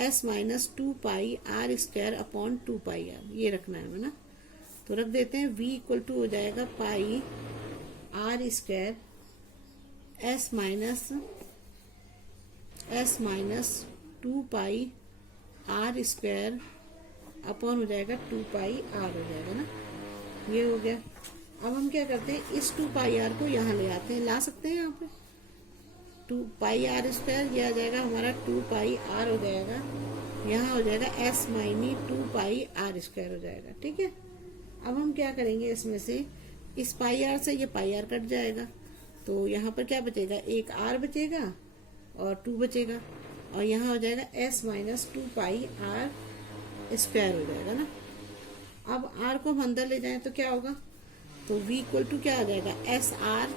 s minus 2πr² upon 2πr, ये रखना है ना। तो रख देते हैं, v इक्वल टू हो जाएगा πr² s minus 2πr² upon हो जाएगा 2πr हो जाएगा ना, ये हो गया। अब हम क्या करते हैं, इस 2πr को यहाँ ले आते हैं, ला सकते हैं यहाँ पे 2πr², ये आ जाएगा हमारा 2πr हो जाएगा, यहाँ हो जाएगा s माइनी 2πr² हो जाएगा, ठीक है। अब हम क्या करेंगे, इसमें से इस πr से ये πr कट जाएगा, तो यहाँ पर क्या बचेगा, एक r बचेगा और 2 बचेगा, और यहाँ हो जाएगा s माइनस 2πr² हो जाएगा ना। अब r को हम अंदर ले जाएं तो क्या होगा, तो v इक्वल टू क्या आ जाएगा, एस आर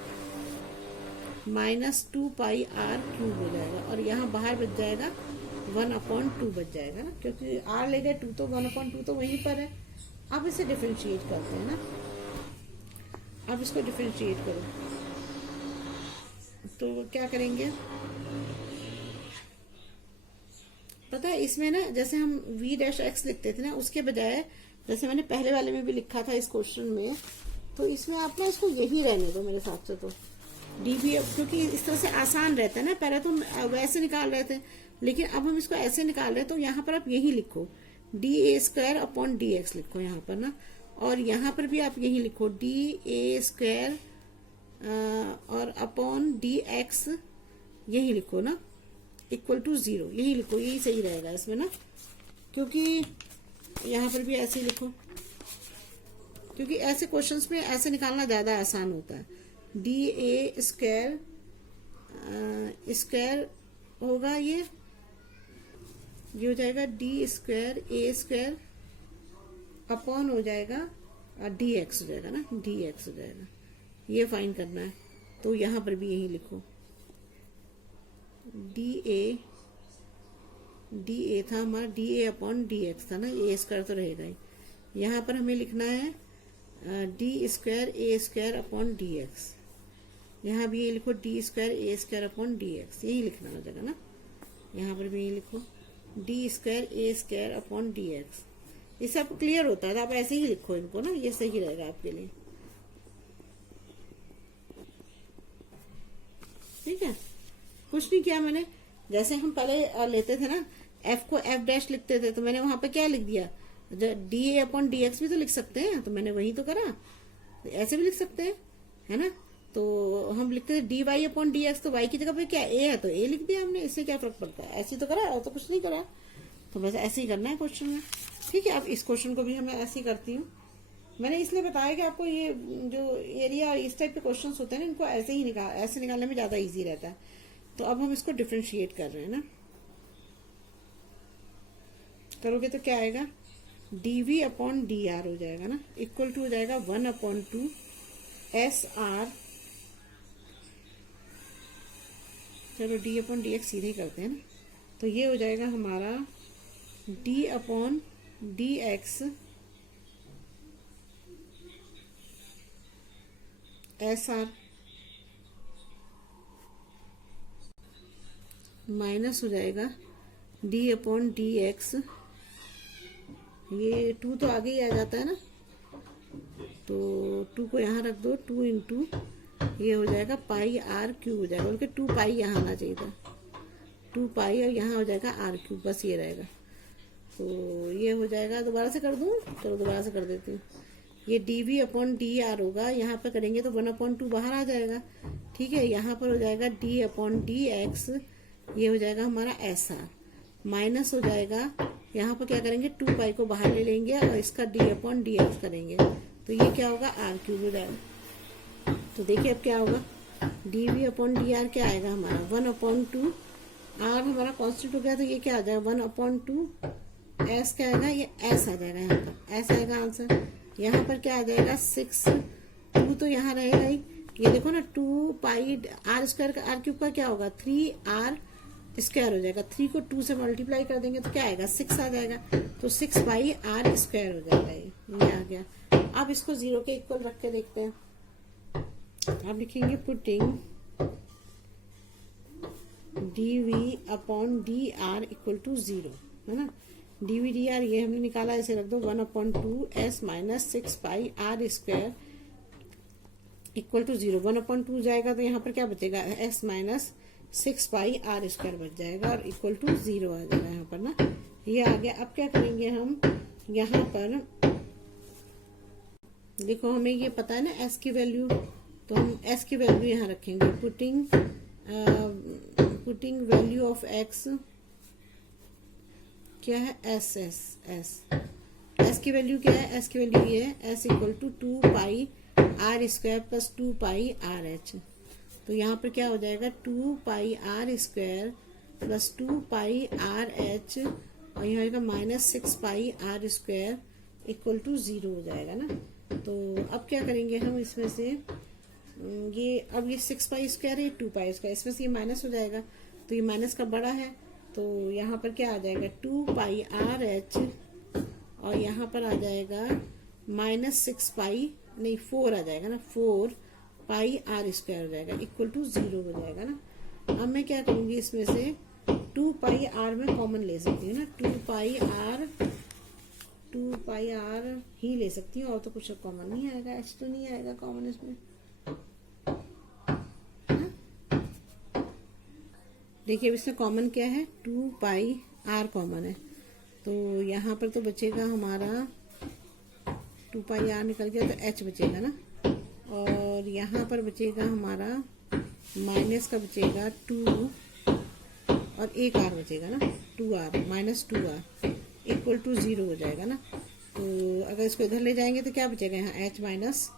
माइनस 2πr³ हो जाएगा, और यहाँ बाहर बच जाएगा 1/2 बच जाएगा ना, क्योंकि r ले गए 2 तो 1/2 तो वहीं पर है। अब इसे डिफरेंशिएट करते हैं ना, अब इसको डिफरेंशिएट करो तो क्या करेंगे, पता है इसमें ना, जैसे हम v' लिखते थे ना, उसके बजाय जैसे मैंने पहले वाले में भी लिखा था इस क्वेश्चन में, तो इसमें आप ना इसको यही रहने दो मेरे हिसाब से, तो dv, क्योंकि इस तरह से आसान रहता है ना। पहले तो हम वैसे निकाल रहे थे, लेकिन अब हम इसको ऐसे निकाल रहे हैं, तो यहाँ पर आप यही लिखो dA² अपॉन dx लिखो यहाँ पर ना, और यहाँ पर भी आप यही लिखो dA² और अपॉन dx, यही लिखो ना, इक्वल टू 0, यही लिखो, यही सही रहेगा इसमें ना, क्योंकि यहाँ पर भी ऐसे ही लिखो, क्योंकि ऐसे क्वेश्चंस में ऐसे निकालना ज़्यादा आसान होता है। डी ए स्क्वायर स्क्वायर होगा, ये हो जाएगा डी स्क्वायर ए स्क्वायर अपॉन हो जाएगा डी एक्स हो जाएगा ना, डी एक्स हो जाएगा। ये फाइंड करना है, तो यहाँ पर भी यही लिखो, डी ए था हमारा, D a upon d x था ना, ए स्क्वायर तो रहेगा ही। यहाँ पर हमें लिखना है डी स्क्वायर ए स्क्वायर अपॉन डी एक्स। यहाँ भी ये लिखो डी स्क्वायर ए स्क्वायर अपॉन डी एक्स, यही लिखना हो जाएगा ना। यहाँ पर भी यही लिखो डी स्क्वायर ए स्क्वायर अपॉन डी एक्स। इससे आपको क्लियर होता है, तो आप ऐसे ही लिखो इनको ना, ये सही रहेगा आपके लिए। ठीक है, कुछ नहीं किया मैंने, जैसे हम पहले लेते थे ना, एफ को एफ डैश लिखते थे, तो मैंने वहां पे क्या लिख दिया, D a upon d x भी तो लिख सकते हैं, तो मैंने वही तो करा। तो ऐसे भी लिख सकते हैं, है ना। तो हम लिखते थे d y upon d x, तो वाई की जगह पे क्या ए है तो ए लिख दिया हमने, इससे क्या फर्क पड़ता है, ऐसे ही तो करा, और तो कुछ नहीं करा। तो बस ऐसे ही करना है क्वेश्चन में। ठीक है, अब इस क्वेश्चन को भी हमें ऐसे ही करती हूँ। मैंने इसलिए बताया कि आपको ये जो एरिया इस टाइप के क्वेश्चन होते हैं ना, इनको ऐसे ही ऐसे निकालने में ज्यादा इजी रहता है। तो अब हम इसको डिफ्रेंशिएट कर रहे हैं ना, करोगे तो क्या आएगा, dv अपॉन डी आर हो जाएगा ना, इक्वल टू हो जाएगा 1/2 एस आर। चलो d अपॉन डी एक्स सीधे ही करते हैं ना, तो ये हो जाएगा हमारा d upon d x S R minus हो जाएगा d अपॉन डी एक्स, ये 2 तो आगे ही आ जाता है ना, तो 2 को यहाँ रख दो, 2 इंटू ये हो जाएगा पाई आर क्यूब हो जाएगा, बल्कि 2 पाई यहाँ आना चाहिए था, 2 पाई और यहाँ हो जाएगा आर क्यूब, बस ये रहेगा। तो ये हो जाएगा, दोबारा से कर दूँ, चलो दोबारा से कर देती हूँ। ये dv अपॉन डी आर होगा, यहाँ पर करेंगे तो 1/2 बाहर आ जाएगा। ठीक है, यहाँ पर हो जाएगा d अपॉन डी एक्स, ये हो जाएगा हमारा एस आर, माइनस हो जाएगा, यहाँ पर क्या करेंगे 2 पाई को बाहर ले लेंगे और इसका d अपॉन डी एक्स करेंगे, तो ये क्या होगा आर क्यूब हो जाएगा। तो देखिए अब क्या होगा, dv अपॉन डी आर क्या आएगा हमारा 1/2, आर हमारा कांस्टेंट हो गया, तो ये क्या आ जाएगा 1/2, एस क्या आएगा, ये एस आ जाएगा, यहाँ पर एस आएगा आंसर। यहाँ पर क्या आ जाएगा 6, 2 तो यहाँ रहेगा ही, ये देखो ना 2 पाई आर स्क्वायर का आर क्यूब का क्या होगा 3 आर स्क्वायर हो जाएगा, 3 को 2 से मल्टीप्लाई कर देंगे तो क्या आएगा 6 आ जाएगा, तो 6 पाई आर स्क्वायर हो जाएगा, ये आ गया। अब इसको 0 के इक्वल रख के देखते हैं। अब लिखेंगे putting dv upon d r equal to 0, है ना। dv डी आर ये हमने निकाला, ऐसे रख दो 1/2 s minus 6 pi r square equal to 0। 1/2 जाएगा तो यहाँ पर क्या बचेगा, s minus 6 pi r square बच जाएगा और इक्वल टू 0 आ जाएगा यहाँ पर ना, ये आ गया। अब क्या करेंगे हम, यहाँ पर देखो हमें ये पता है ना एस की वैल्यू, तो हम एस की वैल्यू यहाँ रखेंगे, पुटिंग वैल्यू ऑफ एक्स क्या है, एस एस एस एस की वैल्यू क्या है, एस की वैल्यू ये है S equal to 2 pi r square plus 2 pi r h. तो यहाँ पर क्या हो जाएगा 2 pi r square plus 2 pi r h, और यहाँ आएगा minus 6 pi r square equal to 0 हो जाएगा ना। तो अब क्या करेंगे हम, इसमें से ये अब ये 6 पाई स्क्वायर है, 2 पाई स्क्वायर, इसमें से ये माइनस हो जाएगा, तो ये माइनस का बड़ा है, तो यहाँ पर क्या आ जाएगा 2 पाई आर एच, और यहाँ पर आ जाएगा माइनस 6 पाई नहीं 4 आ जाएगा ना, 4 पाई आर स्क्वायर हो जाएगा इक्वल टू 0 हो जाएगा ना। अब मैं क्या करूँगी, इसमें से 2 पाई आर में कॉमन ले सकती हूँ ना, 2 पाई आर ही ले सकती हूँ, और तो कुछ कॉमन नहीं आएगा, एच तो नहीं आएगा कॉमन इसमें। देखिए अब इसमें कॉमन क्या है, 2 पाई आर कॉमन है, तो यहाँ पर तो बचेगा हमारा 2 पाई आर निकल गया तो एच बचेगा ना, और यहाँ पर बचेगा हमारा माइनस का बचेगा 2 और एक आर बचेगा ना, 2 r minus 2 r, equal to 0 हो जाएगा ना। तो अगर इसको इधर ले जाएंगे तो क्या बचेगा, यहाँ h माइनस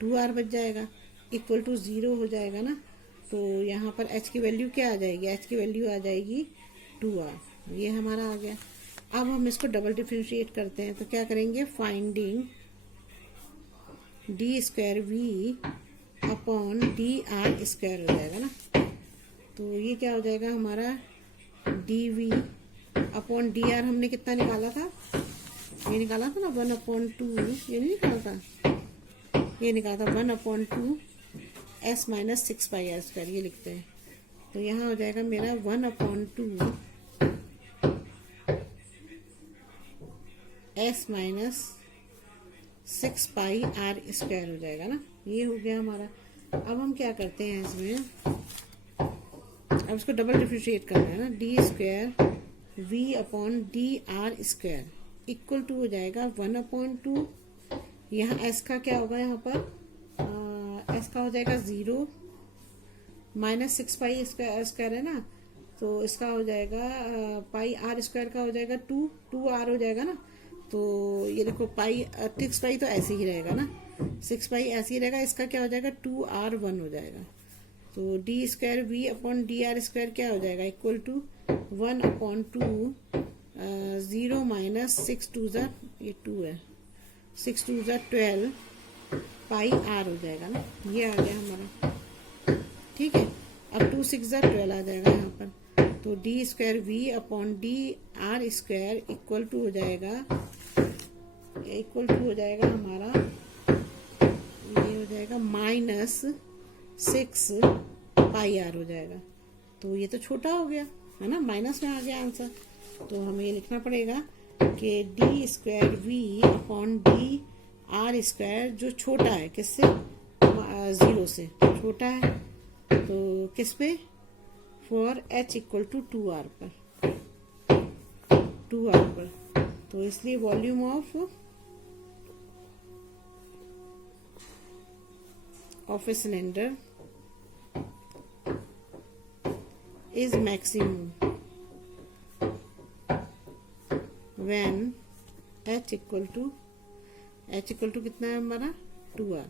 2r बच जाएगा, इक्वल टू 0 हो जाएगा ना। तो यहाँ पर h की वैल्यू क्या आ जाएगी, h की वैल्यू आ जाएगी 2r, ये हमारा आ गया। अब हम इसको डबल डिफ्रेंशिएट करते हैं, तो क्या करेंगे, finding d square v upon d r square हो जाएगा ना। तो ये क्या हो जाएगा हमारा, d v upon d r हमने कितना निकाला था, ये निकाला था ना 1/2, ये नहीं निकाला था, ये निकाला था 1/2 s minus 6 pi r square, ये लिखते हैं। तो यहाँ हो जाएगा मेरा 1/2 s minus 6 pi r square हो जाएगा ना, ये हो गया हमारा। अब हम क्या करते हैं इसमें, अब इसको डबल डिफ्रेंशिएट करना है ना, d square v upon d r square equal to हो जाएगा 1/2, यहाँ s का क्या होगा, यहाँ पर s का हो जाएगा 0 माइनस 6 पाई स्क्वायर है ना, तो इसका हो जाएगा पाई आर स्क्वायर का हो जाएगा 2 आर हो जाएगा ना। तो ये देखो पाई 6 पाई तो ऐसे ही रहेगा ना, 6 पाई ऐसे ही रहेगा, इसका क्या हो जाएगा 2r1 हो जाएगा। तो d square v upon d r square क्या हो जाएगा, इक्वल टू 1/2 0 माइनस 6 2 ज़ा, ये 2 है, 6 2 ज़ा 12 पाई आर हो जाएगा ना, ये आ गया हमारा। ठीक है, अब 2 6 ज़ा 12 आ जाएगा यहाँ पर। तो d square v upon d r square equal to हो जाएगा, इक्वल टू हो जाएगा हमारा, ये हो जाएगा माइनस 6 पाई आर हो जाएगा। तो ये तो छोटा हो गया है ना, माइनस में आ गया आंसर। तो हमें ये लिखना पड़ेगा कि d square v upon d r square जो छोटा है किससे, 0 से छोटा है, तो किस पे, for h equal to 2r पर, 2r पर। तो इसलिए volume of a cylinder is maximum when h equal to कितना है हमारा, 2r।